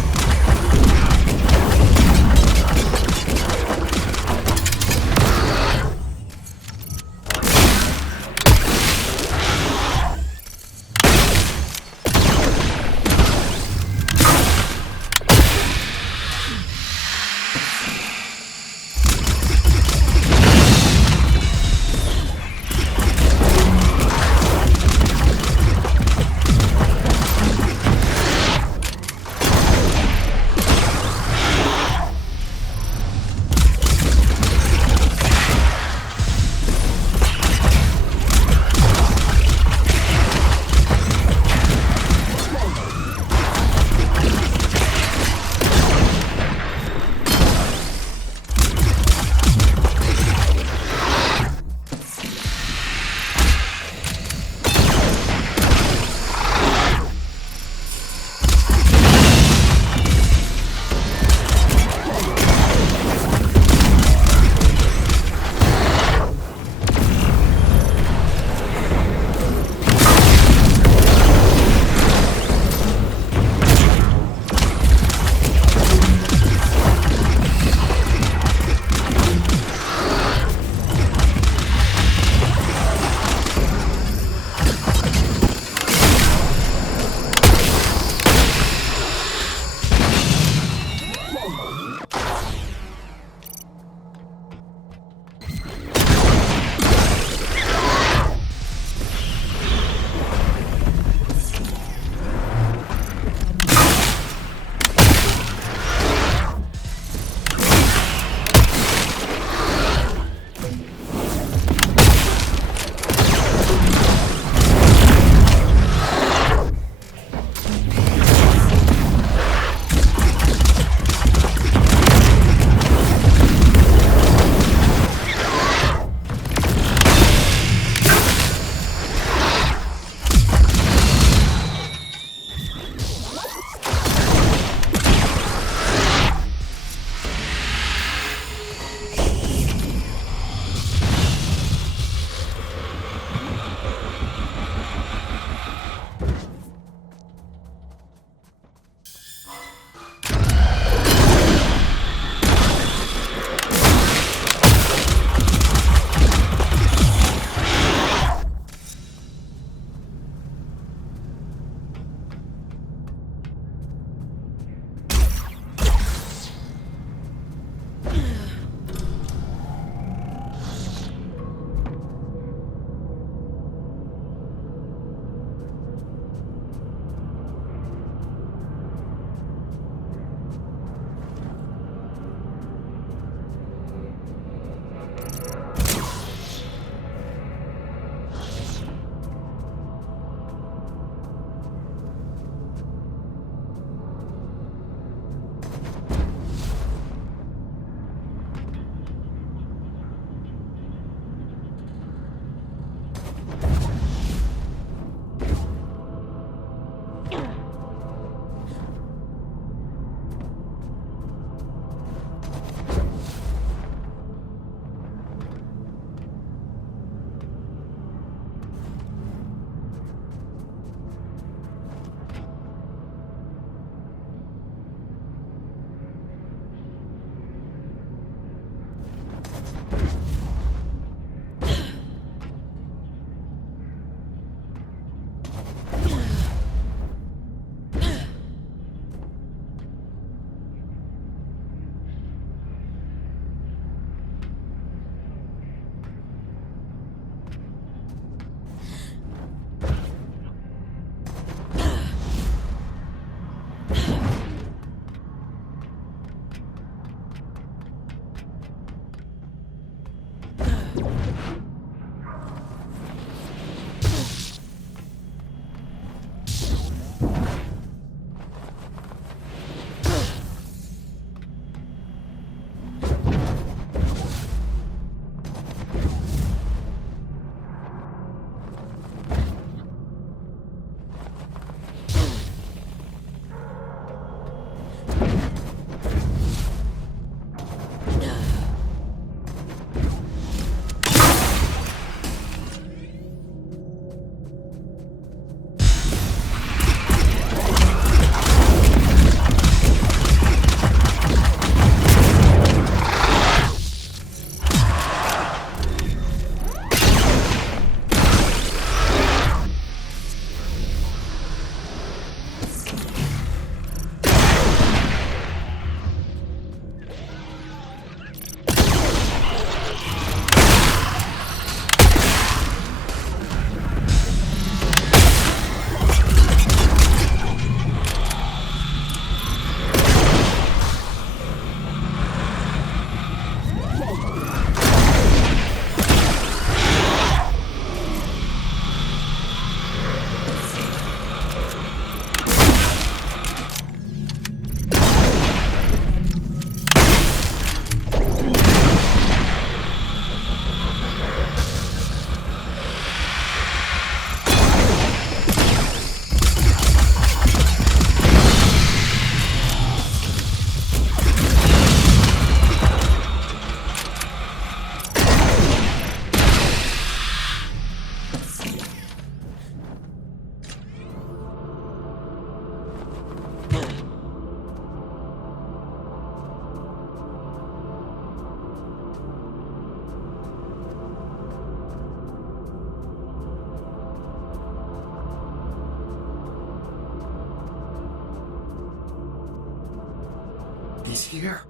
He's here.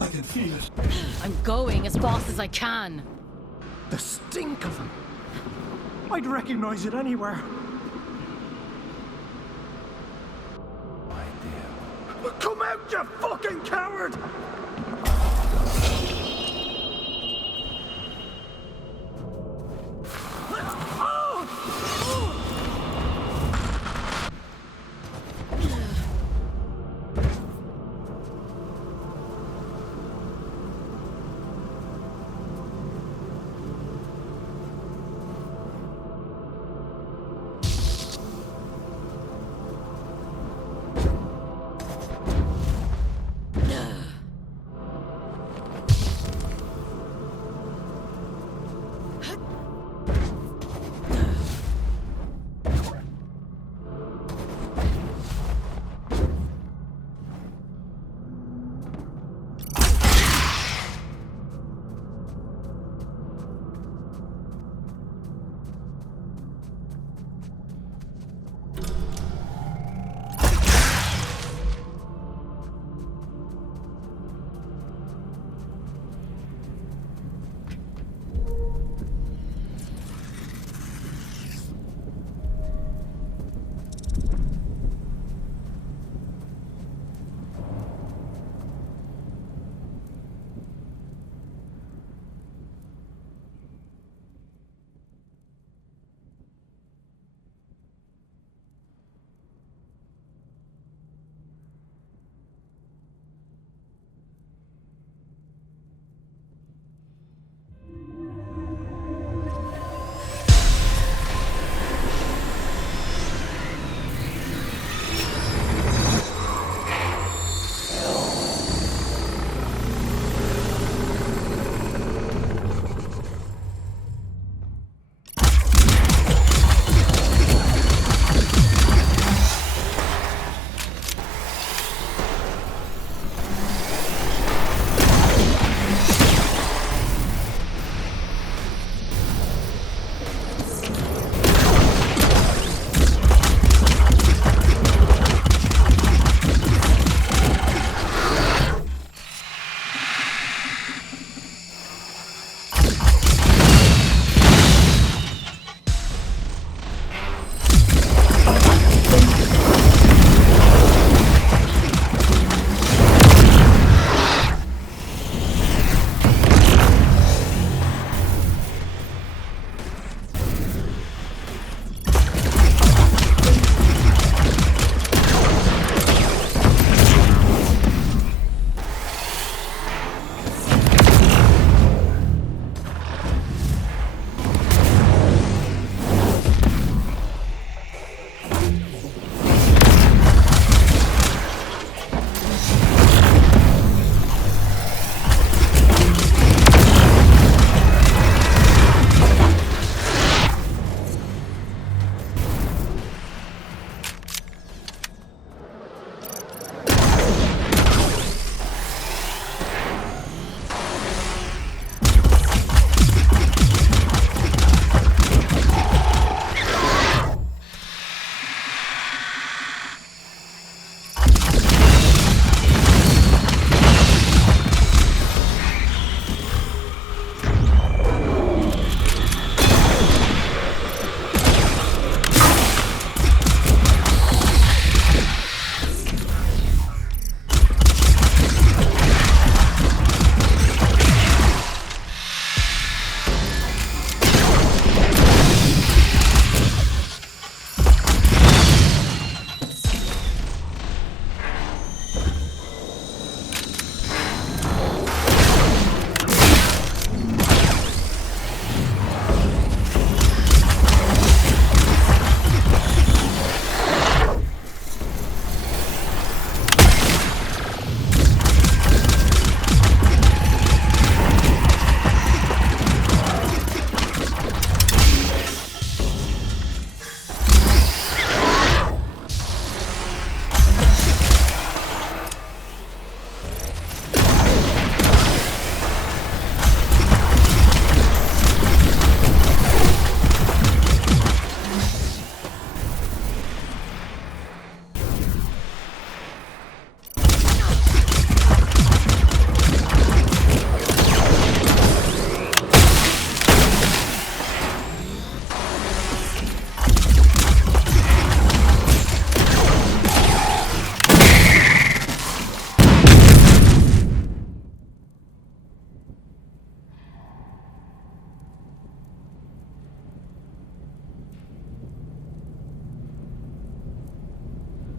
I can feel it. I'm going as fast as I can. The stink of them. I'd recognize it anywhere. Come out, you fucking coward!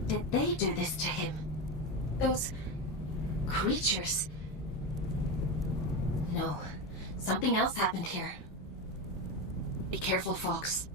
Did they do this to him? Those creatures? No, something else happened here. Be careful, Fox.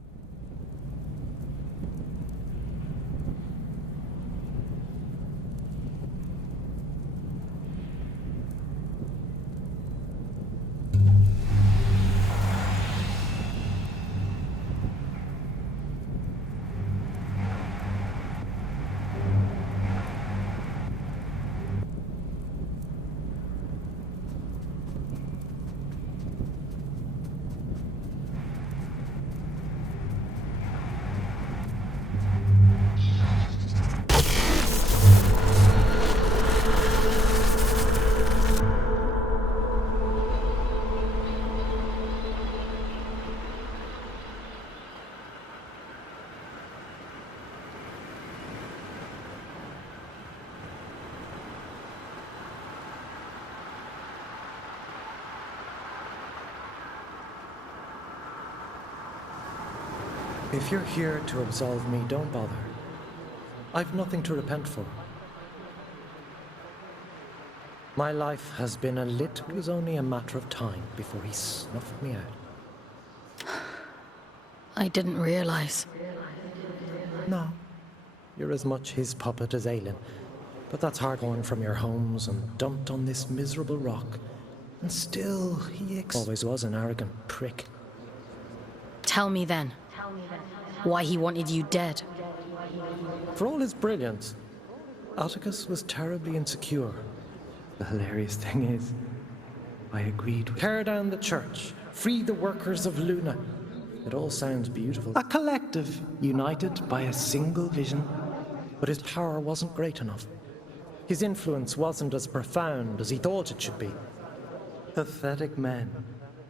If you're here to absolve me, don't bother. I've nothing to repent for. My life has been a lit. It was only a matter of time before he snuffed me out. I didn't realize. No. You're as much his puppet as Aelin. But that's hard torn from your homes and dumped on this miserable rock. And still, he always was an arrogant prick. Tell me then. Why he wanted you dead. For all his brilliance, Atticus was terribly insecure. The hilarious thing is, I agreed with... Tear down the church, free the workers of Luna. It all sounds beautiful. A collective, united by a single vision. But his power wasn't great enough. His influence wasn't as profound as he thought it should be. Pathetic men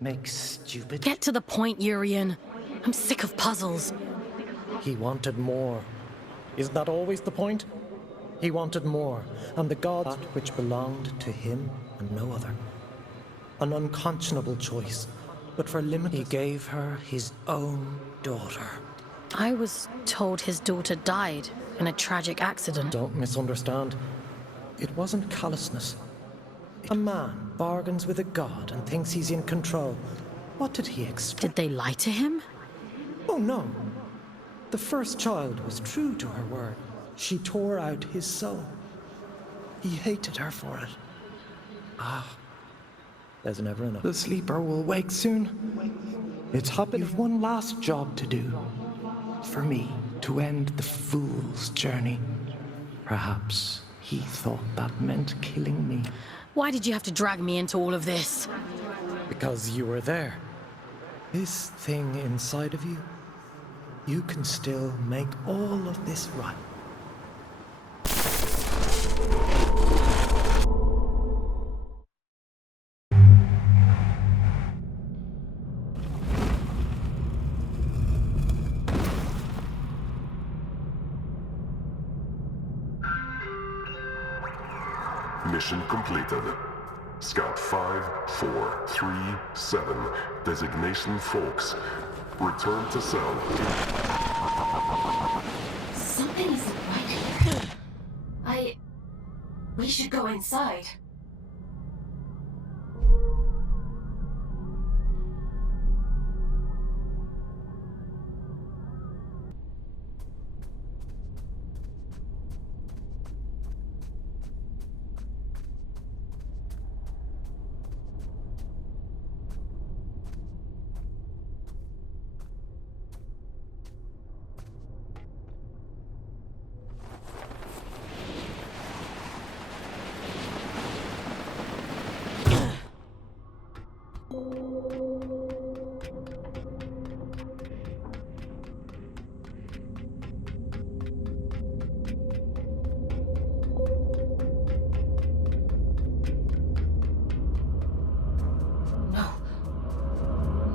make stupid... Get to the point, Urian. I'm sick of puzzles. He wanted more. Isn't that always the point? He wanted more, and the god which belonged to him and no other. An unconscionable choice, but for limited... He gave her his own daughter. I was told his daughter died in a tragic accident. Don't misunderstand. It wasn't callousness. A man bargains with a god and thinks he's in control. What did he expect? Did they lie to him? Oh, no. The first child was true to her word. She tore out his soul. He hated her for it. There's never enough. The sleeper will wake soon. It's happening. You've one last job to do. For me, to end the fool's journey. Perhaps he thought that meant killing me. Why did you have to drag me into all of this? Because you were there. This thing inside of you, you can still make all of this right. Mission completed. Scout 5437, designation Fox. Return to cell. Something isn't right here. We should go inside.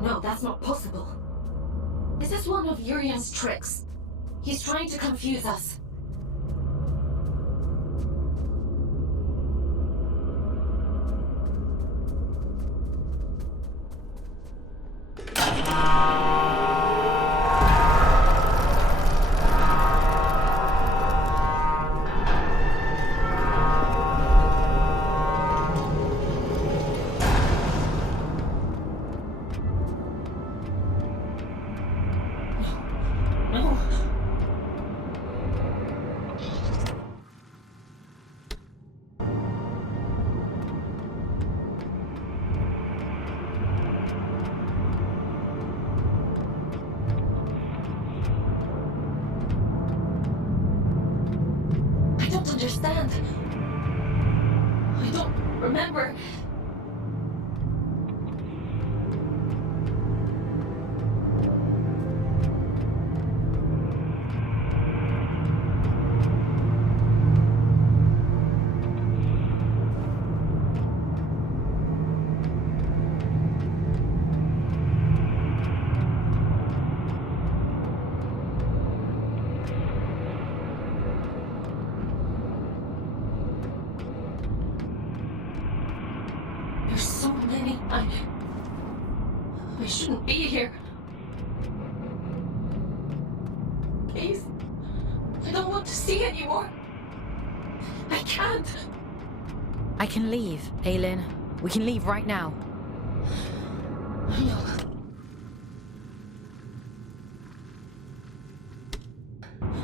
No, that's not possible. This is one of Urian's tricks. He's trying to confuse us. understand. I don't remember. There's so many. I shouldn't be here. Please. I don't want to see anymore. I can't. I can leave, Aylin. We can leave right now. No.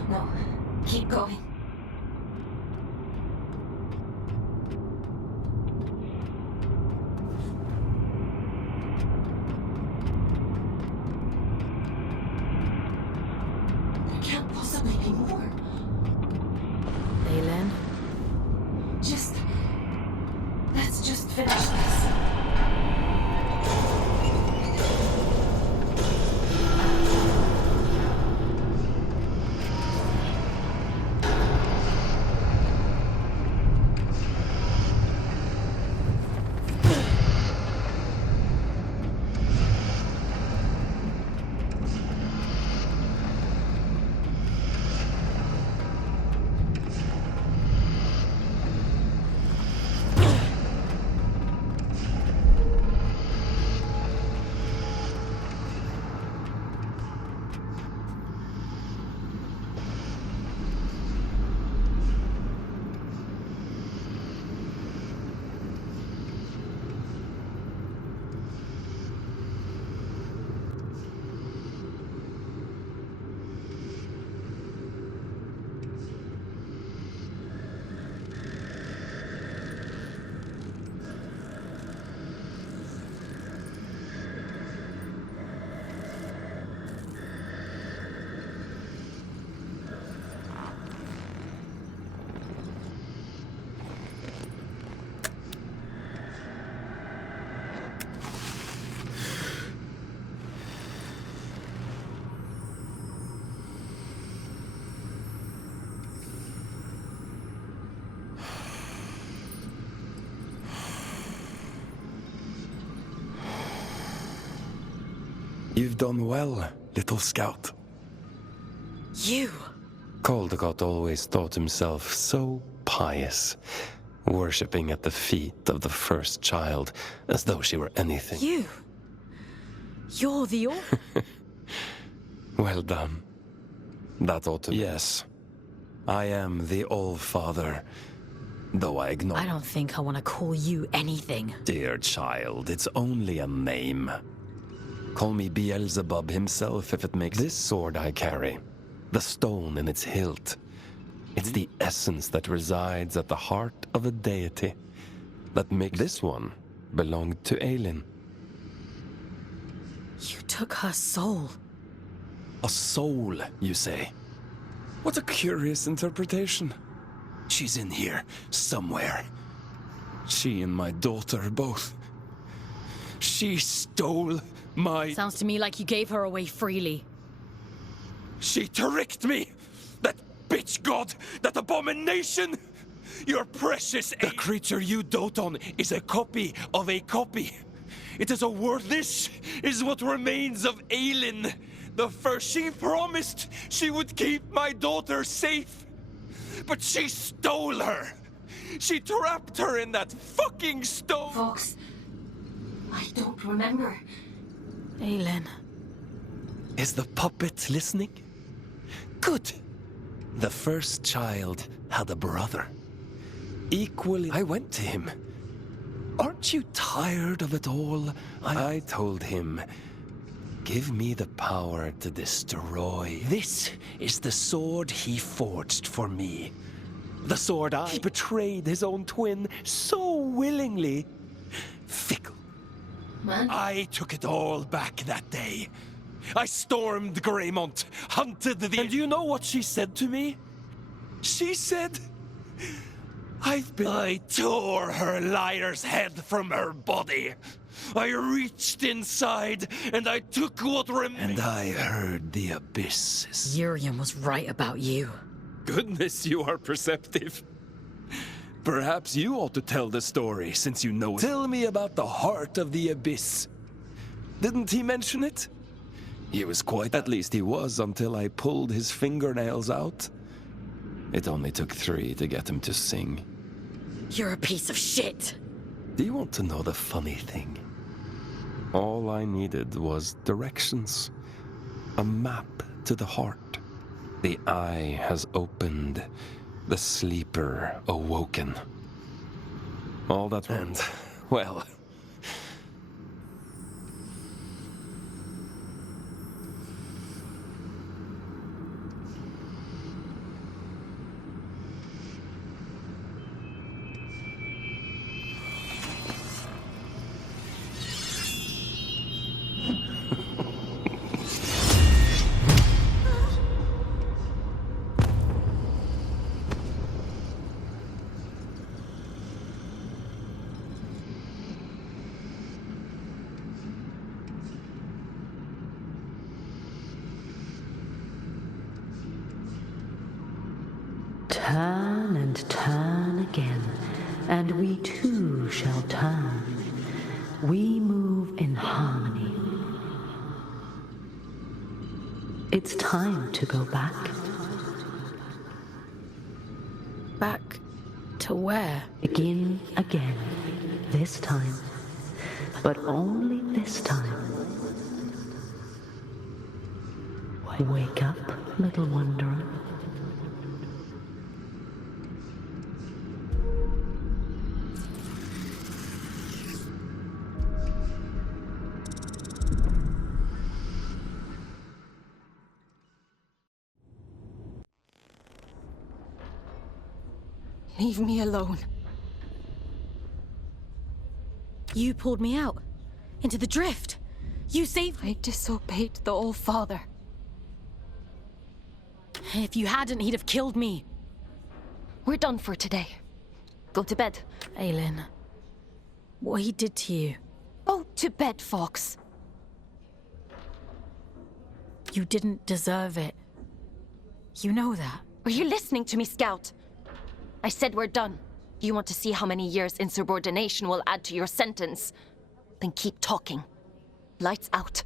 No. Keep going. There can't possibly be more. Aylin? Let's just finish this. You've done well, little scout. You! Caldecott always thought himself so pious, worshipping at the feet of the first child, as though she were anything. You! You're the Well done. That ought to... Yes. I am the All-Father, though I ignore... I don't think I want to call you anything. Dear child, it's only a name. Call me Beelzebub himself if it makes... This sword I carry, the stone in its hilt, it's the essence that resides at the heart of a deity that makes... This one belonged to Aylin. You took her soul. A soul, you say? What a curious interpretation. She's in here, somewhere. She and my daughter both. She stole my... Sounds to me like you gave her away freely. She tricked me! That bitch god! That abomination! Your precious... The creature you dote on is a copy of a copy. It is a word. This is what remains of Aylin. The first. She promised she would keep my daughter safe. But she stole her. She trapped her in that fucking stone. Fox, I don't remember. Aylin. Is the puppet listening? Good. The first child had a brother. Equally, I went to him. Aren't you tired of it all? I told him, give me the power to destroy. This is the sword he forged for me. The sword He betrayed his own twin so willingly. Fickle. Man. I took it all back that day. I stormed Greymont, hunted the... And do you know what she said to me? She said, I tore her liar's head from her body. I reached inside, and I took what remained. And I heard the abysses. Urian was right about you. Goodness, you are perceptive. Perhaps you ought to tell the story, since you know it. Tell me about the heart of the abyss. Didn't he mention it? He was quite... At least he was, until I pulled his fingernails out. It only took 3 to get him to sing. You're a piece of shit. Do you want to know the funny thing? All I needed was directions. A map to the heart. The eye has opened. The sleeper awoken. All that... And, well... Turn and turn again, and we too shall turn. We move in harmony. It's time to go back. Back to where? Begin again, this time. But only this time. Wake up, little wanderer. Leave me alone. You pulled me out. Into the drift. You saved me. I disobeyed the All-Father. If you hadn't, he'd have killed me. We're done for today. Go to bed. Aelin, what he did to you. Go to bed, Fox. You didn't deserve it. You know that. Are you listening to me, Scout? I said we're done. You want to see how many years insubordination will add to your sentence? Then keep talking. Lights out.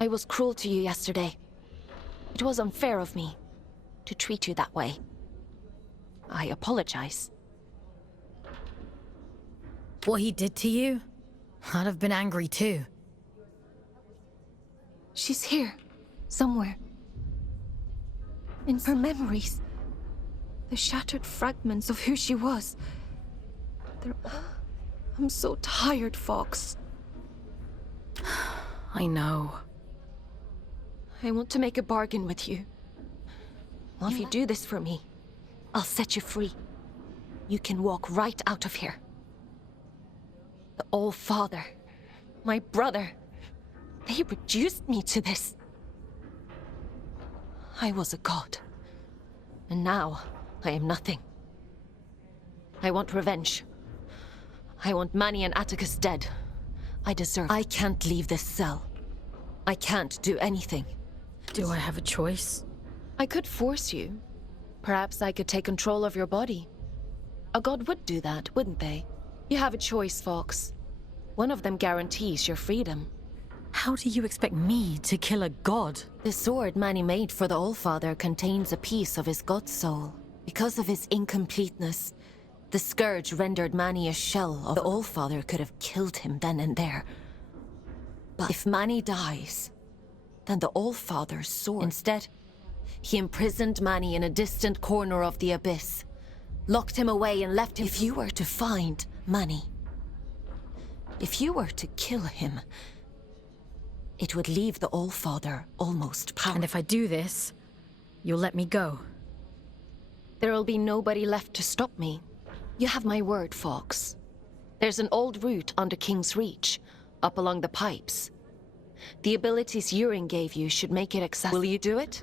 I was cruel to you yesterday. It was unfair of me to treat you that way. I apologize. What he did to you? I'd have been angry too. She's here, somewhere. In her memories. The shattered fragments of who she was. I'm so tired, Fox. I know. I want to make a bargain with you. If you do this for me, I'll set you free. You can walk right out of here. The All-Father, my brother, they reduced me to this. I was a god. And now, I am nothing. I want revenge. I want Manny and Atticus dead. I deserve. I can't leave this cell. I can't do anything. Do I have a choice? I could force you. Perhaps I could take control of your body. A god would do that, wouldn't they? You have a choice, Fox. One of them guarantees your freedom. How do you expect me to kill a god? The sword Manny made for the All-Father contains a piece of his god soul. Because of his incompleteness, the Scourge rendered Manny a shell of the All-Father could have killed him then and there. But if Manny dies, then the All-Father's sword... Instead, he imprisoned Manny in a distant corner of the Abyss, locked him away and left him. If you were to find Manny, if you were to kill him, it would leave the Allfather almost powerless. And if I do this, you'll let me go? There'll be nobody left to stop me. You have my word, Fox. There's an old route under King's Reach, up along the pipes. The abilities Yurin gave you should make it accessible. Will you do it?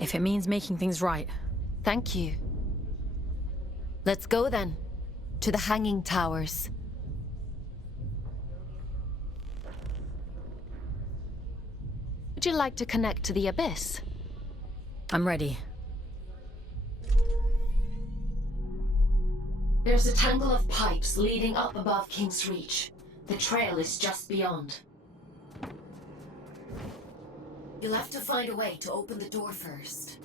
If it means making things right. Thank you. Let's go then. To the Hanging Towers. Would you like to connect to the Abyss? I'm ready. There's a tangle of pipes leading up above King's Reach. The trail is just beyond. You'll have to find a way to open the door first.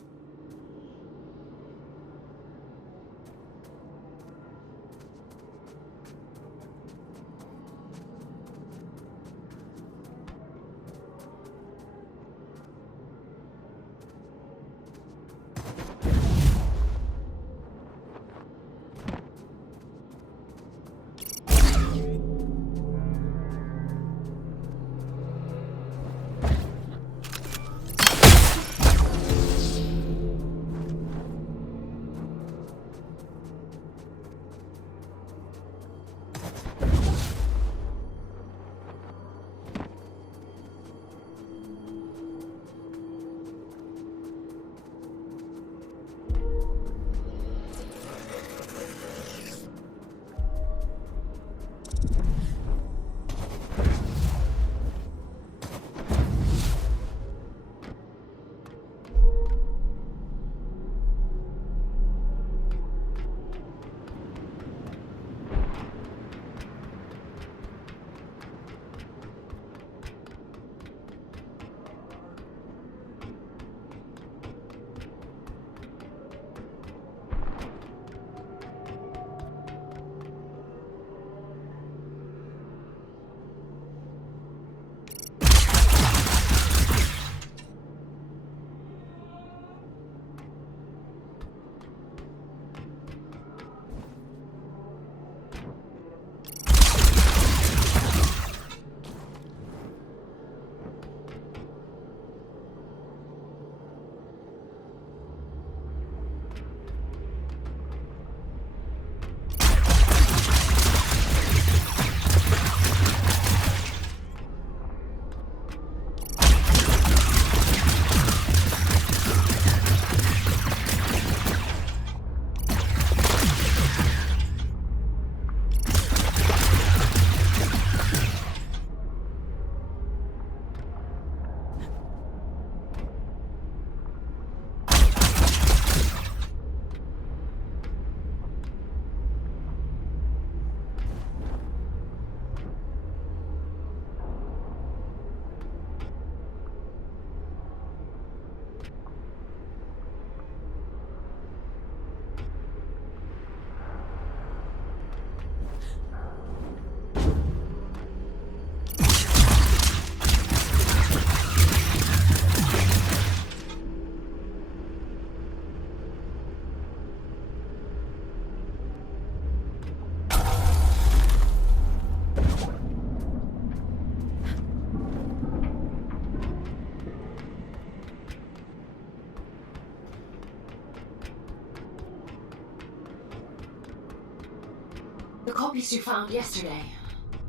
The copies you found yesterday,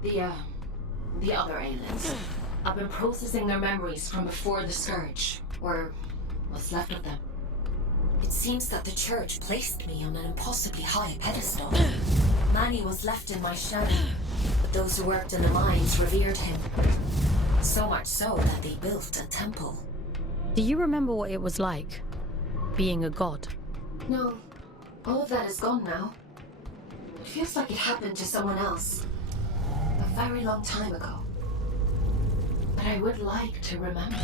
the other aliens, I've been processing their memories from before the Scourge, or what's left of them. It seems that the Church placed me on an impossibly high pedestal. Manny was left in my shadow, but those who worked in the mines revered him. So much so that they built a temple. Do you remember what it was like, being a god? No, all of that is gone now. It feels like it happened to someone else, a very long time ago. But I would like to remember.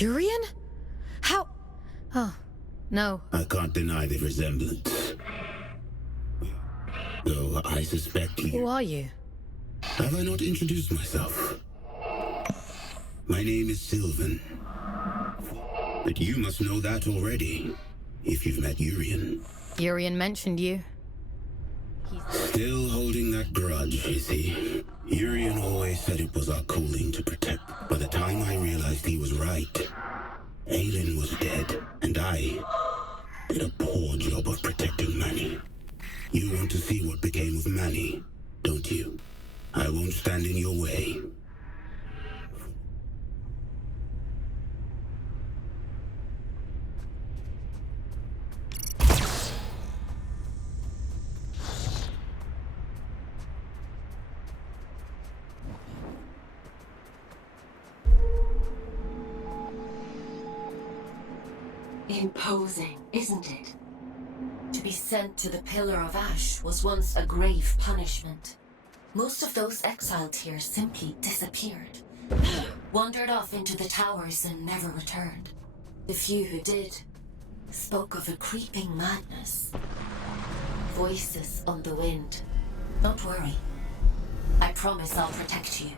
Urian? How? Oh, no. I can't deny the resemblance. Though I suspect you. Who are you? Have I not introduced myself? My name is Sylvan. But you must know that already, if you've met Urian. Urian mentioned you. Still holding that grudge, is he? Urian always said it was our calling to protect. By the time I realized he was right, Aelin was dead, and I did a poor job of protecting Manny. You want to see what became of Manny, don't you? I won't stand in your way. Imposing, isn't it? To be sent to the Pillar of Ash was once a grave punishment. Most of those exiled here simply disappeared. Wandered off into the towers and never returned. The few who did spoke of a creeping madness. Voices on the wind. Don't worry. I promise I'll protect you.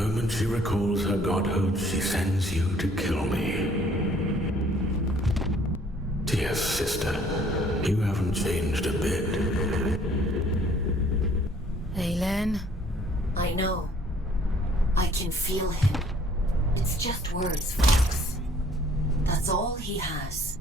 moment she recalls her godhood, she sends you to kill me. Dear sister, you haven't changed a bit. Aelin? I know. I can feel him. It's just words, Fox. That's all he has.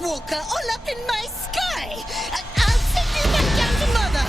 Walker all up in my sky. I'll send you back down to Mother.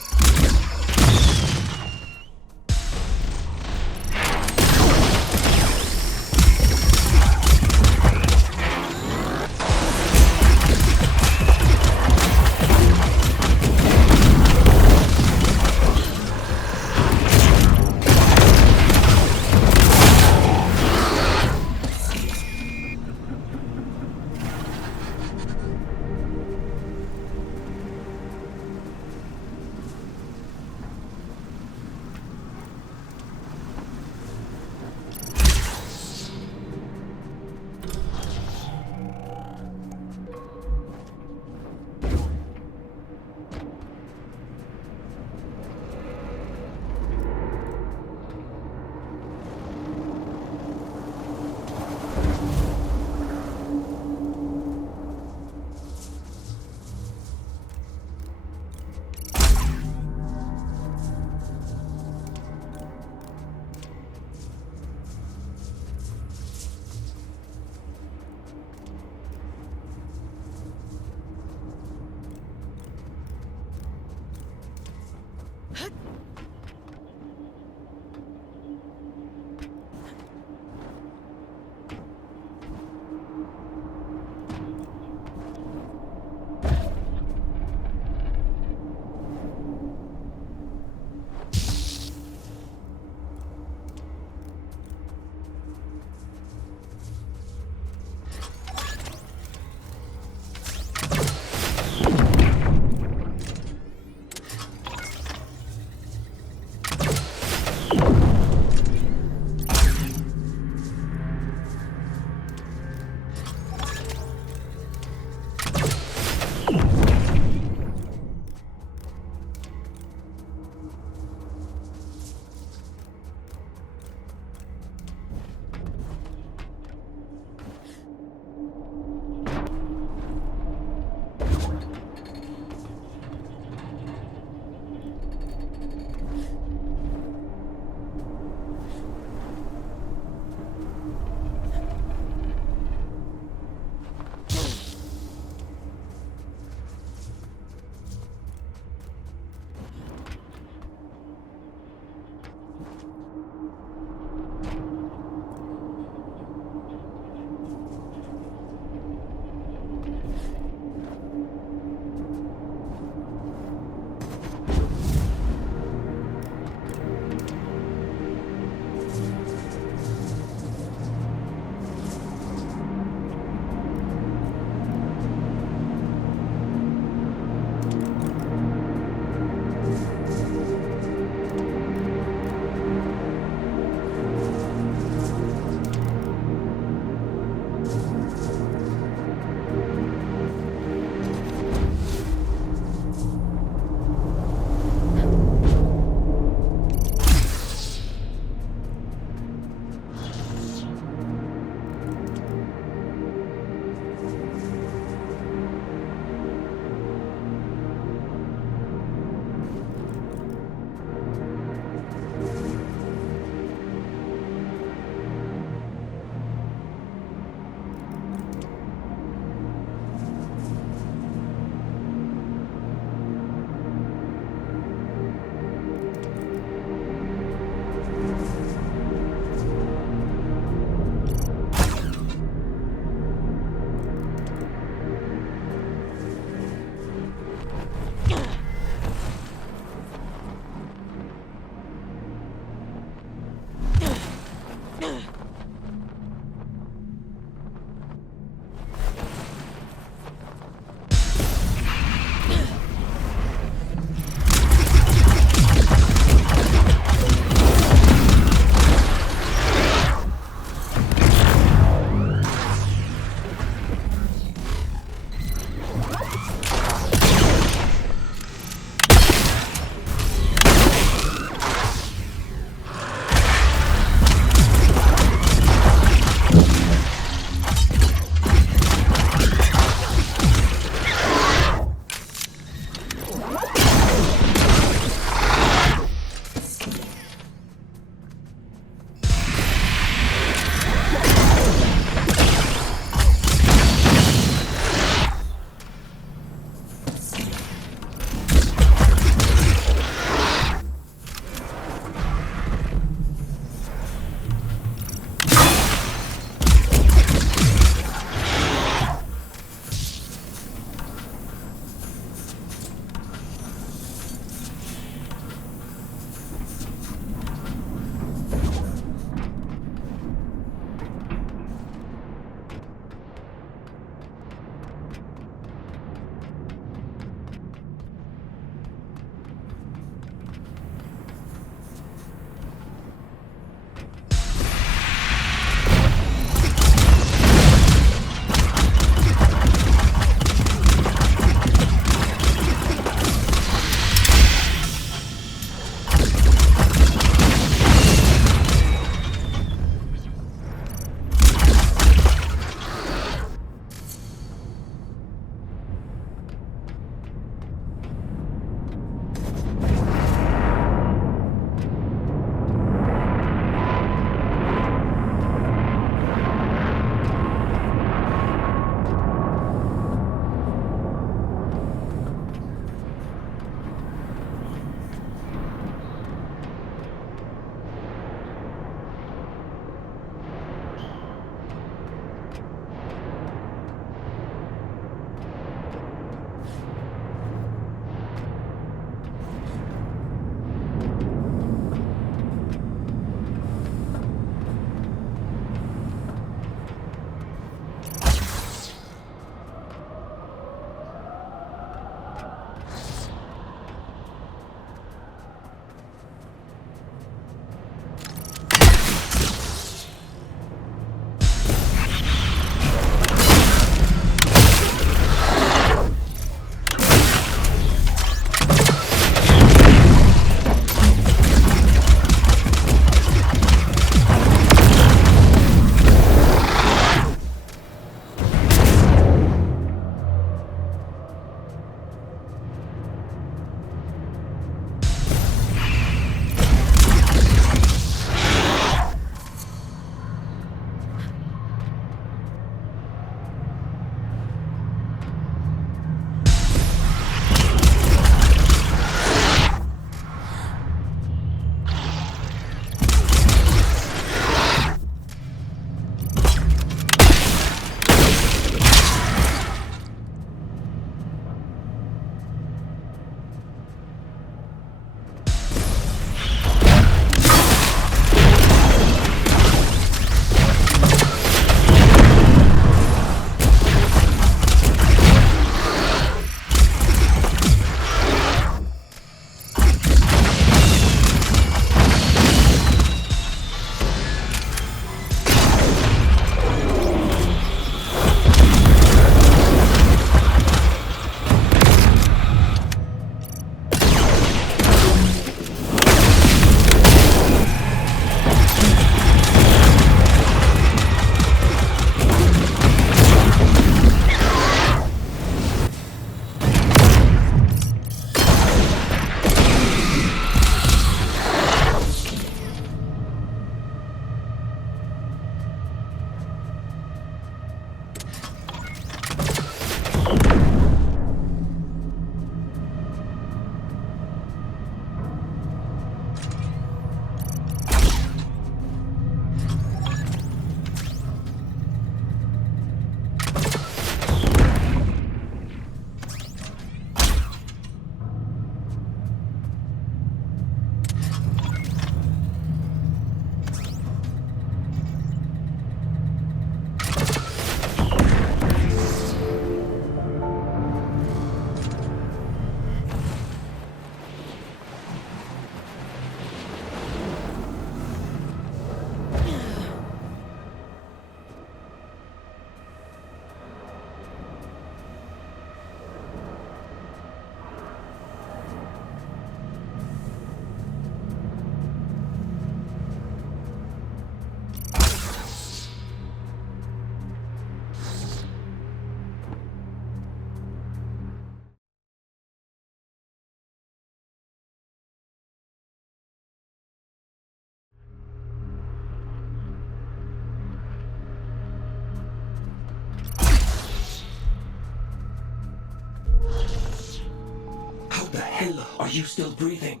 hell are you still breathing?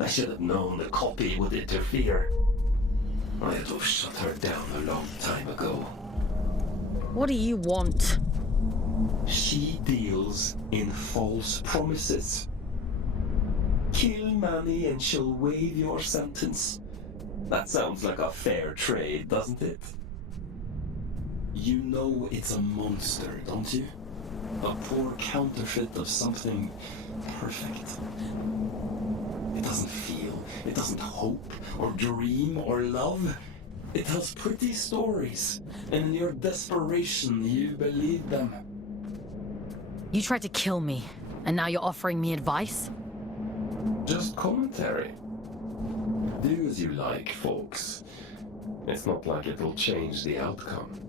I should have known the copy would interfere. I had to have shut her down a long time ago. What do you want? She deals in false promises. Kill Manny and she'll waive your sentence. That sounds like a fair trade, doesn't it? You know it's a monster, don't you? A poor counterfeit of something perfect. It doesn't feel, it doesn't hope, or dream, or love. It tells pretty stories, and in your desperation, you believe them. You tried to kill me, and now you're offering me advice? Just commentary. Do as you like, folks. It's not like it'll change the outcome.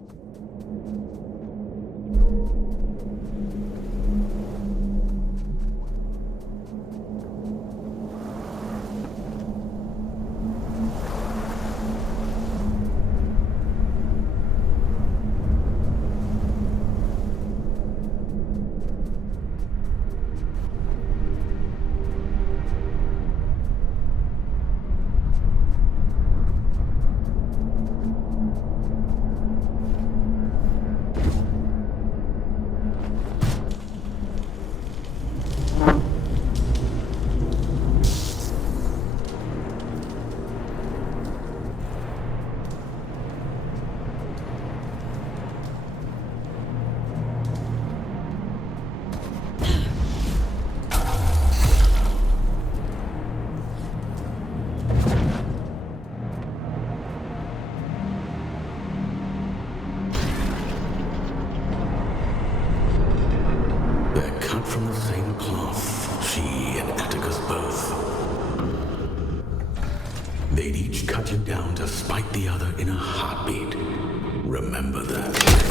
They'd each cut you down to spite the other in a heartbeat. Remember that.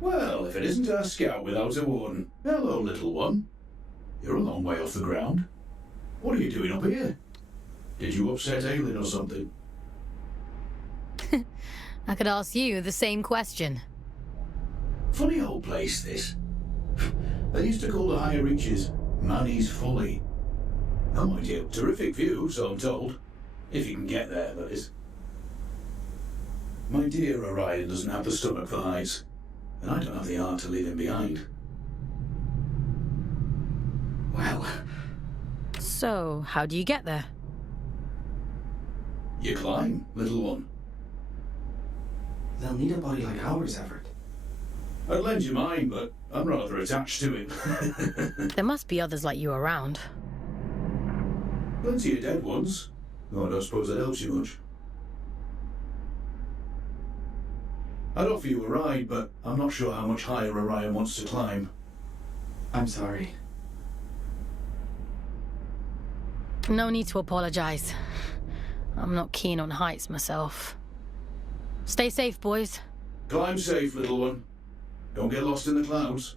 Well, if it isn't our scout without a warden. Hello, little one. You're a long way off the ground. What are you doing up here? Did you upset Aelin or something? I could ask you the same question. Funny old place, this. They used to call the higher reaches Manny's Folly. Oh, mind you, terrific view, so I'm told. If you can get there, that is. My dear Orion doesn't have the stomach for heights, and I don't have the heart to leave him behind. Wow. So, how do you get there? You climb, little one. They'll need a body like ours, Everett. I'd lend you mine, but I'm rather attached to it. There must be others like you around. Plenty of dead ones. Oh, I don't suppose that helps you much. I'd offer you a ride, but I'm not sure how much higher Orion wants to climb. I'm sorry. No need to apologize. I'm not keen on heights myself. Stay safe, boys. Climb safe, little one. Don't get lost in the clouds.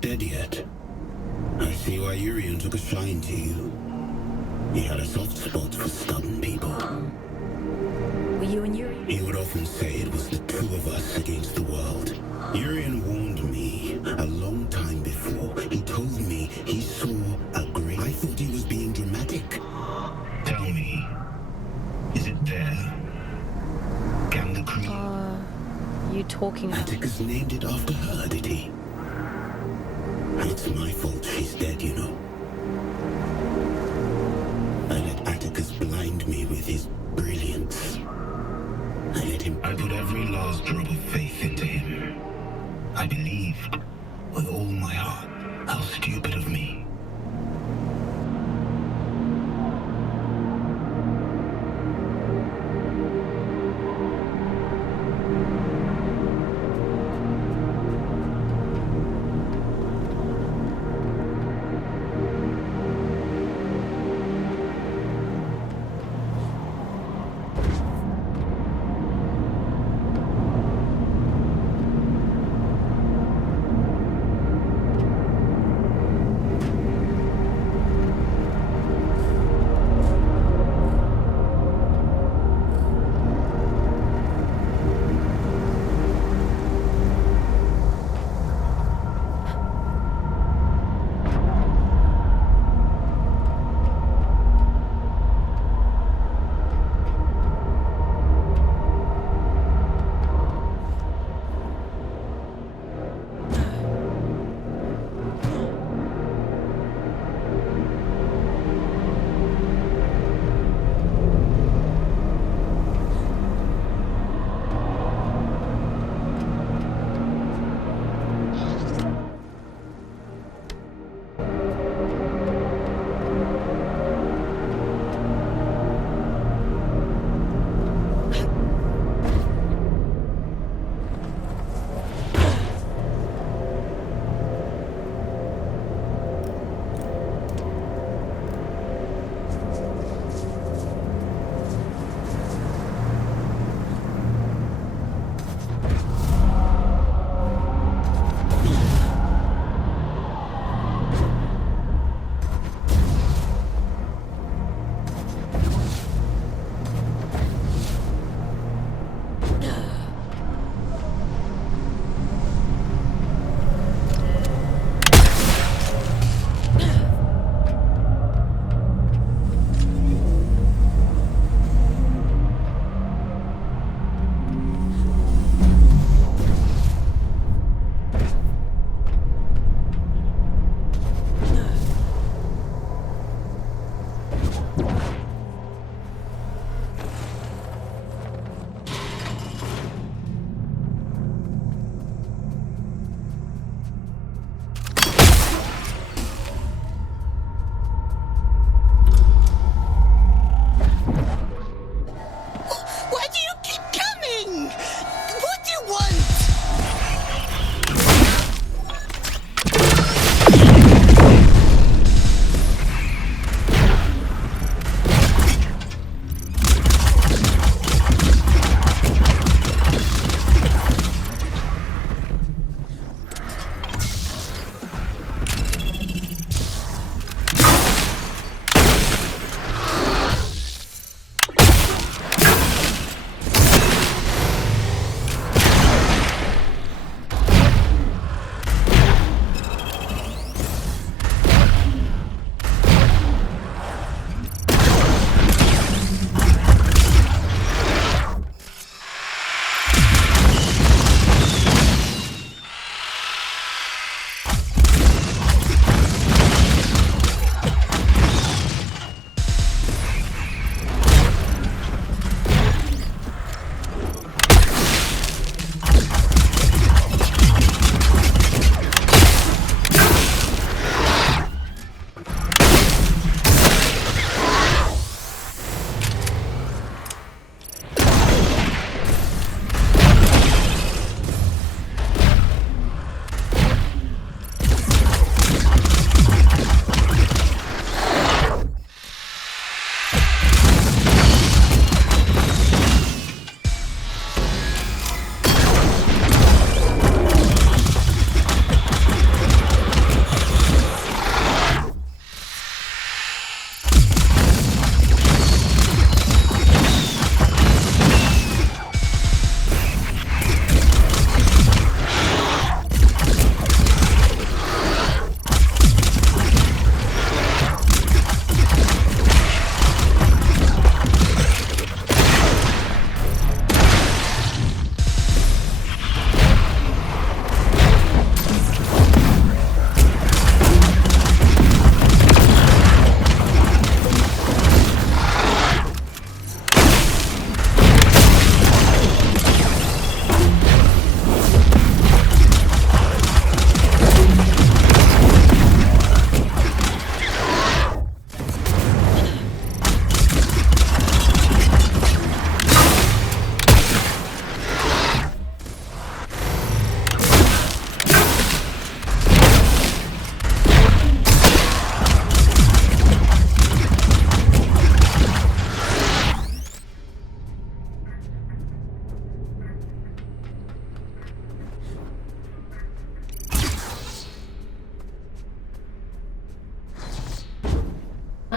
Dead yet. I see why Urian took a shine to you. He had a soft spot for stubborn people. Were you and Urian? He would often say it was the two of us against the world. Urian warned me a long time before. He told me he saw a great... I thought he was being dramatic. Tell me, is it there? Can the crew... You talking about... Atticus named it after her, did he? It's my fault she's dead, you know. I let Atticus blind me with his brilliance. I put every last drop of faith into him. I believed with all my heart. How stupid of me.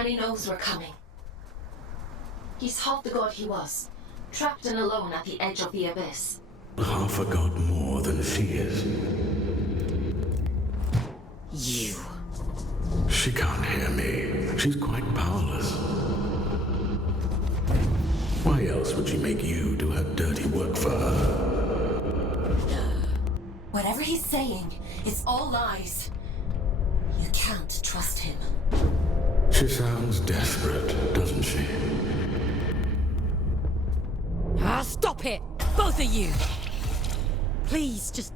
And he knows we're coming. He's half the god he was, trapped and alone at the edge of the abyss. Half a god more than she is. You. She can't hear me. She's quite powerless. Why else would she make you do her dirty work for her? Whatever he's saying, it's all lies. You can't trust him. She sounds desperate, doesn't she? Ah, stop it! Both of you! Please, just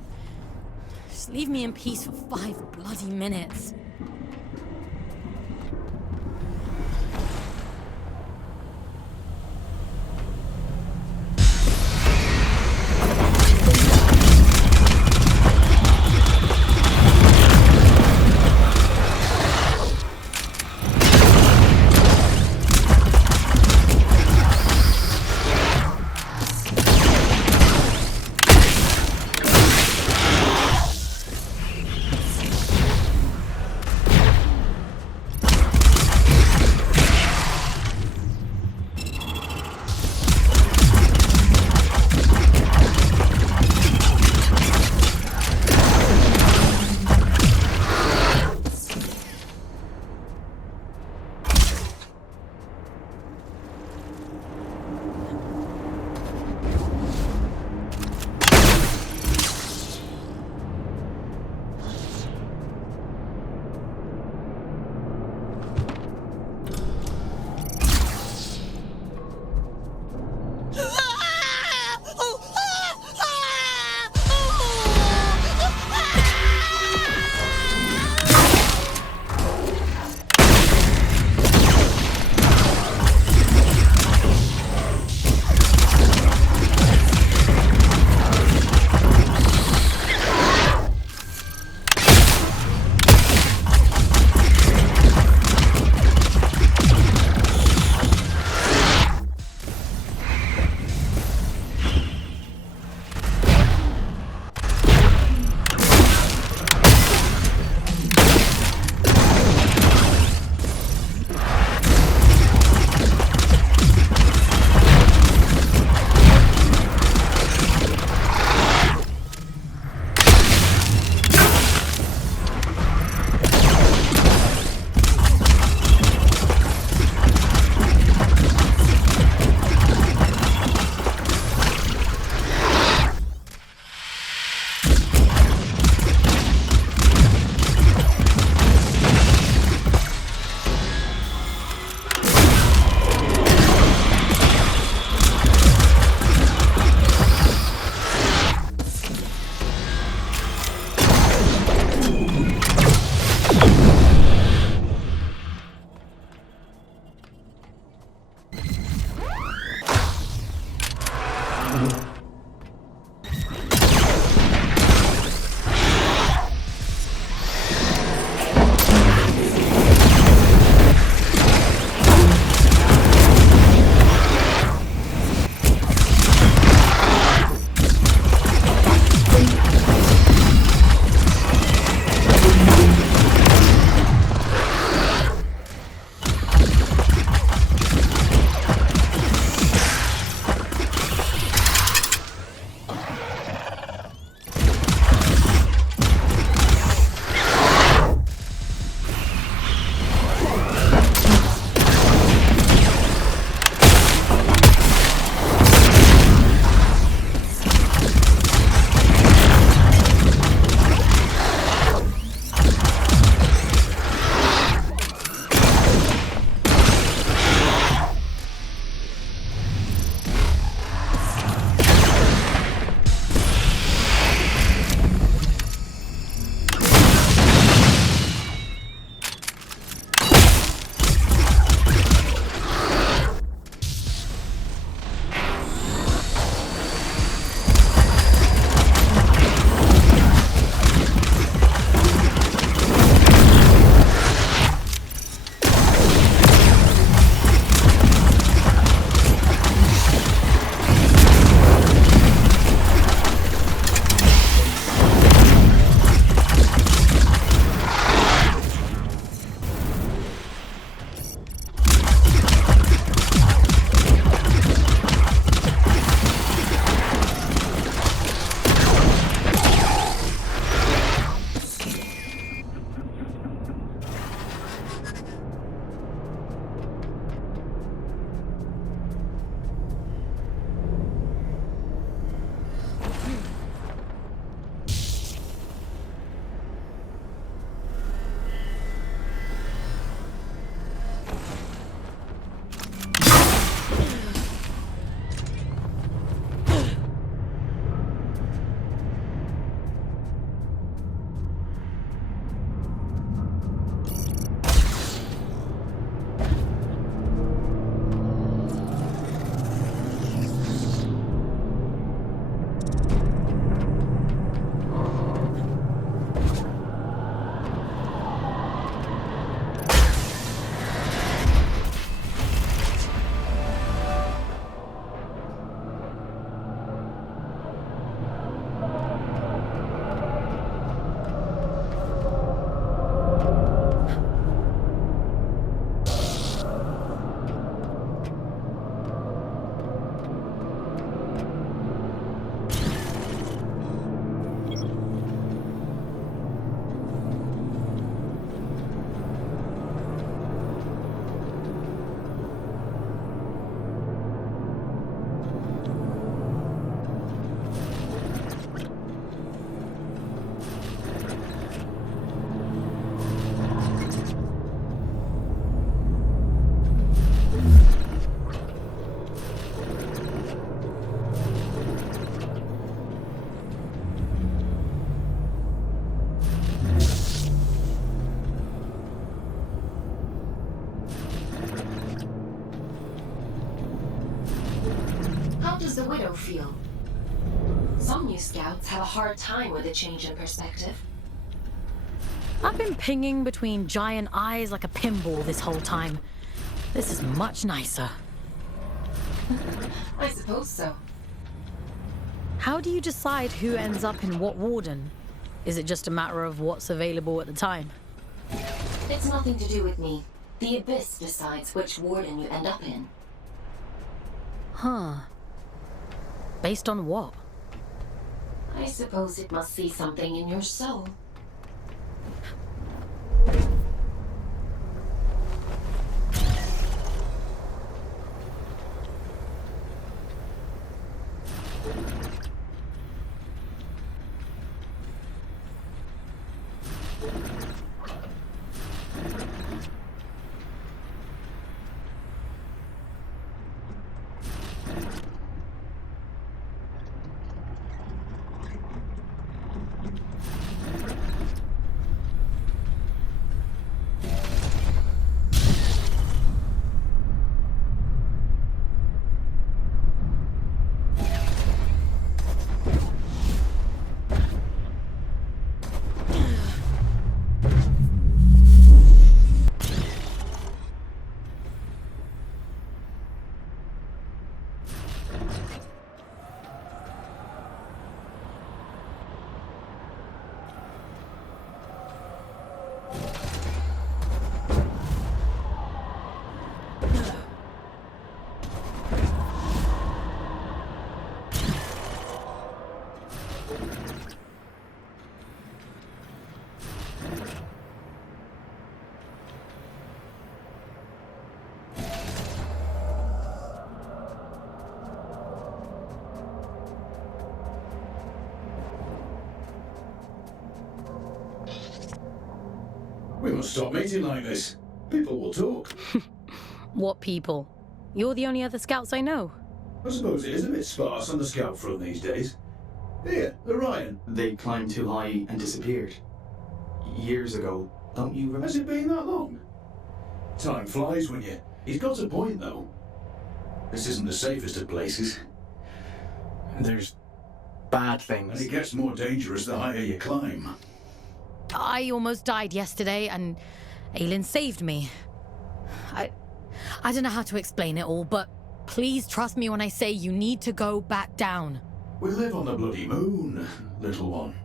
leave me in peace for 5 bloody minutes. shadow feel? Some new scouts have a hard time with a change in perspective. I've been pinging between giant eyes like a pinball this whole time. This is much nicer. I suppose so. How do you decide who ends up in what warden? Is it just a matter of what's available at the time? It's nothing to do with me. The Abyss decides which warden you end up in. Huh. Based on what? I suppose it must see something in your soul. We must stop meeting like this. People will talk. What people? You're the only other scouts I know. I suppose it is a bit sparse on the scout front these days. Here, Orion. They climbed too high and disappeared. Years ago, don't you remember? Has it been that long? Time flies when you... He's got a point, though. This isn't the safest of places. There's bad things. And it gets more dangerous the higher you climb. I almost died yesterday, and Aelin saved me. I don't know how to explain it all, but please trust me when I say you need to go back down. We live on the bloody moon, little one.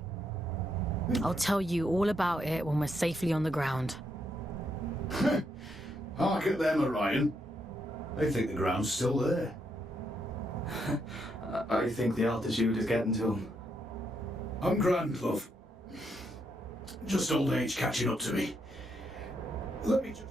I'll tell you all about it when we're safely on the ground. Hark at them, Orion. They think the ground's still there. I think the altitude is getting to them. I'm grand, love. Just old age catching up to me. Let me just...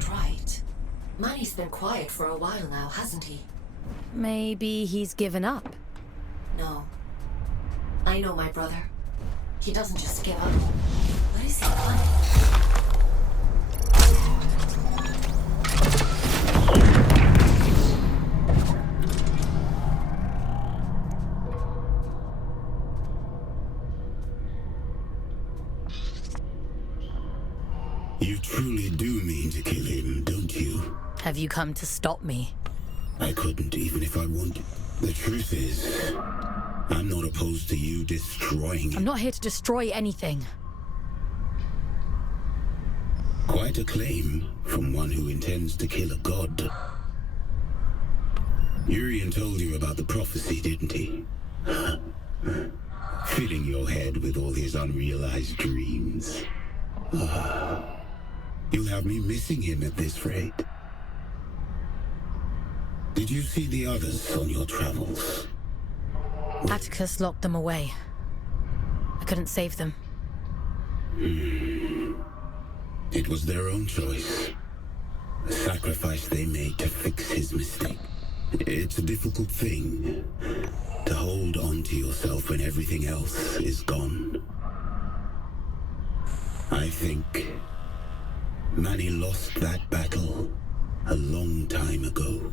sound right. Manny's been quiet for a while now, hasn't he? Maybe he's given up. No. I know my brother. He doesn't just give up. What is he planning? You truly do mean to kill him, don't you? Have you come to stop me? I couldn't, even if I wanted. The truth is, I'm not opposed to you destroying I'm not here to destroy anything. Quite a claim from one who intends to kill a god. Urian told you about the prophecy, didn't he? Filling your head with all his unrealized dreams. You'll have me missing him at this rate. Did you see the others on your travels? Atticus locked them away. I couldn't save them. It was their own choice. A sacrifice they made to fix his mistake. It's a difficult thing to hold on to yourself when everything else is gone. I think Manny lost that battle a long time ago.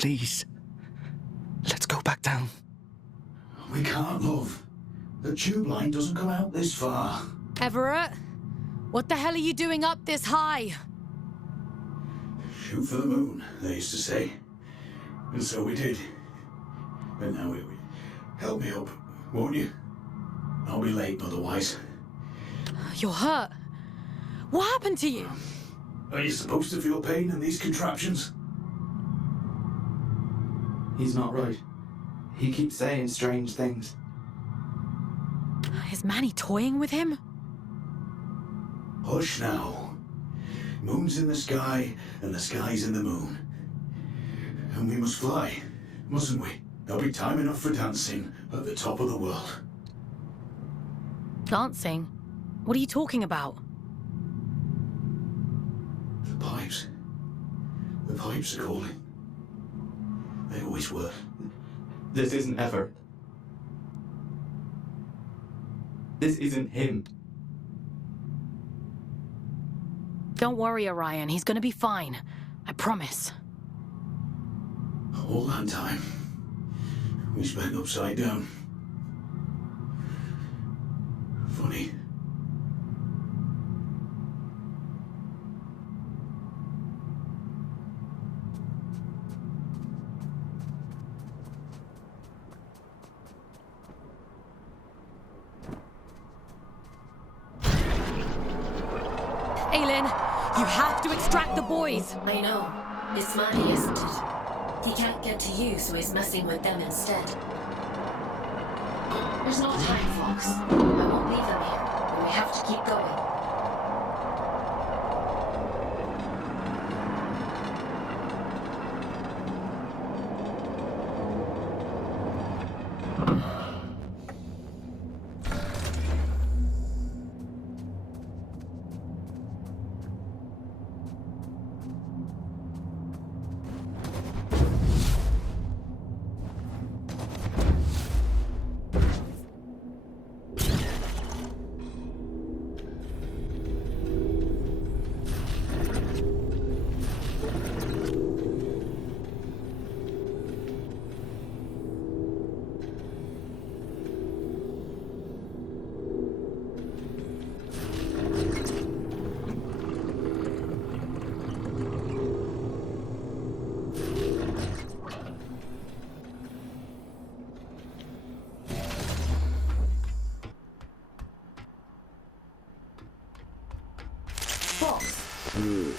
Please. Let's go back down. We can't, love. The tube line doesn't come out this far. Everett, what the hell are you doing up this high? Shoot for the moon, they used to say. And so we did. But now we help me up, won't you? I'll be late otherwise. You're hurt. What happened to you? Are you supposed to feel pain in these contraptions? He's not right. He keeps saying strange things. Is Manny toying with him? Hush now. Moon's in the sky, and the sky's in the moon. And we must fly, mustn't we? There'll be time enough for dancing at the top of the world. Dancing? What are you talking about? The pipes. The pipes are calling. They always were. This isn't Everett. This isn't him. Don't worry, Orion. He's gonna be fine. I promise. All that time, we spent upside down. Funny. Aylin, you have to extract the boys. I know. It's Manny, isn't it? He can't get to you, so he's messing with them instead. There's no time, Fox. I won't leave them here. We have to keep going.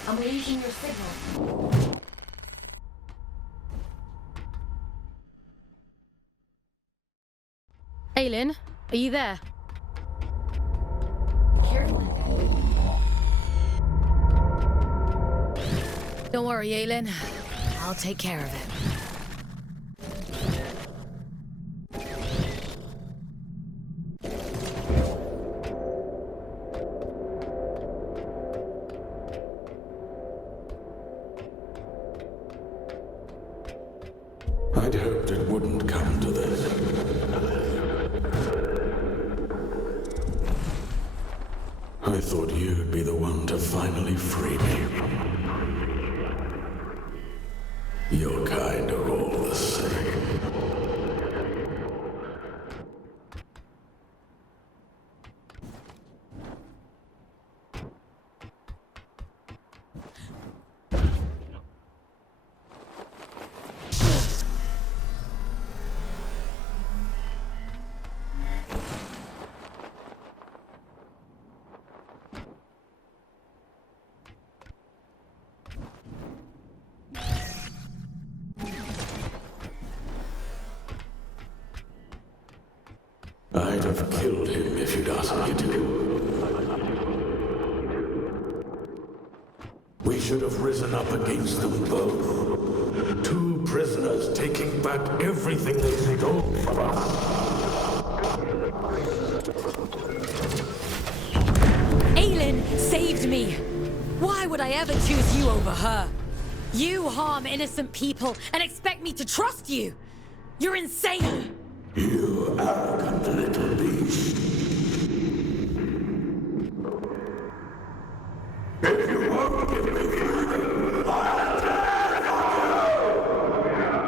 I'm losing your signal. Aylin, are you there? Careful. Don't worry, Aylin. I'll take care of it. I'd hoped it wouldn't come to this. I thought you'd be the one to finally free me. Your kind are all the same. I'd have killed him if you'd asked me to. We should have risen up against them both. Two prisoners taking back everything they stole from us. Aylin saved me. Why would I ever choose you over her? You harm innocent people and expect me to trust you. You're insane. You arrogant little beast. If you won't give me freedom, I'll tear you!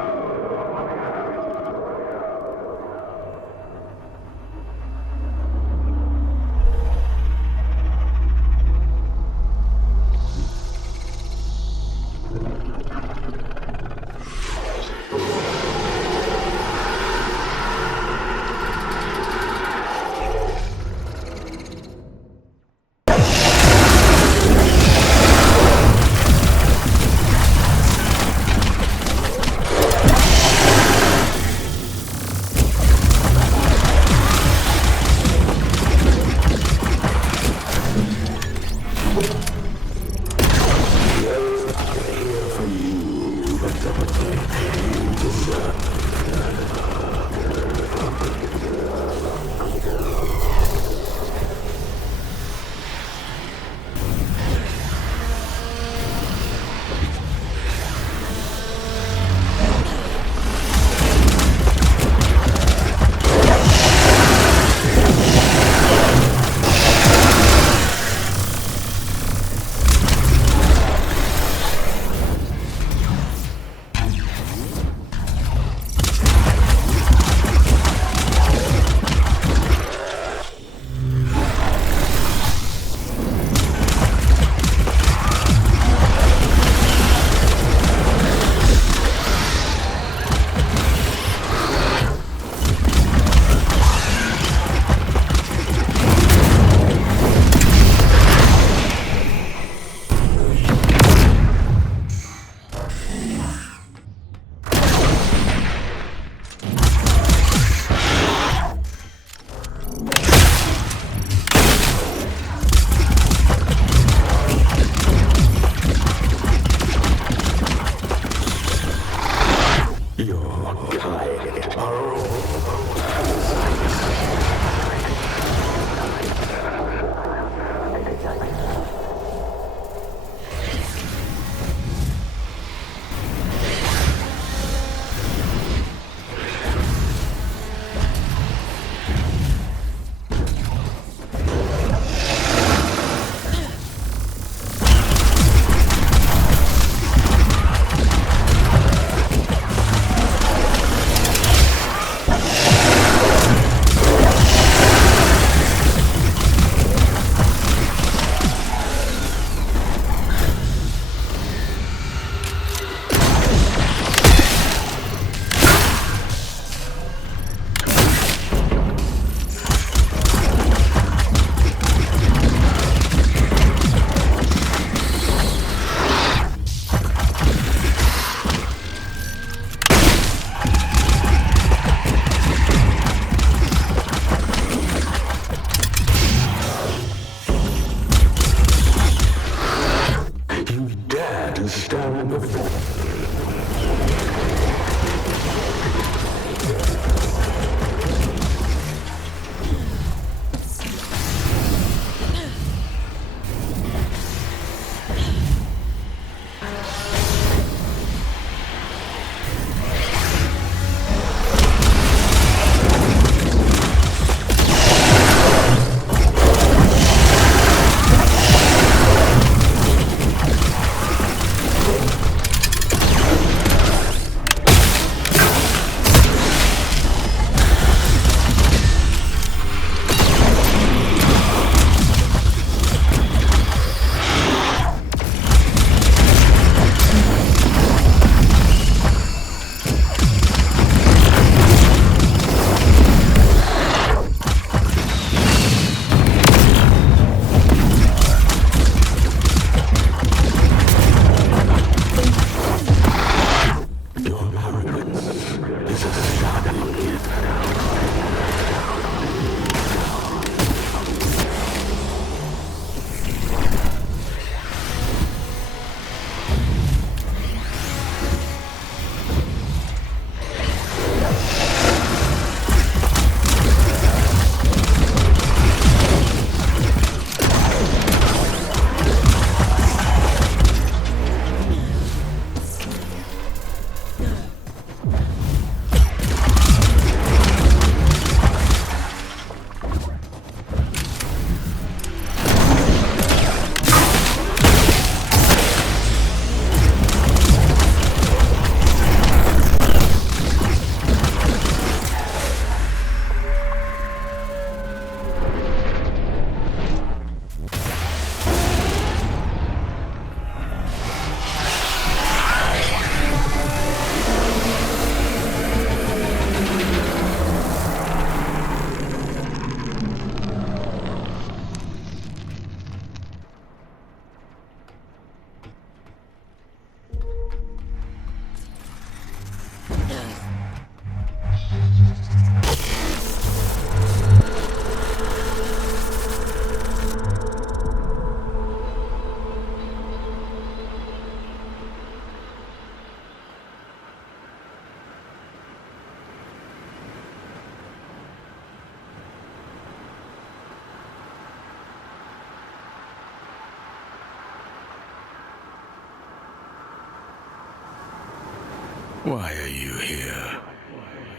Why are you here?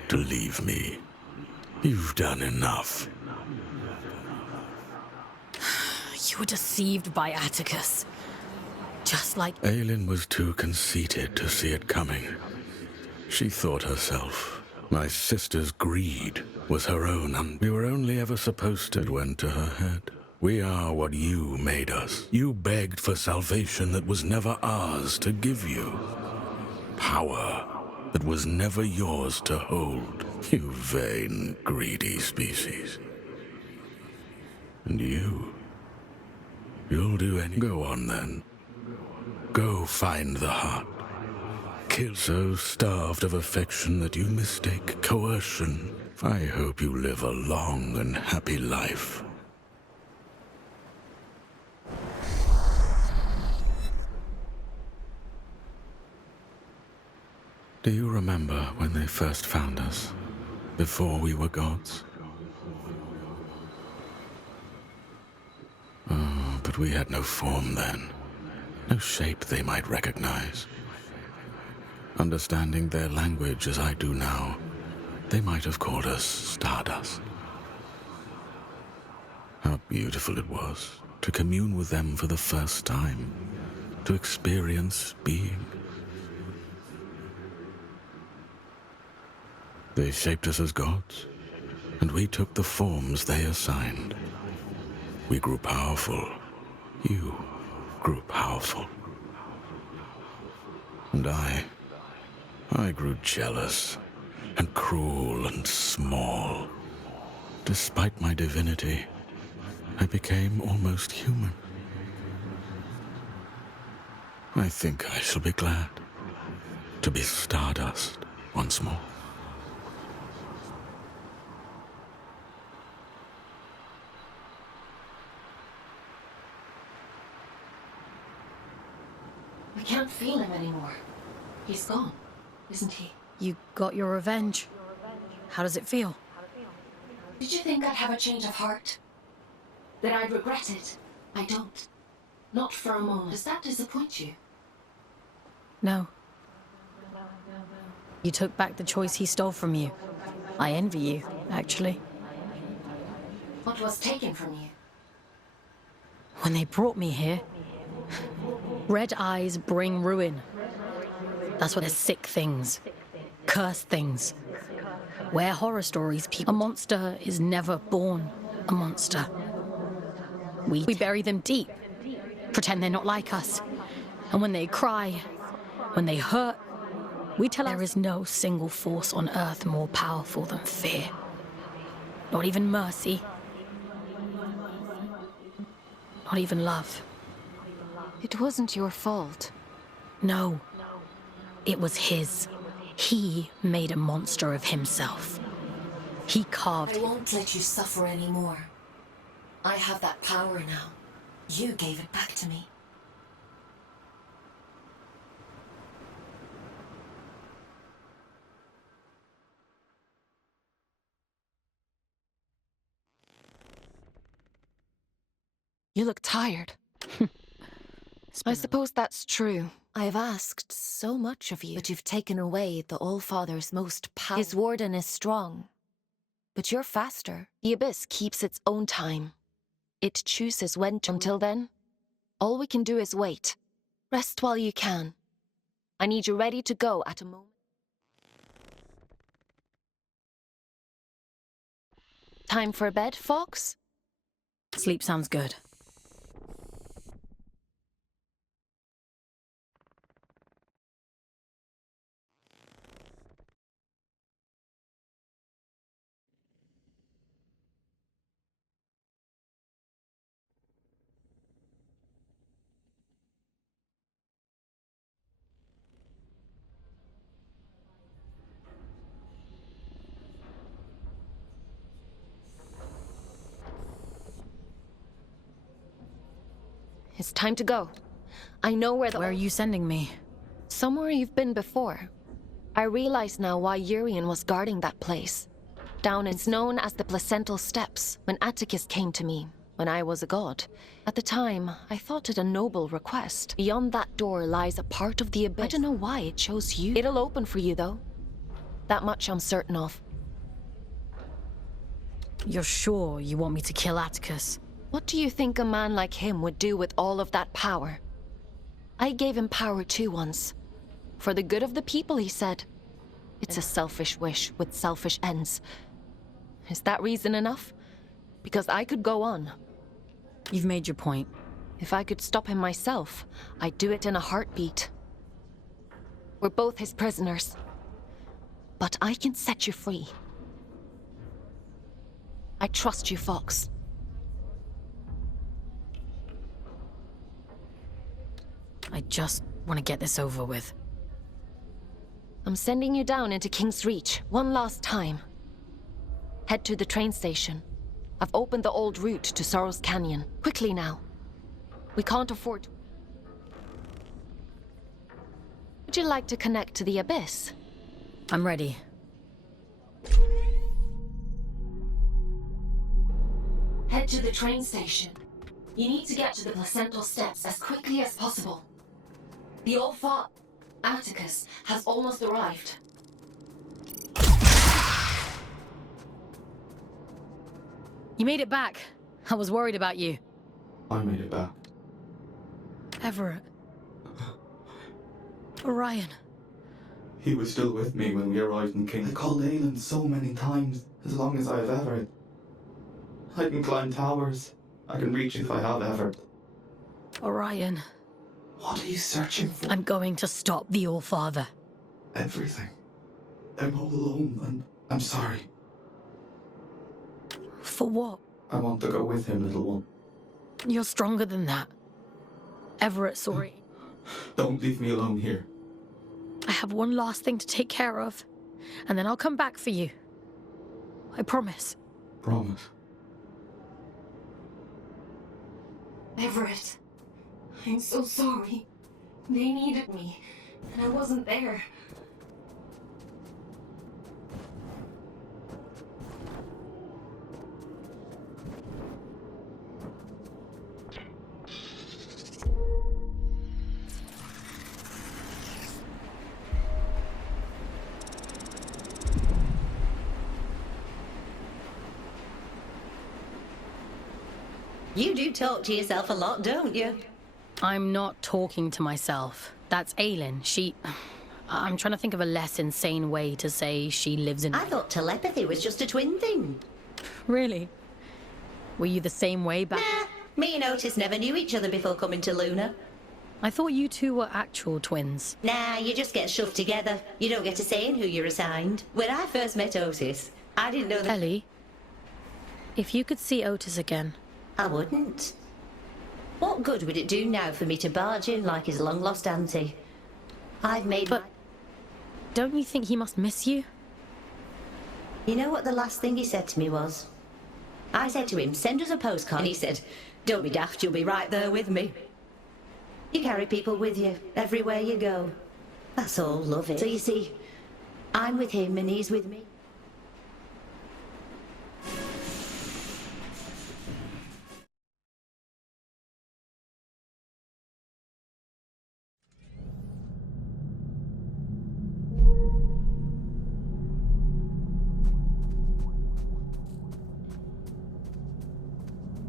To leave me? You've done enough. You were deceived by Atticus. Just like... Aelin was too conceited to see it coming. She thought herself. My sister's greed was her own, and we were only ever supposed to. It went to her head. We are what you made us. You begged for salvation that was never ours to give you. Power that was never yours to hold. You vain, greedy species. And you'll do any... Go on then. Go find the heart. Kill so starved of affection that you mistake coercion. I hope you live a long and happy life. Do you remember when they first found us? Before we were gods? Oh, but we had no form then. No shape they might recognize. Understanding their language as I do now, they might have called us Stardust. How beautiful it was to commune with them for the first time, to experience being. They shaped us as gods, and we took the forms they assigned. We grew powerful. You grew powerful. And I grew jealous and cruel and small. Despite my divinity, I became almost human. I think I shall be glad to be Stardust once more. We can't feel him anymore. He's gone, isn't he? You got your revenge. How does it feel? Did you think I'd have a change of heart? That I'd regret it? I don't. Not for a moment. Does that disappoint you? No. You took back the choice he stole from you. I envy you, actually. What was taken from you? When they brought me here, red eyes bring ruin. That's what they're sick things. Cursed things. Where horror stories, a monster is never born a monster. We bury them deep, pretend they're not like us. And when they cry, when they hurt, we tell there is no single force on earth more powerful than fear. Not even mercy. Not even love. It wasn't your fault. No. It was his. He made a monster of himself. He carved... I won't let you suffer anymore. I have that power now. You gave it back to me. You look tired. I suppose that's true. I've asked so much of you, but you've taken away the All-Father's most power. His warden is strong, but you're faster. The Abyss keeps its own time. It chooses when to. Until then, all we can do is wait. Rest while you can. I need you ready to go at a moment. Time for bed, Fox? Sleep sounds good. It's time to go. I know where Where are you sending me? Somewhere you've been before. I realize now why Urian was guarding that place. Down, it's known as the Placental Steps. When Atticus came to me, when I was a god. At the time, I thought it a noble request. Beyond that door lies a part of the abyss. I don't know why it chose you. It'll open for you, though. That much I'm certain of. You're sure you want me to kill Atticus? What do you think a man like him would do with all of that power? I gave him power too once. For the good of the people, he said. It's a selfish wish with selfish ends. Is that reason enough? Because I could go on. You've made your point. If I could stop him myself, I'd do it in a heartbeat. We're both his prisoners. But I can set you free. I trust you, Fox. I just want to get this over with. I'm sending you down into King's Reach one last time. Head to the train station. I've opened the old route to Sorrow's Canyon. Quickly now. We can't afford to... Would you like to connect to the Abyss? I'm ready. Head to the train station. You need to get to the placental steps as quickly as possible. The old Atticus has almost arrived. You made it back. I was worried about you. I made it back. Everett. Orion. He was still with me when we arrived in King. I called Aelin so many times, as long as I have ever. I can climb towers. I can reach if I have ever. Orion. What are you searching for? I'm going to stop the All-Father. Everything. I'm all alone, and I'm sorry. For what? I want to go with him, little one. You're stronger than that. Everett, sorry. Don't leave me alone here. I have one last thing to take care of, and then I'll come back for you. I promise. Promise. Everett, I'm so sorry. They needed me, and I wasn't there. You do talk to yourself a lot, don't you? I'm not talking to myself. That's Aelin. I'm trying to think of a less insane way to say she lives in... I thought telepathy was just a twin thing. Really? Were you the same way back... Nah, me and Otis never knew each other before coming to Luna. I thought you two were actual twins. Nah, you just get shoved together. You don't get a say in who you're assigned. When I first met Otis, I didn't know that... Ellie, if you could see Otis again... I wouldn't. What good would it do now for me to barge in like his long-lost auntie? I've made... But don't you think he must miss you? You know what the last thing he said to me was? I said to him, send us a postcard. And he said, don't be daft, you'll be right there with me. You carry people with you, everywhere you go. That's all love is. So you see, I'm with him and he's with me.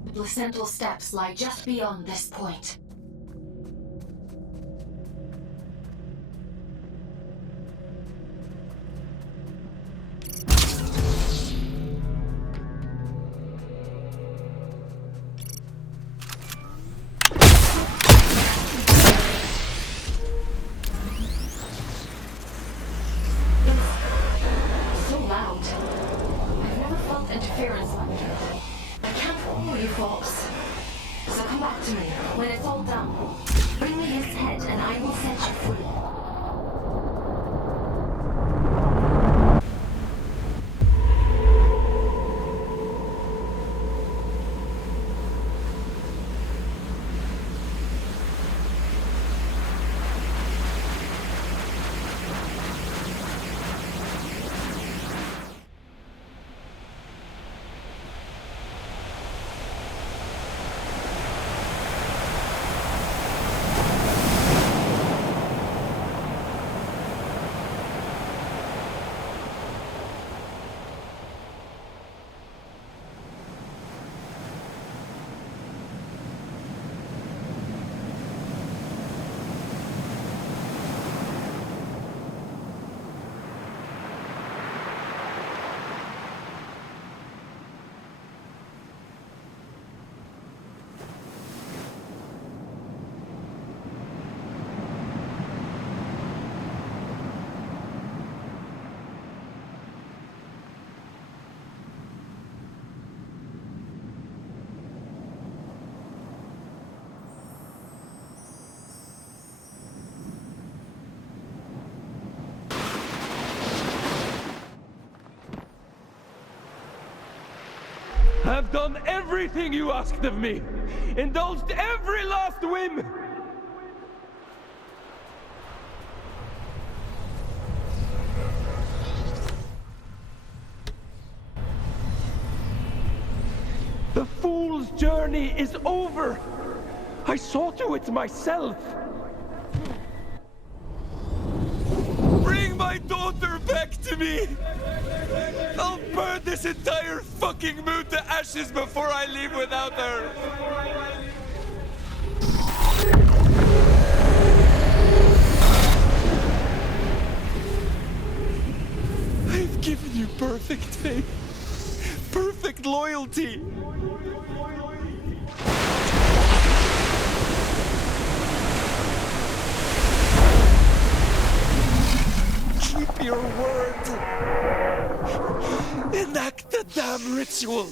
The placental steps lie just beyond this point. It's so loud. I've never felt interference like that. I can't follow you, Fox. So come back to me when it's all done. Bring me his head and I will set you free. I've done everything you asked of me! Indulged every last whim! The fool's journey is over! I saw to it myself! Bring my daughter back to me! I'll burn this entire fucking moon to ashes before I leave without her! I've given you perfect faith, perfect loyalty. Keep your word. Enact the damn ritual.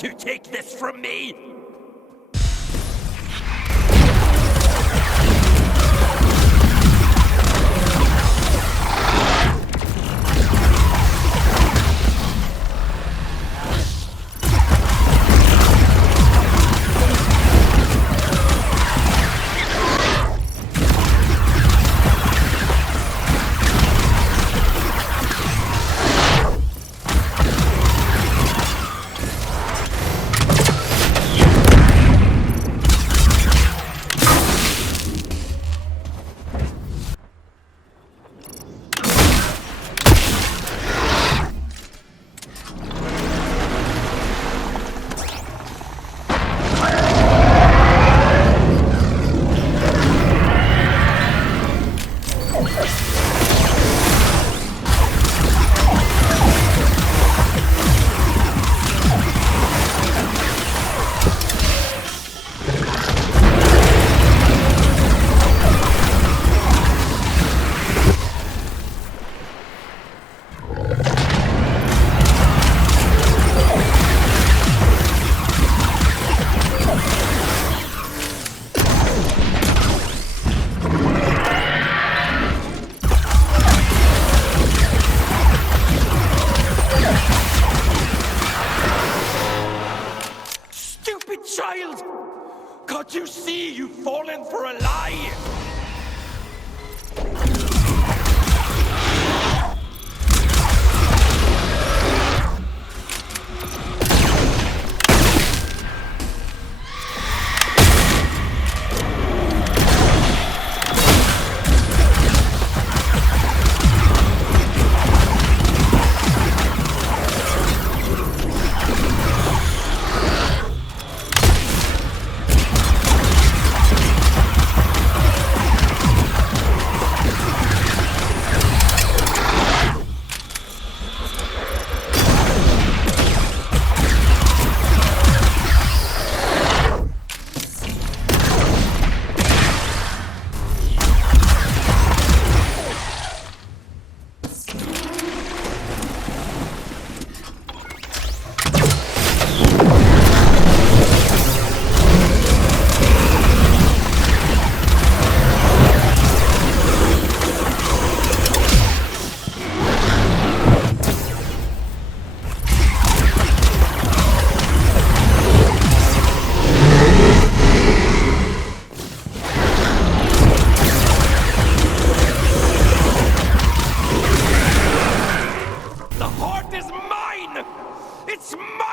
You take this from me! Child! Can't you see you've fallen for a lie?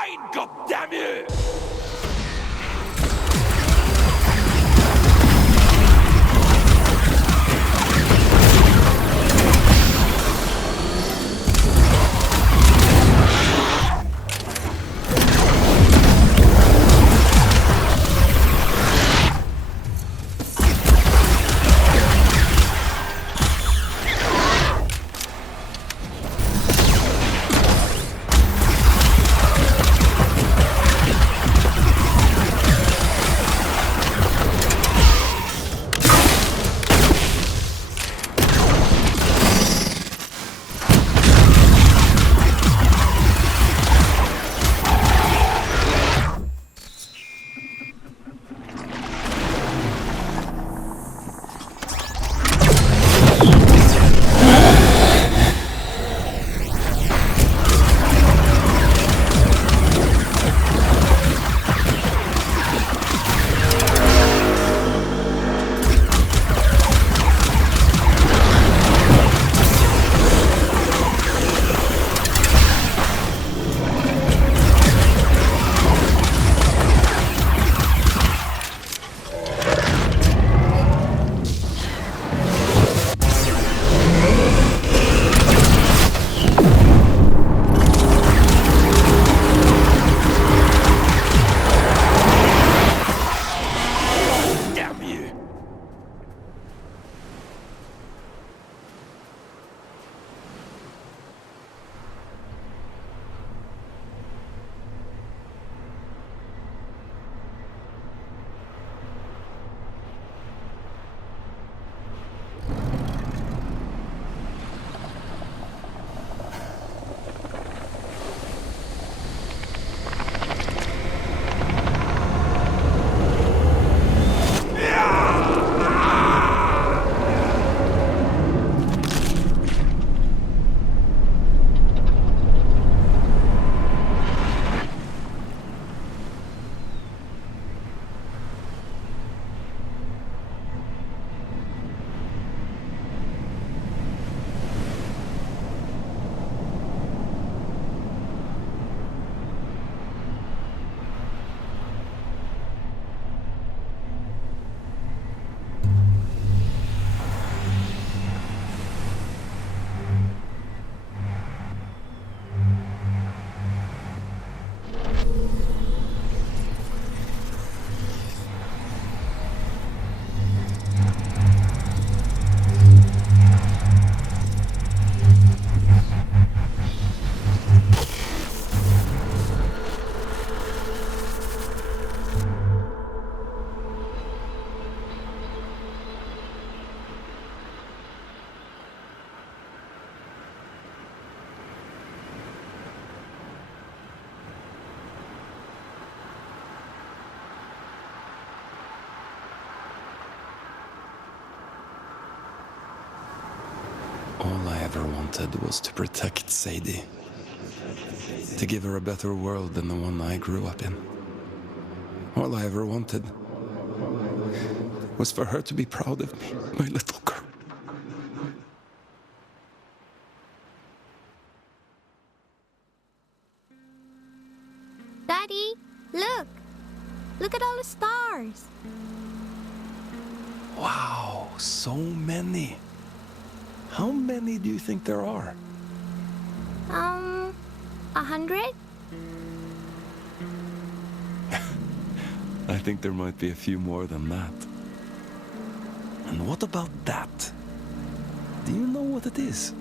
mine, goddammit! All I ever wanted was to protect Sadie. To give her a better world than the one I grew up in. All I ever wanted was for her to be proud of me, my little girl. Daddy, look! Look at all the stars! Wow, so many. How many do you think there are? 100? I think there might be a few more than that. And what about that? Do you know what it is?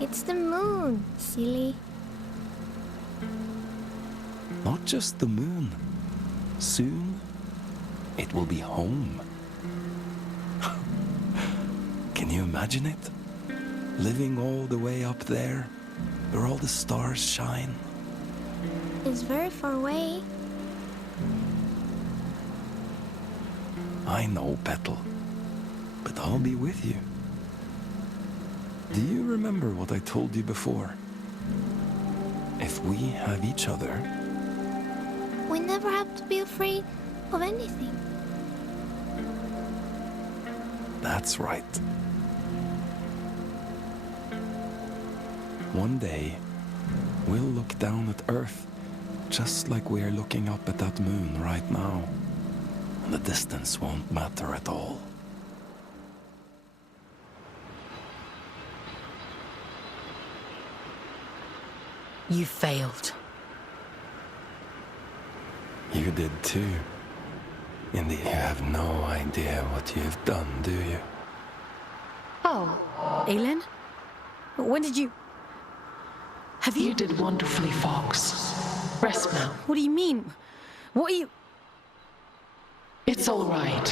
It's the moon, silly. Not just the moon. Soon, it will be home. Can you imagine it? Living all the way up there, where all the stars shine. It's very far away. I know, Petal. But I'll be with you. Do you remember what I told you before? If we have each other... We never have to be afraid of anything. That's right. One day, we'll look down at Earth, just like we're looking up at that moon right now. And the distance won't matter at all. You failed. You did too. In the end, you have no idea what you've done, do you? Oh, Aelin? When did you... Have you... You did wonderfully, Fox. Rest now. What do you mean? What are you... It's all right.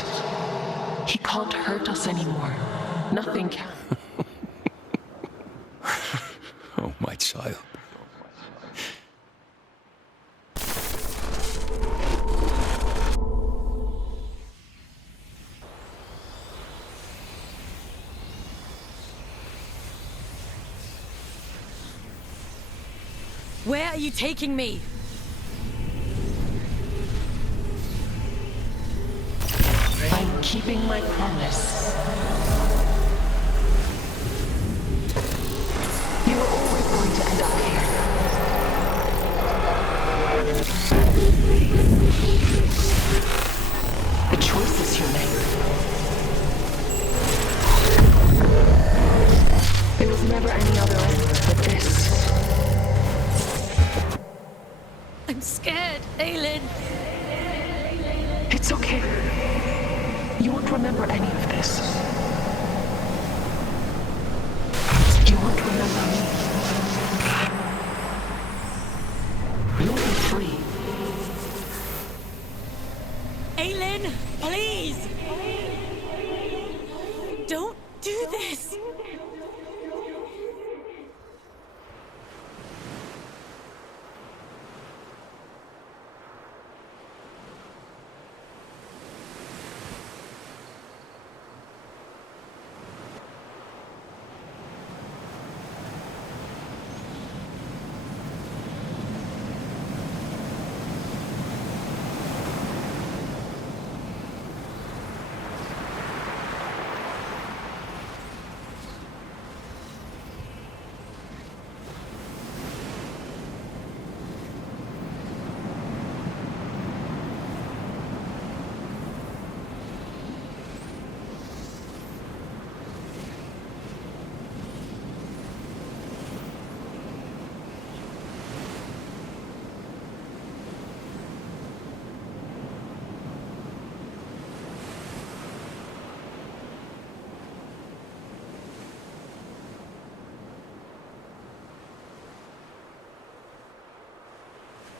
He can't hurt us anymore. Nothing can. Oh, my child. Where are you taking me? I'm keeping my promise. You were always going to end up here. The choices you make. There was never any other end but this. I'm scared, Aelin. It's okay. You won't remember any of this. You won't remember me. You'll be free. Aelin, please! Don't do this!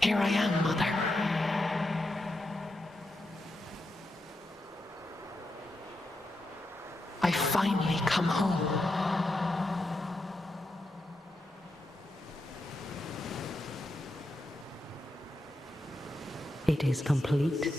Here I am, Mother. I finally come home. It is complete.